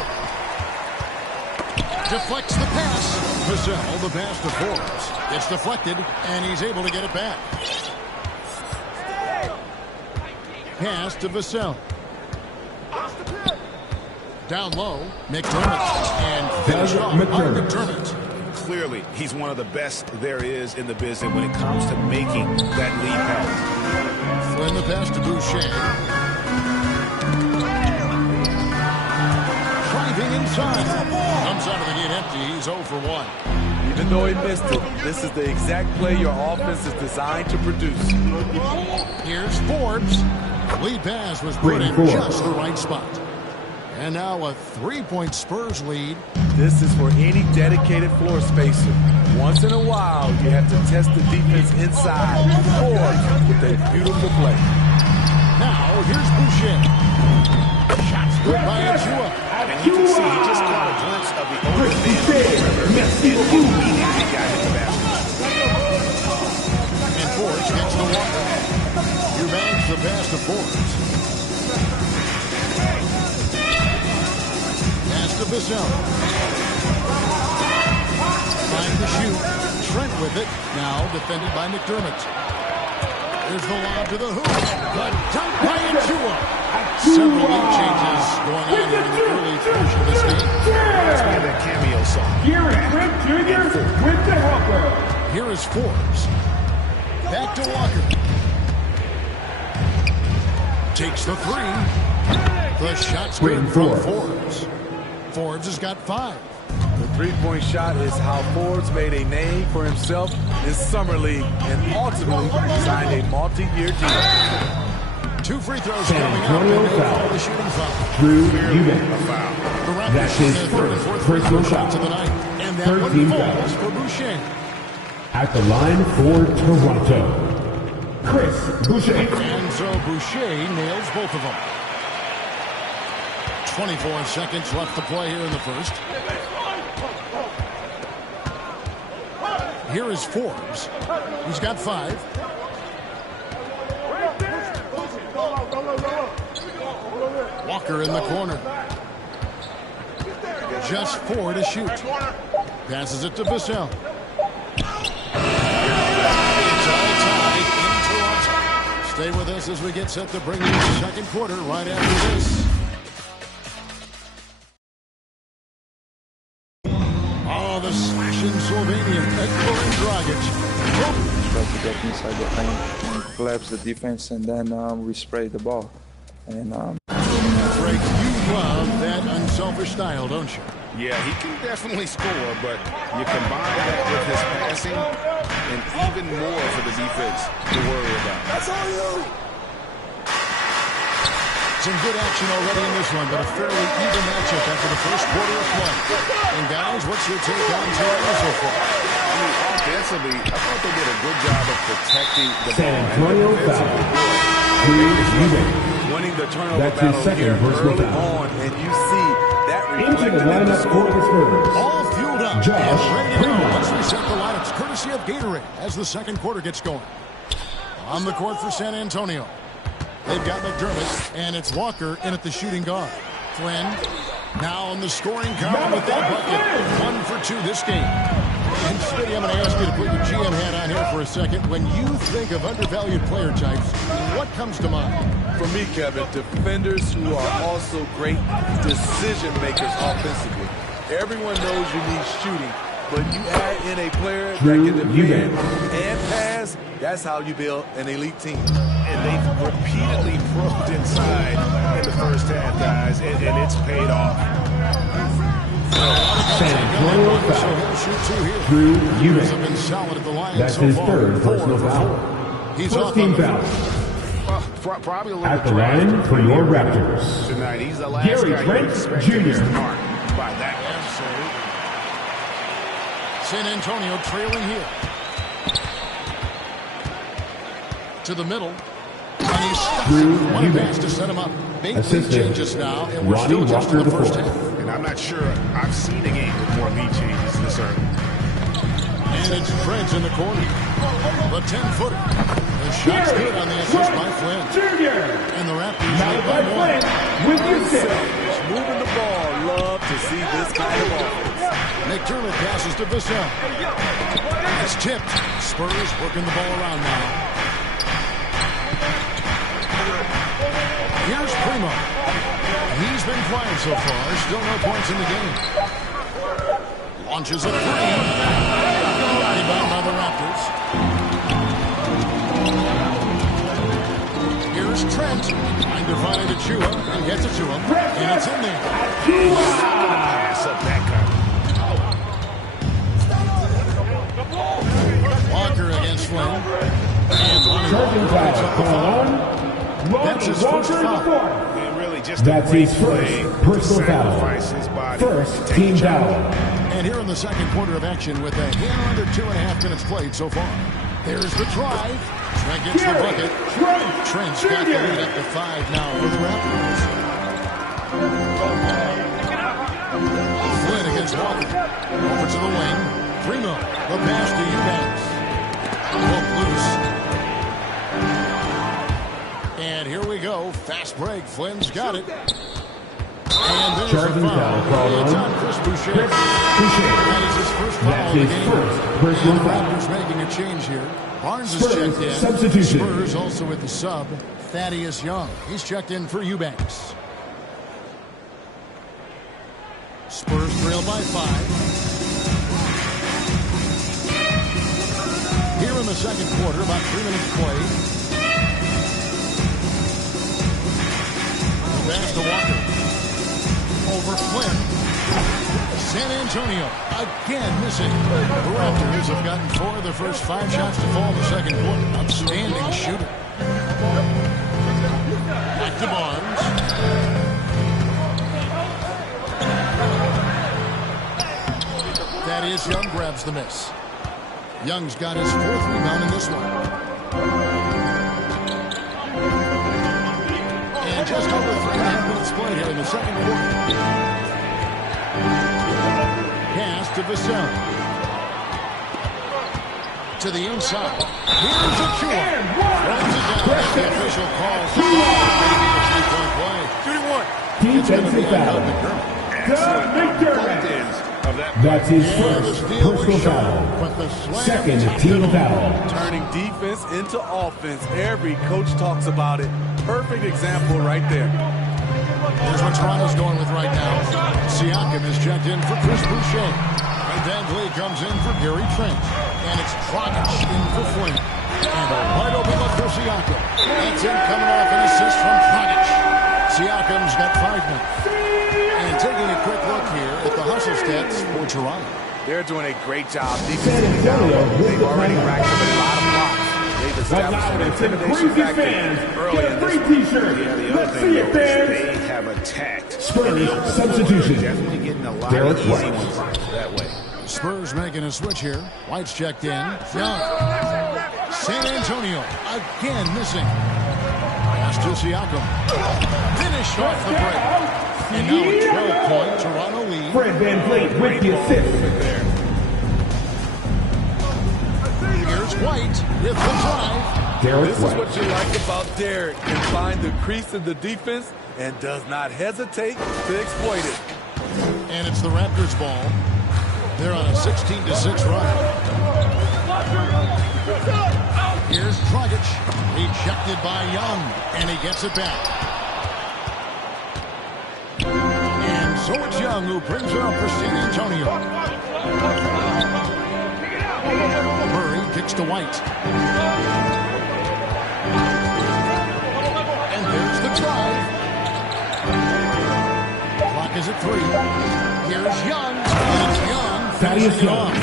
Deflects the pass. Vassell, the pass to Forbes. It's deflected, and he's able to get it back. Pass to Vassell. Down low, McDermott. And finish off by McDermott. Clearly, he's one of the best there is in the business when it comes to making that lead pass. Flynn the pass to Boucher. Driving inside. Comes out of the gate empty. He's 0 for 1. Even though he missed it, this is the exact play your offense is designed to produce. Here's Forbes. Lead pass was put in just the right spot. And now a 3-point Spurs lead. This is for any dedicated floor spacer. Once in a while, you have to test the defense inside. Forbes with a beautiful play. Now, here's Boucher. Shots good by Achua. And you can see he just caught a glimpse of the open man. Immediately got hit the basket. And Forbes gets the Walker. Eubanks the pass to Forbes. To Vassell. Trying to shoot. Trent with it. Now defended by McDermott. There's the lob to the hoop. The dunk by Achua. Several lead changes going on here in the early portion of this game. Let's get that cameo song. Here is Trent Jr. with the helper. Here is Forbes. Back to Walker. Takes the three. The shot's good from Forbes. Forbes has got 5. The three-point shot is how Forbes made a name for himself in Summer League and ultimately signed a multi-year deal. 2 free throws coming up. The shooting foul. Drew Eubanks. That's his first personal shots foul. of the night. And that one falls for Boucher. At the line for Toronto, Chris Boucher. And so Boucher nails both of them. 24 seconds left to play here in the first. Here is Forbes. He's got 5. Walker in the corner. Just 4 to shoot. Passes it to Vassell. Stay with us as we get set to bring you the second quarter right after this. The slashing Slovenian at Dragic. Try to get inside the paint and collapse the defense, and then we spray the ball. And Frank, you love that unselfish style, don't you? Yeah, he can definitely score, but you combine that with his passing, and even more for the defense to worry about. That's all you. Some good action already in this one, but a fairly even matchup after the first quarter of play. And guys, what's your take on Toronto so far? I mean, offensively, I thought they did a good job of protecting the San Antonio foul. Winning the turnover battle here early on, and you see that reflected in the score. All fueled up and ready to go. Let's reset the lineups courtesy of Gatorade as the second quarter gets going. On the court for San Antonio. They've got McDermott, and it's Walker in at the shooting guard. Flynn now on the scoring column with that bucket. 1 for 2 this game. And Smitty, I'm going to ask you to put your GM hat on here for a second. When you think of undervalued player types, what comes to mind? For me, Kevin, defenders who are also great decision makers offensively. Everyone knows you need shooting, but you add in a player that can defend and pass, that's how you build an elite team. And they've repeatedly probed inside in the first half, guys, and it's paid off. San Antonio foul. Drew Eubanks. That's his third personal foul. First team foul. Probably a little at the line for your Raptors. Tonight, he's the last Gary guy Trent Jr. By that San Antonio trailing here. To the middle. And he's stuck with one pass to set him up. Big lead changes now, and we're still just in the first half. And I'm not sure I've seen a game with more lead changes this early. And it's Trent in the corner. The 10-footer. The shot's good on the assist by Flynn. And the Raptors lead by one. Moving the ball. Love to see this kind of offense. McDermott passes to Vassell. It's tipped. Spurs working the ball around now. Here's Primo. He's been quiet so far. Still no points in the game. Launches a three. Rebound by the Raptors. Here's Trent. Trying to find Achua and gets it to him. And it's in there. Pass up that kind. Walker against Flynn. And Lonnie Walker picks up the foul. That's his first foul. That's his first personal foul. First team foul. And here in the second quarter of action with a hand under 2.5 minutes played so far. There's the drive. Trent gets the bucket. Trent's got the lead up to 5 now for the Raptors. Flynn against Walker. Over to the wing. Primo. The pass to Eubanks. Hook loose. And here we go. Fast break. Flynn's got it. And there's a foul. It's on Chris Boucher. That is his first foul of the game. And the Raptors making a change here. Barnes is checked in. Substitution. Spurs also with the sub. Thaddeus Young. He's checked in for Eubanks. Spurs trail by 5. Here in the second quarter, about 3 minutes played. Pass to Walker. Over Flynn. San Antonio again missing. The Raptors have gotten 4 of their first 5 shots to fall in the second quarter. Outstanding shooter. Back to Barnes. Thaddeus Young grabs the miss. Young's got his 4th rebound in this one. And just over 3.5 minutes played here in the second quarter. Pass to Vassell. To the inside. Here's Achua. Runs it down. The official calls for maybe a 3-point play. Shooting one. Defensive foul. That's his first personal foul. Second team foul. Turning defense into offense. Every coach talks about it. Perfect example right there. Here's what Toronto's going with right now. Siakam is checked in for Chris Boucher. And Van Vliet comes in for Gary Trent. And it's Dragic in for Flynn. And a wide open look for Siakam. That's him coming off an assist from Dragic. Siakam's got 5 minutes. And taking a quick look here at the hustle stats for Toronto. They're doing a great job defensively. They've already racked up a lot of blocks. They've established an intimidation factor early in this one. Yeah, the other thing is they have attacked. Spurs substitution. Definitely getting a lot of easy ones that way. Spurs making a switch here. White's checked in. Young. San Antonio again missing. Pass to Siakam. Finished off the break. And now a 12-point Toronto lead. Fred Van Vliet with the assist. Here's White with the drive. This is what you like about Derek. Can find the crease in the defense and does not hesitate to exploit it. And it's the Raptors' ball. They're on a 16-6 run. Here's Dragic. Rejected by Young. And he gets it back. And so it's Young who brings it up for San Antonio. Murray kicks to White. And there's the drive. Clock is at 3. Here's Young. And it's Young. Thaddeus Young.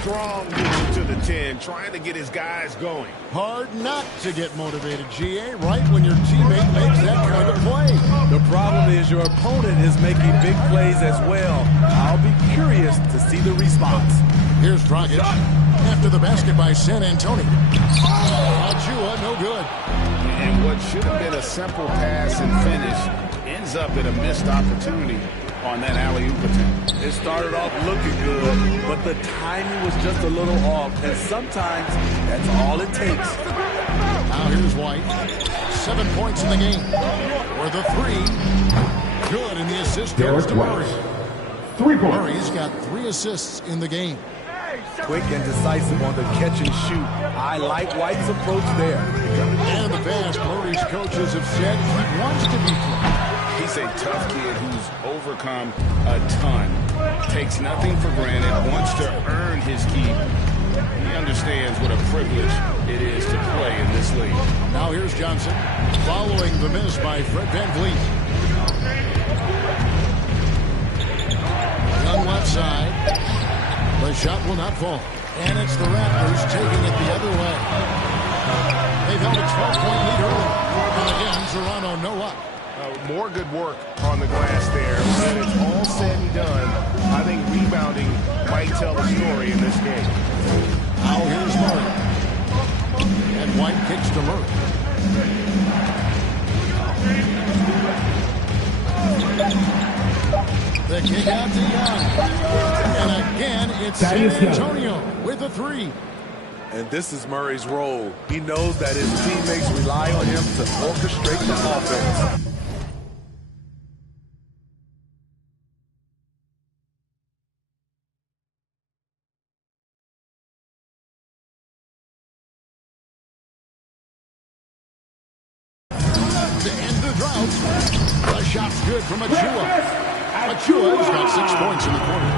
Strong move to the 10, trying to get his guys going. Hard not to get motivated, GA, right when your teammate makes that kind of play. The problem is your opponent is making big plays as well. I'll be curious to see the response. Here's Dragic. After the basket by San Antonio. Achua, no good. And what should have been a simple pass and finish ends up in a missed opportunity. on that alley-oop attempt. It started off looking good, but the timing was just a little off, and sometimes that's all it takes. Now here's White. 7 points in the game. For the three. Good, and the assist goes to Murray. 3 points. Murray's got 3 assists in the game. Quick and decisive on the catch and shoot. I like White's approach there. And in the past, Murray's coaches have said he wants to be free. He's a tough kid who's overcome a ton. Takes nothing for granted, wants to earn his keep. He understands what a privilege it is to play in this league. Now here's Johnson, following the miss by Fred VanVleet. Young left side. The shot will not fall. And it's the Raptors taking it the other way. They've held a 12-point lead early. And again, Toronto no luck. More good work on the glass there. When it's all said and done, I think rebounding might tell the story in this game. Now here's Murray. And White kicks to Murray. The kick out to Young. And again, it's San Antonio with a three. And this is Murray's role. He knows that his teammates rely on him to orchestrate the offense. To end the drought, the shot's good from Achua. Achua's got 6 points in the quarter.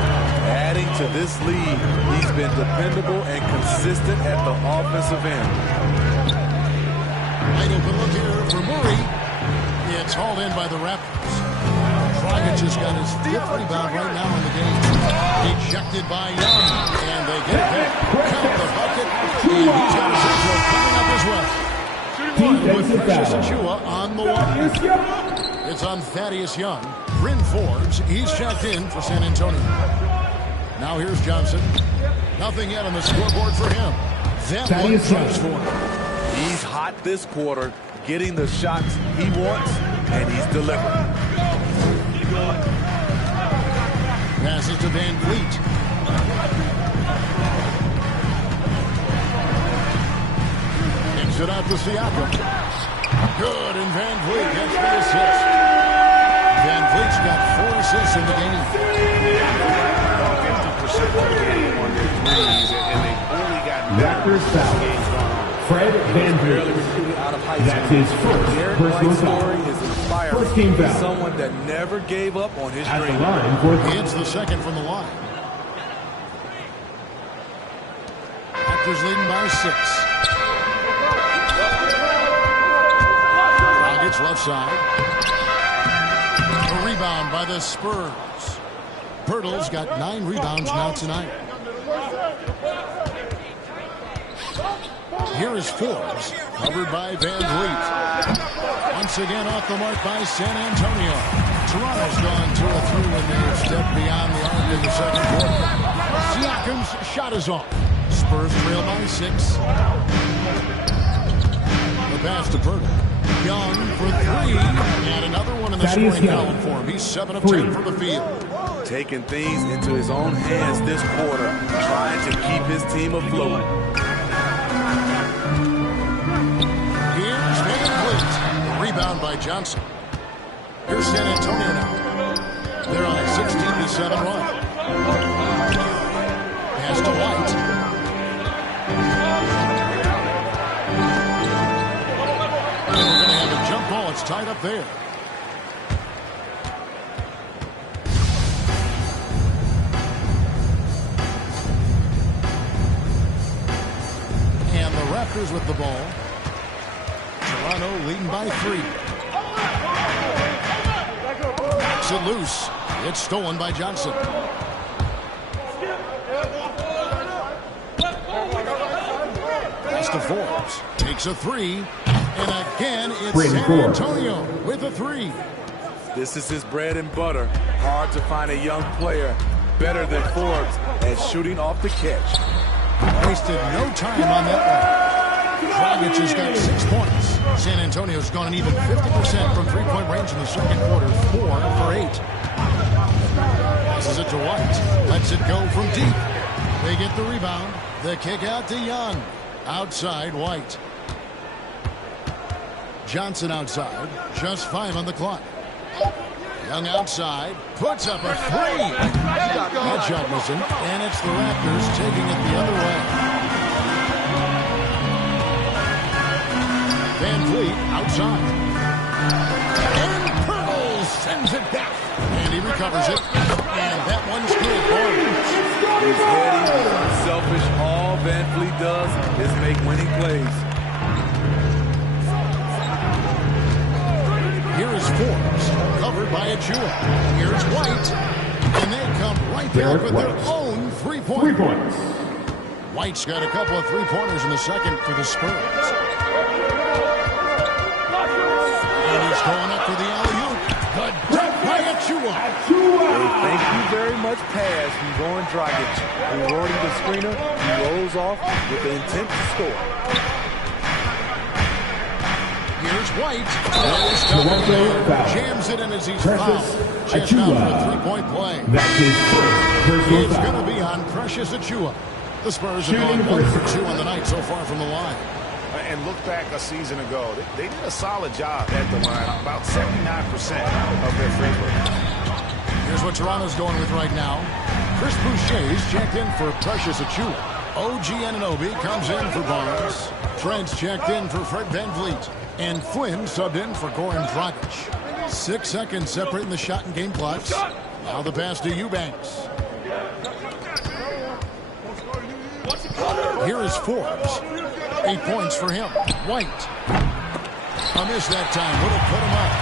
Adding to this lead, he's been dependable and consistent at the offensive end. Wide open look here for Murray. It's hauled in by the Raptors. Dragic has got his 5th rebound right now in the game. Ejected by Young, and they get it back. Count the bucket, and he's got a free throw coming up as well. With Precious Achua on the wire. It's on Thaddeus Young. Bryn Forbes, he's checked in for San Antonio. Now here's Johnson. Nothing yet on the scoreboard for him. That one comes for him. He's hot this quarter, getting the shots he wants, and he's delivering. Passes to VanVleet. Kicks it out to Siakam. Good, and VanVleet gets the assist. VanVleet's got 4 assists in the game. 50% of the game on their threes, and they've only got Raptors foul. Fred VanVleet. That's his first personal foul. First team foul. Someone that never gave up on his dream. It's the second from the line. Raptors leading by 6. Dragic's left side. A rebound by the Spurs. Pirtle's got 9 rebounds now tonight. Here is Forbes, covered by VanVleet. Once again off the mark by San Antonio. Toronto's gone 2 of 3 when they've stepped beyond the arc in the second quarter. Siakam's shot is off. Spurs trail by 6. The pass to Pirtle. Young for 3. And another one in the scoring column for him. He's 7 of 10 from the field. Taking things into his own hands this quarter, trying to keep his team afloat. Here's VanVleet. Rebound by Johnson. Here's San Antonio now. They're on a 16-7 run. Pass to White. And we're going to have a jump ball. It's tied up there. And the Raptors with the ball. Toronto leading by 3. Knocks it loose. It's stolen by Johnson. Pass to Forbes. Takes a 3. And again, it's San Antonio with a 3. This is his bread and butter. Hard to find a young player better than Forbes at shooting off the catch. Wasted no time on that one. Dragic has got 6 points. San Antonio's gone an even 50% from 3-point range in the second quarter. 4 for 8. Passes it to White. Lets it go from deep. They get the rebound. The kick out to Young. Outside, White. Johnson outside. Just 5 on the clock. Young outside. Puts up a 3. That shot missing. And it's the Raptors taking it the other way. Van Vliet outside. And Pirtle sends it back. And he recovers it. And that one's good. He's heady, he's unselfish. All Van Vliet does is make winning plays. Here is Forbes, covered by Achua. Here's White. And they come right back with their own 3-pointer. White's got a couple of 3-pointers in the second for the Spurs. And he's going up for the alley-oop. Good dunk by Achua. Thank you very much pass from Goran Dragic. Rewarding the screener, he rolls off with the intent to score. Here's White. Jams it in as he's fouled. Just out for a 3-point play. It's going to be on Precious Achua. The Spurs have gone 1 for 2 on the night so far from the line. And look back a season ago. They did a solid job at the line. About 79% of their free throws. Here's what Toronto's going with right now. Chris Boucher's checked in for Precious Achua. OG Anunoby comes in for Barnes. Trent's checked in for Fred Van Vliet. And Flynn subbed in for Goran Dragic. 6 seconds separating the shot and game clocks. Now the pass to Eubanks. Here is Forbes. 8 points for him. White. A miss that time. Would have put him up.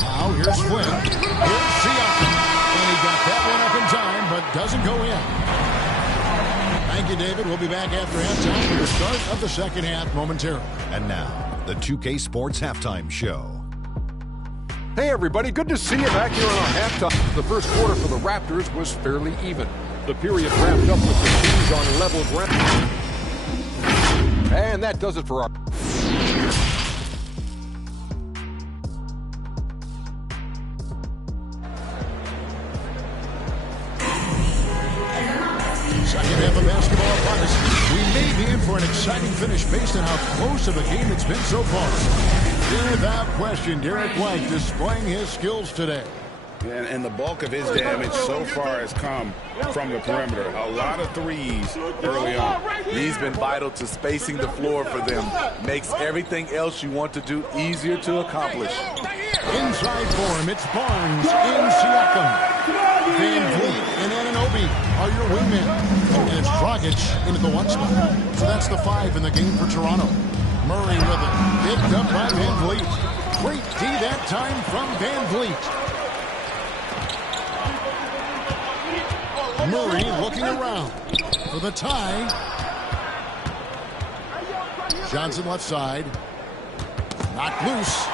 Now here's Flynn. Here's Siakam. And he got that one up in time, but doesn't go in. Thank you, David. We'll be back after halftime for the start of the second half momentarily. And now, the 2K Sports Halftime Show. Hey, everybody. Good to see you back here on our halftime. The first quarter for the Raptors was fairly even. The period wrapped up with the teams on level ground. And that does it for our... Second half of basketball upon us. We may be in for an exciting finish based on how close of a game it's been so far. Without question, Derek White displaying his skills today. And the bulk of his damage so far has come from the perimeter. A lot of threes early on. He's been vital to spacing the floor for them. Makes everything else you want to do easier to accomplish. Inside for him, it's Barnes in Siakam. Van Vliet and Anunoby are your wingmen. And it's Dragic into the 1 spot. So that's the 5 in the game for Toronto. Murray with it. Picked up by Van Vliet. Great D that time from Van Vliet. Murray looking around for the tie. Johnson left side. Knocked loose.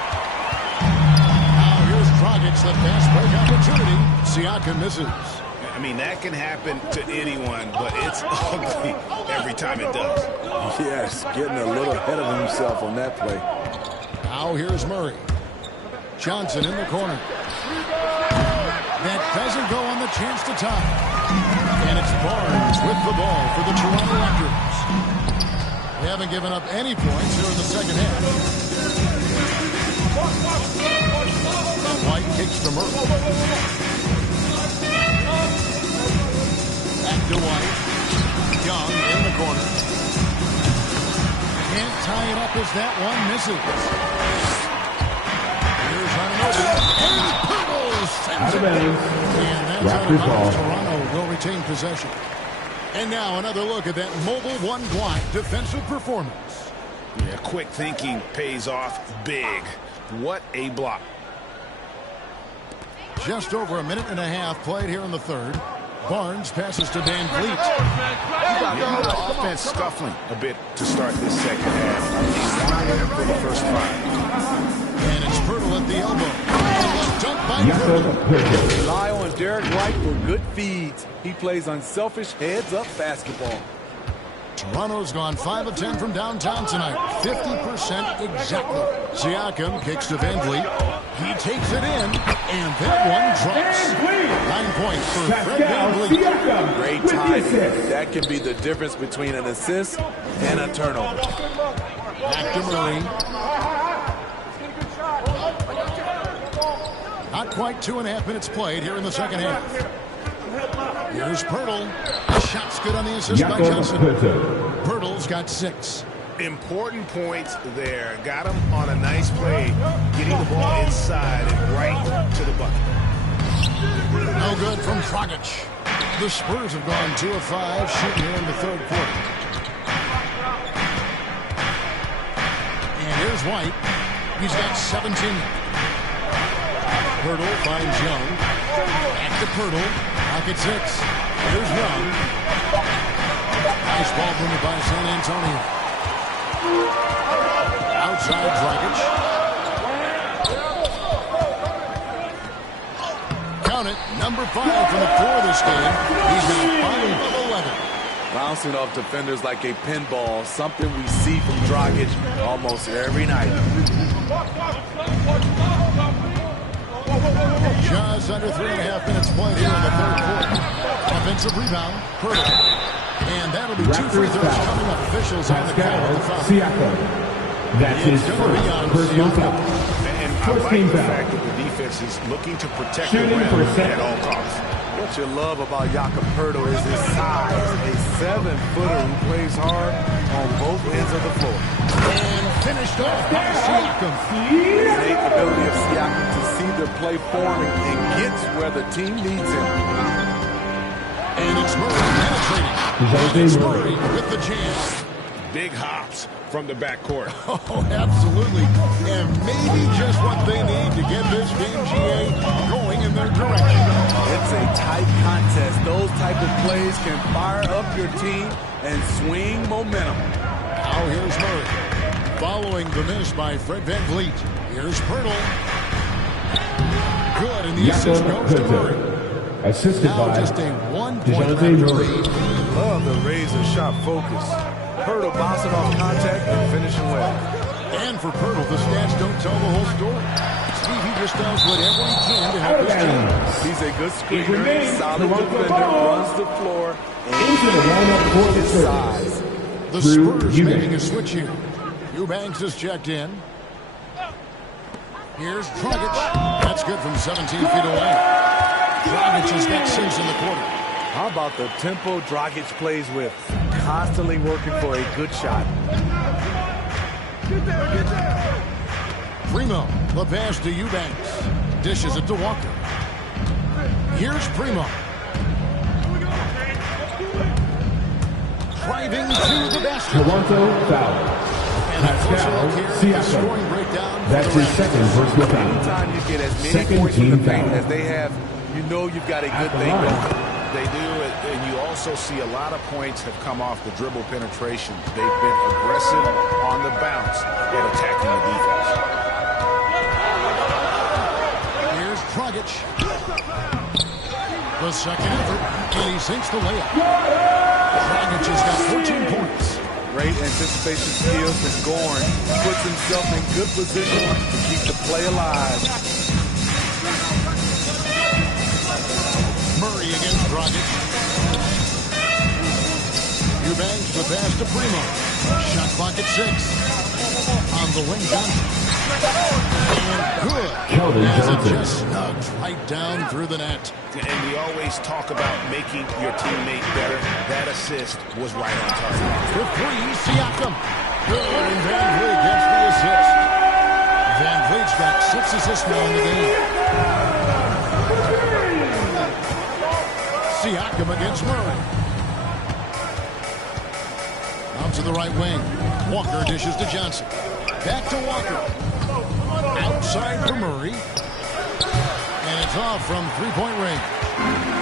Now here's Dragic, the fast break opportunity. Siakam misses. I mean, that can happen to anyone, but it's ugly every time it does. Yes, getting a little ahead of himself on that play. Now here's Murray. Johnson in the corner. That doesn't go on the chance to tie. And it's Barnes with the ball for the Toronto Raptors. They haven't given up any points here in the second half. White kicks to Murray. Back to White. Young in the corner. Can't tie it up as that one misses. Here's Anunoby. And Pirtle sends it back. And that's out of bounds. Toronto will retain possession. And now another look at that mobile one-block defensive performance. Yeah, quick thinking pays off big. What a block. Just over a minute and a half played here in the third. Barnes passes to Van Vliet. The offense scuffling a bit to start this second half. He's for the first 5. And it's Pirtle at the elbow. Dunk by Pirtle. Rely on Derek White for good feeds. He plays unselfish heads-up basketball. Toronto's gone 5 of 10 from downtown tonight. 50% exactly. Siakam kicks to Van Vliet. He takes it in, and that one drops. 9 points for Fred Van Vliet. Great timing. That can be the difference between an assist and a turnover. Back to Murray. Not quite 2.5 minutes played here in the second half. Here's Pirtle. Shot's good on the assist by Johnson. Pirtle's got 6. Important points there. Got him on a nice play, getting the ball inside and right to the bucket. No good from Dragic. The Spurs have gone 2 of 5 shooting here in the third quarter. And here's White. He's got 17. Pirtle finds Young. Back to Pirtle. Pocket 6. Here's Young. Nice ball movement by San Antonio. Outside Dragic. Count it. Number 5 from the floor this game. He's now 5 of 11. Bouncing off defenders like a pinball, something we see from Dragic almost every night. Just under 3.5 minutes played here in the third quarter. Offensive rebound, Pirtle. And that'll be 2 free throws coming up. Officials on the call of the foul. Siakam. That's his first personal foul. And I like the fact that the defense is looking to protect the rim at all costs. What you love about Jakob Pirtle is his size. A 7-footer who plays hard on both ends of the floor. And finished off by Siakam. The innate ability of Siakam to see the play forming and gets where the team needs him. And it's Murray penetrating. It's Murray with the jam. Big hops from the backcourt. Oh, absolutely. And maybe just what they need to get this game, GA, going in their direction. It's a tight contest. Those type of plays can fire up your team and swing momentum. Now here's Murray. Following the miss by Fred Van Vliet. Here's Pirtle. Good, and the assist goes to Murray. Assisted now by just a 1-point Raptor lead. Love the razor sharp focus. Pirtle bouncing off contact and finishing well. And for Pirtle, the stats don't tell the whole story. Steve, he just does whatever he can to help his team. He's a good screener, solid defender, runs the floor, and his size. The Spurs making a switch here. Eubanks is checked in. Here's Dragic. That's good from 17 feet away. Dragic has got 6 in the quarter. How about the tempo Dragic plays with? Constantly working for a good shot. Primo, the pass to Eubanks. Dishes it to Walker. Here's Primo. Driving to the basket. Toronto foul. Pascal Siakam. That's his second personal foul. Anytime you get as many points in the paint as they have, you know you've got a good thing going. They do, and you also see a lot of points have come off the dribble penetration. They've been aggressive on the bounce and attacking the defense. Here's Dragic. The second effort, and he sinks the layup. Dragic has got 14 points. Great anticipation skills, and Goran puts himself in good position to keep the play alive. Murray against Dragic. Eubanks the pass to Primo. Shot clock at 6. On the wing, Johnson. And good. As it just snugs right down through the net. And we always talk about making your teammate better. That assist was right on target. For 3, Siakam. Good, and Van Vliet gets the assist. Van Vliet's got 6 assists now in the game. Siakam against Murray. Out to the right wing. Walker dishes to Johnson. Back to Walker. Outside for Murray. And it's off from three-point range.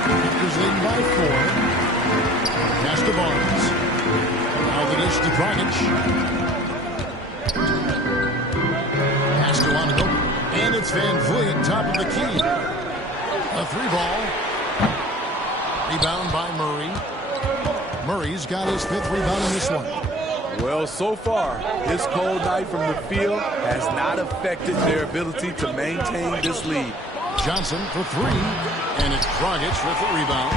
Raptors leading by 4. Pass to Barnes. Now the dish to Dragic. Pass to Antetokounmpo. And it's Van Vliet, top of the key. A 3-ball. Rebound by Murray. Murray's got his 5th rebound in this one. Well, so far, his cold night from the field has not affected their ability to maintain this lead. Johnson for 3, and it's Dragic with the rebound.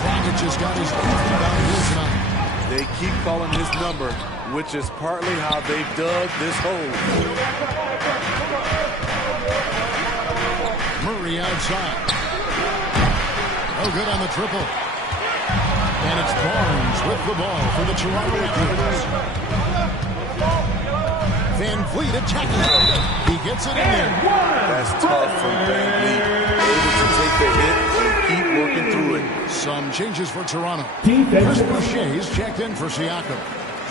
Dragic has got his 8th rebound here tonight. They keep calling his number, which is partly how they've dug this hole. Murray outside. No good on the triple. And it's Barnes with the ball for the Toronto Raptors. Van Vliet attacking. He gets it in there. That's tough from Van Vliet. Able to take the hit and keep working through it. Some changes for Toronto. Chris Boucher's checked in for Siakam.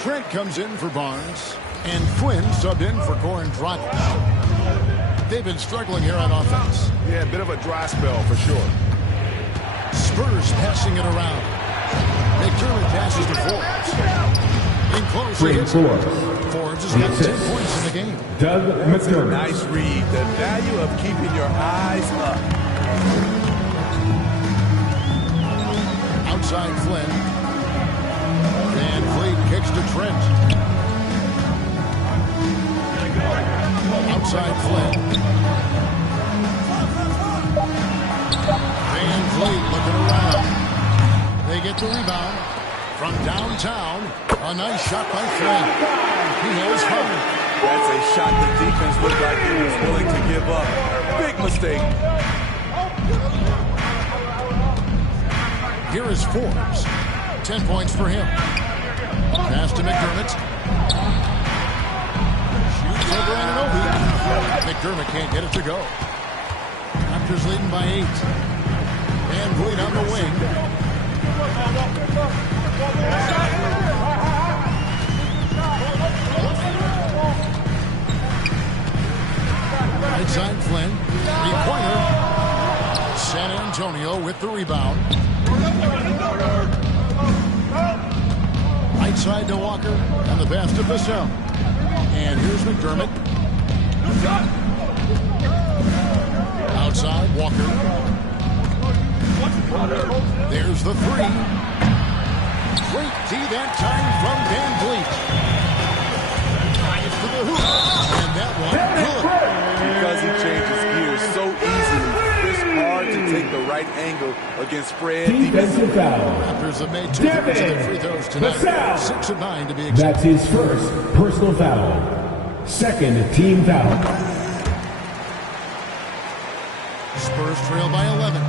Trent comes in for Barnes. And Quinn subbed in for Goran Dragic. They've been struggling here on offense. Yeah, a bit of a dry spell for sure. Spurs passing it around. McDermott passes to Forbes. In close, he hits it. Forbes has got 10 points in the game. Doug McDermott. Nice read. The value of keeping your eyes up. Outside Flynn. Van Vliet kicks to Trent. Outside Flynn. Van Vliet looking around. They get the rebound from downtown. A nice shot by Flynn. He has hope. That's a shot the defense looked like he was willing to give up. Big mistake. Here is Forbes. 10 points for him. Pass to McDermott. Shoots over Anunoby. McDermott can't get it to go. Raptors leading by 8. Van Vliet on the wing. Right side Flynn. 3-pointer. San Antonio with the rebound. Right side to Walker. And the pass to Vassell. And here's McDermott. Outside Walker. There's the 3. Great D that time from Van Vliet. Drives to the hoop. And that one good. Because he changes gears so easily, it's hard to take the right angle against spread defensive foul. Raptors have made 2 thirds of their free throws tonight. 6 of 9 to be exact. That's his first personal foul. Second team foul. Spurs trail by 11.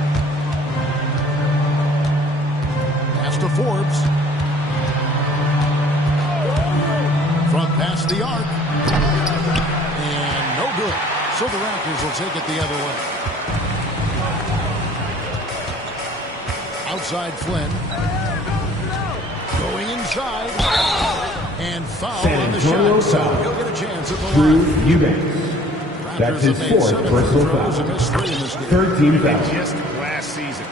To Forbes. From past the arc. And no good. So the Raptors will take it the other way. Outside Flynn. Going inside. And foul on the shot. So he'll get a chance at the line. Eubanks. That's his 4th personal foul. 3rd team foul. Just last season.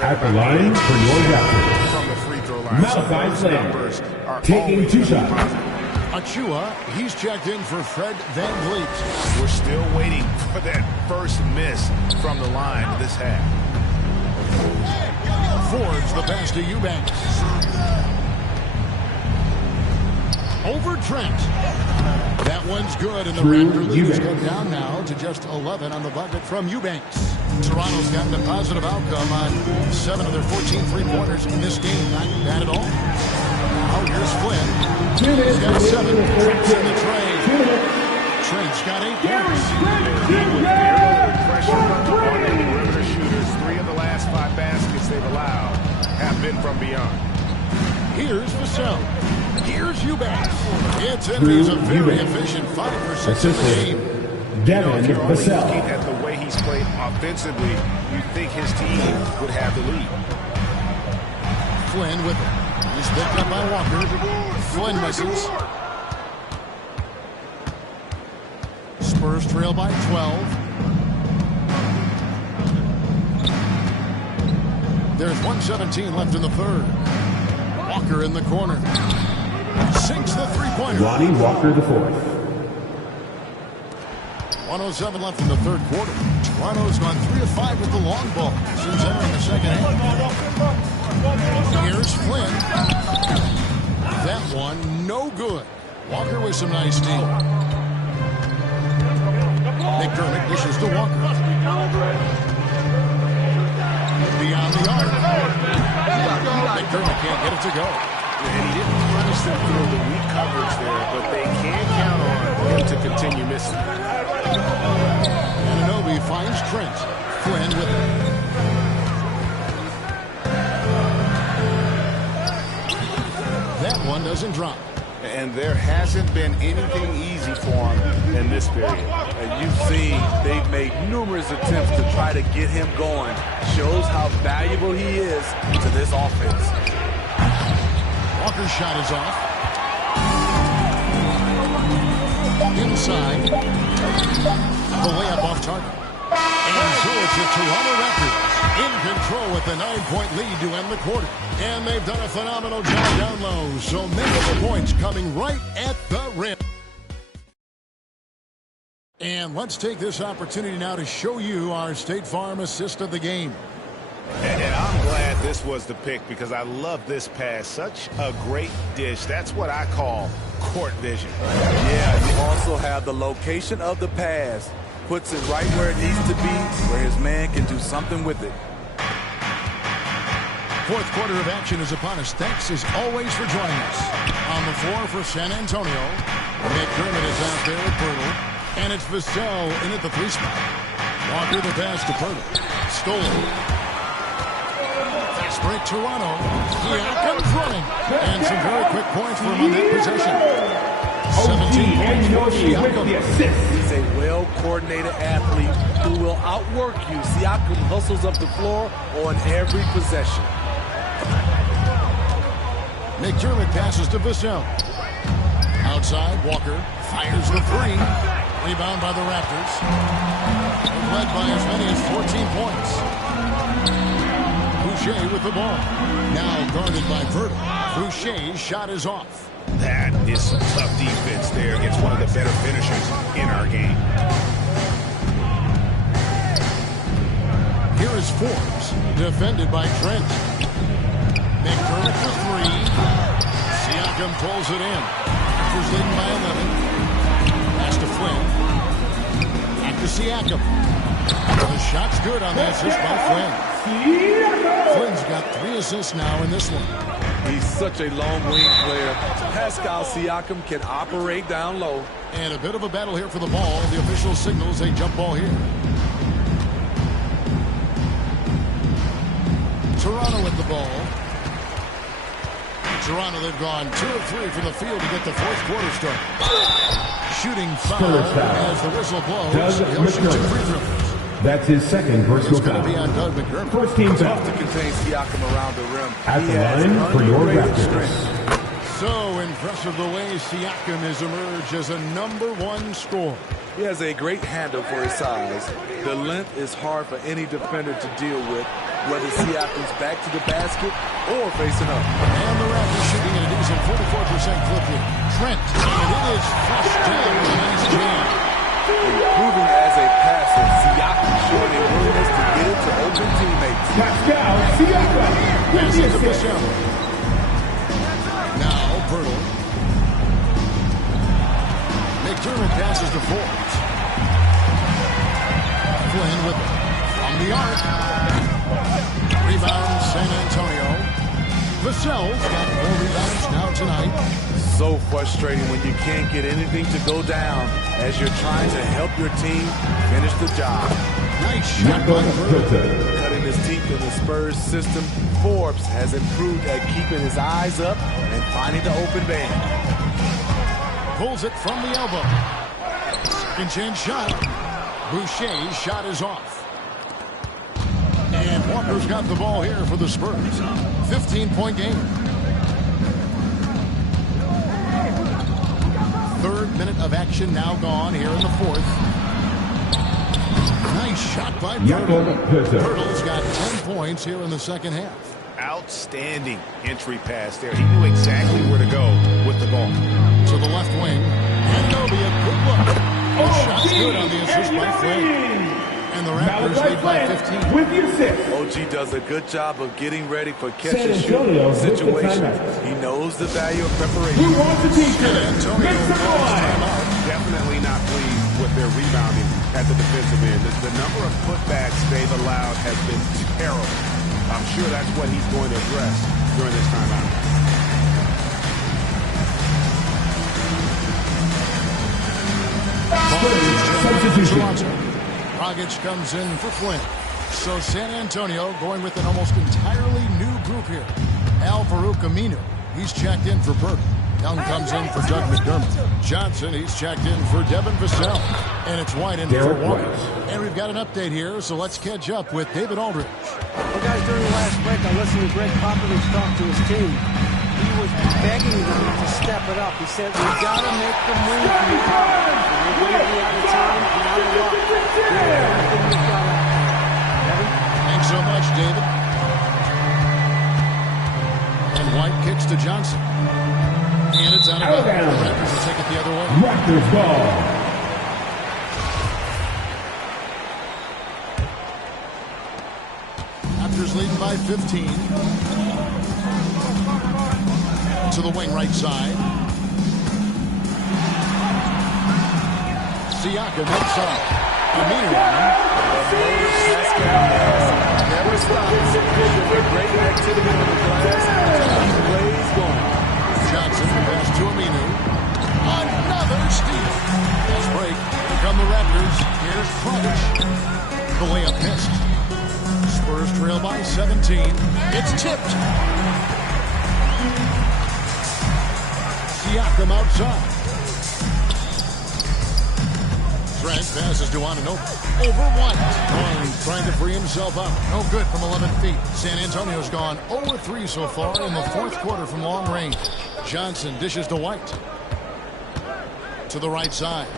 At the line for your Raptors. From the free throw line. Malachi Flynn taking 2 shots. Achua, he's checked in for Fred Van Vliet. We're still waiting for that first miss from the line this half. Forbes the pass to Eubanks. Over Trent. That one's good, and the Raptor leaders go down now to just 11 on the bucket from Eubanks. Toronto's gotten a positive outcome on 7 of their 14 three-pointers in this game. Not bad at all. Now here's Flynn. He's got 7. Trent's in the trade. Trent's got 8 points. Pressure on the perimeter shooters. 3 of the last 5 baskets they've allowed have been from beyond. Here's Vassell. Here's Eubanks. It's in. He's a very efficient 5 for 6 in the game. Devin Vassell. At the way he's played offensively, you'd think his team would have the lead. Flynn with it. He's picked up by Walker. Flynn misses. Spurs trail by 12. There's 1:17 left in the 3rd. Walker in the corner. Sinks the 3-pointer. Lonnie Walker the 4th. 1:07 left in the 3rd quarter. Toronto's gone 3 of 5 with the long ball since entering the 2nd half. Here's Flynn. That one, no good. Walker with some nice D. McDermott dishes to Walker. Beyond the arc. McDermott can't get it to go. And he didn't punish them for the weak coverage there, but they can't count on him to continue missing. Anunoby finds Trent. Flynn with it. That one doesn't drop. And there hasn't been anything easy for him in this period. And you've seen they've made numerous attempts to try to get him going. Shows how valuable he is to this offense. Walker's shot is off. Inside. The layup off target. And so it's the Toronto Raptors in control with the 9-point lead to end the quarter. And they've done a phenomenal job down low. So many of the points coming right at the rim. And let's take this opportunity now to show you our State Farm assist of the game. And I'm glad this was the pick because I love this pass. Such a great dish. That's what I call court vision. Yeah, you also have the location of the pass. Puts it right where it needs to be, where his man can do something with it. Fourth quarter of action is upon us. Thanks as always for joining us. On the floor for San Antonio, McDermott is out there with Pirtle. And it's Vassell in at the 3 spot. Walker the pass to Pirtle. Stolen. Fast break Toronto. Siakam's running. And some very quick points for him on that possession. 17 points for Siakam. He's a well-coordinated athlete who will outwork you. Siakam hustles up the floor on every possession. McDermott passes to Vassell. Outside, Walker fires the 3. Rebound by the Raptors. Led by as many as 14 points. Boucher with the ball. Now guarded by Pirtle. Boucher's shot is off. That is some tough defense there against one of the better finishers in our game. Here is Forbes, defended by Trent. McDermott for 3. Siakam pulls it in. Raptors leading by 11. Pass to Flynn. Back to Siakam. The shot's good on the assist by Flynn. Flynn's got 3 assists now in this one. He's such a long wing player. Pascal Siakam can operate down low. And a bit of a battle here for the ball. The official signals a jump ball here. Toronto with the ball. Toronto, they've gone 2 of 3 from the field to get the fourth quarter started. Shooting foul as the whistle blows. He'll shoot 2 free throws. That's his second personal foul. It's going to be on Doug McDermott. First team foul. Tough to contain Siakam around the rim. At the line for your Raptors. So impressive the way Siakam has emerged as a #1 scorer. He has a great handle for his size. The length is hard for any defender to deal with, whether Siakam's back to the basket or facing up. And the Raptors shooting at a decent 44% clip here. Trent, and it is flushed down with a nice jam. Improving as a passer, Siakam showing a willingness to get it to open teammates. Pascal Siakam. Pass it to Vassell. Now Pirtle. McDermott passes to Forbes. Flynn with it. From the arc. Rebound San Antonio. Vassell's got 4 rebounds now tonight. So frustrating when you can't get anything to go down as you're trying to help your team finish the job. Nice shot by Pirtle. Cutting his teeth in the Spurs system, Forbes has improved at keeping his eyes up and finding the open man. Pulls it from the elbow. Second chance shot. Boucher's shot is off. And Walker's got the ball here for the Spurs. 15-point game. 3rd minute of action now gone here in the 4th. Nice shot by Pirtle. Pirtle's got 10 points here in the second half. Outstanding entry pass there. He knew exactly where to go with the ball. To the left wing. And Anunoby, a good look. The shot's good on the assist by Flynn. And the Raptors lead by 15. With the assist. OG does a good job of getting ready for catch-and-shoot situations. He knows the value of preparation. Who wants a t-shirt? San Antonio calls timeout. Definitely not pleased with their rebounding at the defensive end. The number of putbacks they've allowed has been terrible. I'm sure that's what he's going to address during this timeout. Substitution. Dragic comes in for Flynn. So San Antonio going with an almost entirely new group here. Al-Farouq Aminu, he's checked in for Burke. Young comes in for Doug McDermott. Johnson, he's checked in for Devin Vassell. And it's White in for Walker. And we've got an update here, so let's catch up with David Aldridge. Well, guys, during the last break, I listened to Greg Popovich talk to his team. He was begging them to step it up. He said, we got to make the move now. We're going to be out of time and out of luck. Thanks so much, David. And White kicks to Johnson. And it's out of bounds. The Raptors will take it the other way. Raptors ball. Raptors leading by 15. To the wing right side. Siakam inside. Aminu on him. Never stops. Great activity on the glass. Plays going. Johnson pass to Aminu. Another steal. Fast break. Here come the Raptors. Here's Dragic. The layup missed. Spurs trail by 17. It's tipped. Siakam outside. Trent passes to Anunoby. Over White. Barnes trying to free himself out. No good from 11 feet. San Antonio's gone 0-3 so far in the fourth quarter from long range. Johnson dishes to White. To the right side.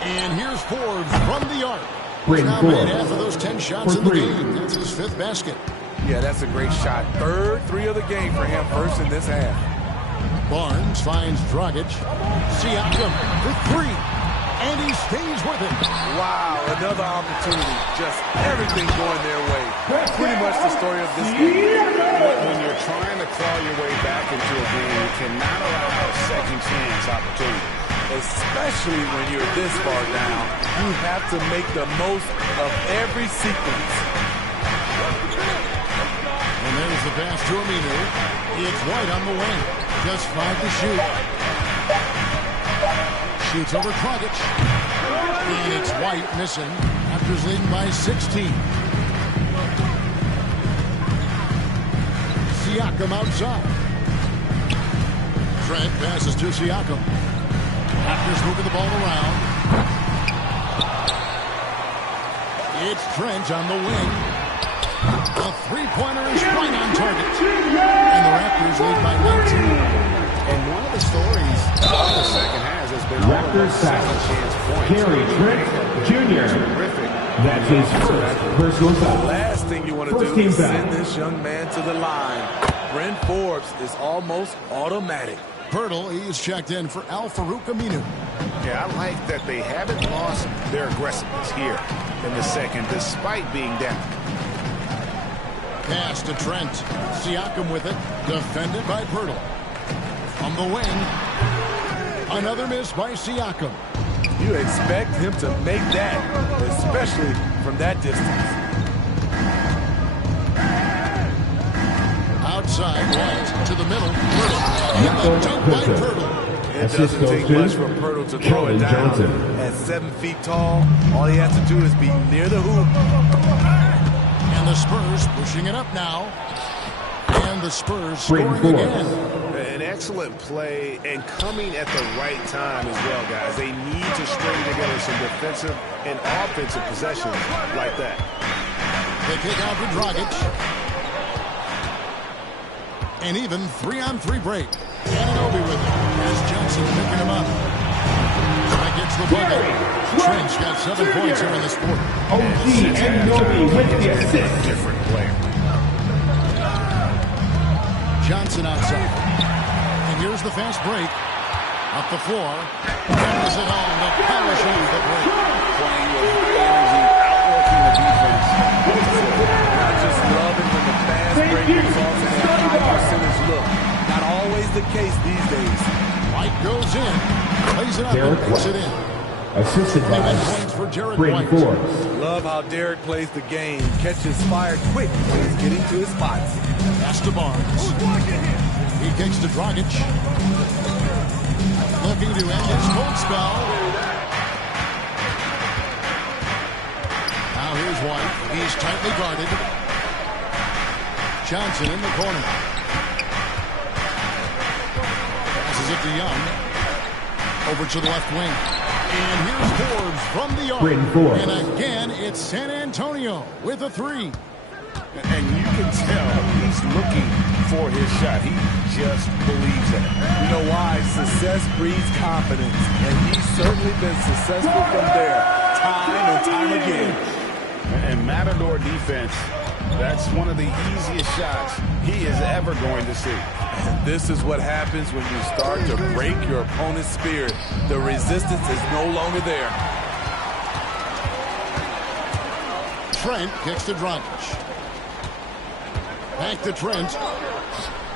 And here's Forbes from the arc. He's now made half of those 10 shots in the game. That's his fifth basket. Yeah, that's a great shot. Third three of the game for him, first in this half. Barnes finds Dragic. Siakam for three. And he stays with it. Wow, another opportunity. Just everything going their way. Pretty much the story of this game. When you're trying to claw your way back into a game, you cannot allow second chance opportunity. Especially when you're this far down. You have to make the most of every sequence. And there's the pass to Aminu. It's White on the wing. Just 5 to shoot. Shoots over Dragic. And it's White missing. Raptors leading by 16. Siakam outside. Trent passes to Siakam. Raptors moving the ball around. It's Trent on the wing. A three-pointer is right on target. And the Raptors lead by 19. And one of the stories of the second half has been Raptors second chance points. Gary Trent Jr. That's his first personal foul. The last thing you want to do is send this young man to the line. Bryn Forbes is almost automatic. Pirtle, he is checked in for Al-Farouq Aminu. Yeah, I like that they haven't lost their aggressiveness here in the second, despite being down. Pass to Trent. Siakam with it. Defended by Pirtle. On the wing. Another miss by Siakam. You expect him to make that, especially from that distance. Outside, White to the middle. Pirtle. And the dunk by Pirtle. It doesn't take much for Pirtle to throw it down. At 7 feet tall, all he has to do is be near the hoop. And the Spurs pushing it up now. And the Spurs scoring again. An excellent play and coming at the right time as well, guys. They need to string together some defensive and offensive possessions like that. They kick out to Dragic. And even 3-on-3 break. Anunoby with it. Here's Johnson picking him up. That gets the bucket. Trent's got 7 points here in this quarter. OG Anunoby with the assist. Different player. Johnson outside. And here's the fast break. Up the floor. That was it all. The polish off the break. Playing with high energy, outworking the and puts it in. Assisted by points for Jared Bryn White. Forbes. Love how Derek plays the game. Catches fire quick when he's getting to his spots. Pass to Barnes. He kicks to Dragic. Looking to end his cold spell. Now here's White. He's tightly guarded. Johnson in the corner. Passes it to Young. Over to the left wing. And here's Forbes from the arc. And again, it's San Antonio with a three. And you can tell he's looking for his shot. He just believes in it. You know why? Success breeds confidence. And he's certainly been successful from there, time and time again. And Matador defense, that's one of the easiest shots he is ever going to see. And this is what happens when you start to break your opponent's spirit. The resistance is no longer there. Trent kicks to Dragic. Back to Trent.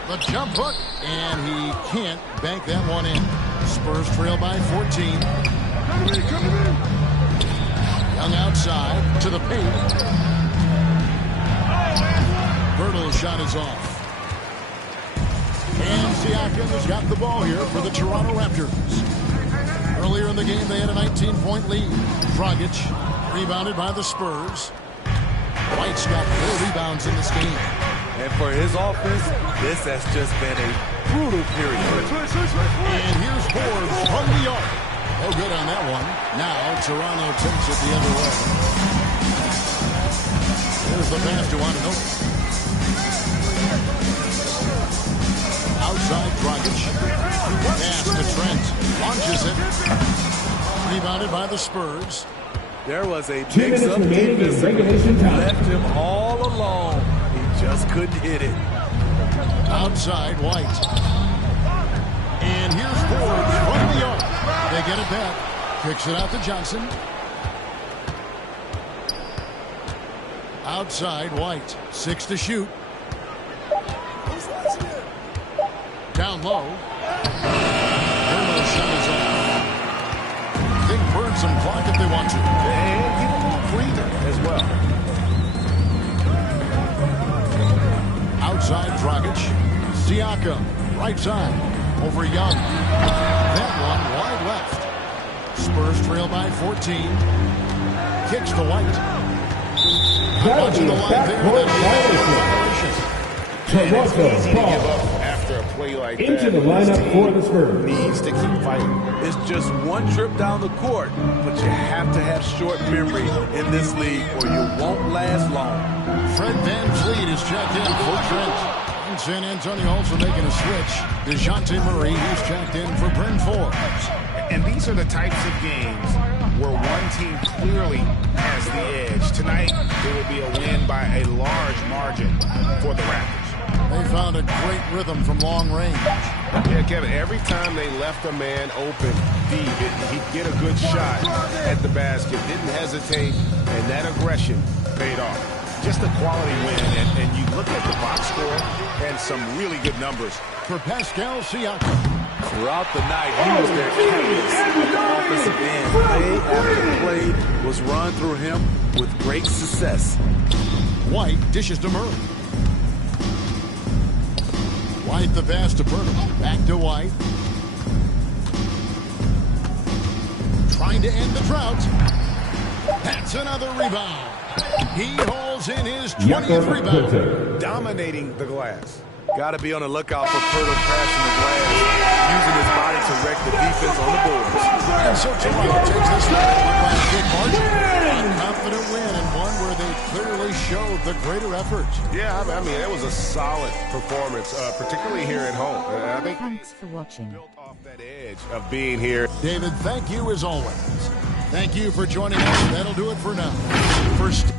The jump hook, and he can't bank that one in. Spurs trail by 14. Young outside to the paint. Bertle's shot is off. And Siakam has got the ball here for the Toronto Raptors. Earlier in the game, they had a 19-point lead. Dragic rebounded by the Spurs. White's got 4 rebounds in this game. And for his offense, this has just been a brutal period. And here's Forbes from the arc. No good on that one. Now Toronto takes it the other way. Here's the pass to Anunoby. Outside Dragic. Pass to Trent. Launches it. Rebounded by the Spurs. There was a mix-up defense. Left him all alone. He just couldn't hit it. Outside White. And here's Forbes from the arc. They get it back. Kicks it out to Johnson. Outside White. 6 to shoot. Down low. Bertle's shot is off. They can burn some clock if they want to. And get a little breather as well. Outside Dragic. Siakam. Right side. Over Young. That one wide left. Spurs trail by 14. Kicks to White. Watching the line there. Toronto easy to give up after a play like that. Into the lineup for the Spurs. Needs to keep fighting. It's just one trip down the court, but you have to have short memory in this league or you won't last long. Fred VanVleet is checked in for Trent. And San Antonio also making a switch. DeJounte Murray, who's checked in for Bryn Forbes. And these are the types of games where one team clearly has the edge. Tonight, it will be a win by a large margin for the Raptors. They found a great rhythm from long range. Yeah, Kevin, every time they left a man open deep, he'd get a good shot at the basket, didn't hesitate, and that aggression paid off. Just a quality win, and you look at the box score and some really good numbers. For Pascal Siakam. Throughout the night, he was their catalyst at the offensive end. Play after play was run through him with great success. White dishes to Murray. White the pass to Bertle. Back to White. Trying to end the drought. That's another rebound. He holds in his 20th rebound. Dominating the glass. Got to be on the lookout for Bertle crashing the glass, using his body to wreck the defense on the boards. And so Toronto takes this one by a big margin. A confident win, and one where they clearly showed the greater effort. Yeah, I mean, it was a solid performance, particularly here at home. I think Thanks for watching. Built off that edge of being here. David, thank you as always. Thank you for joining us. That'll do it for now. First.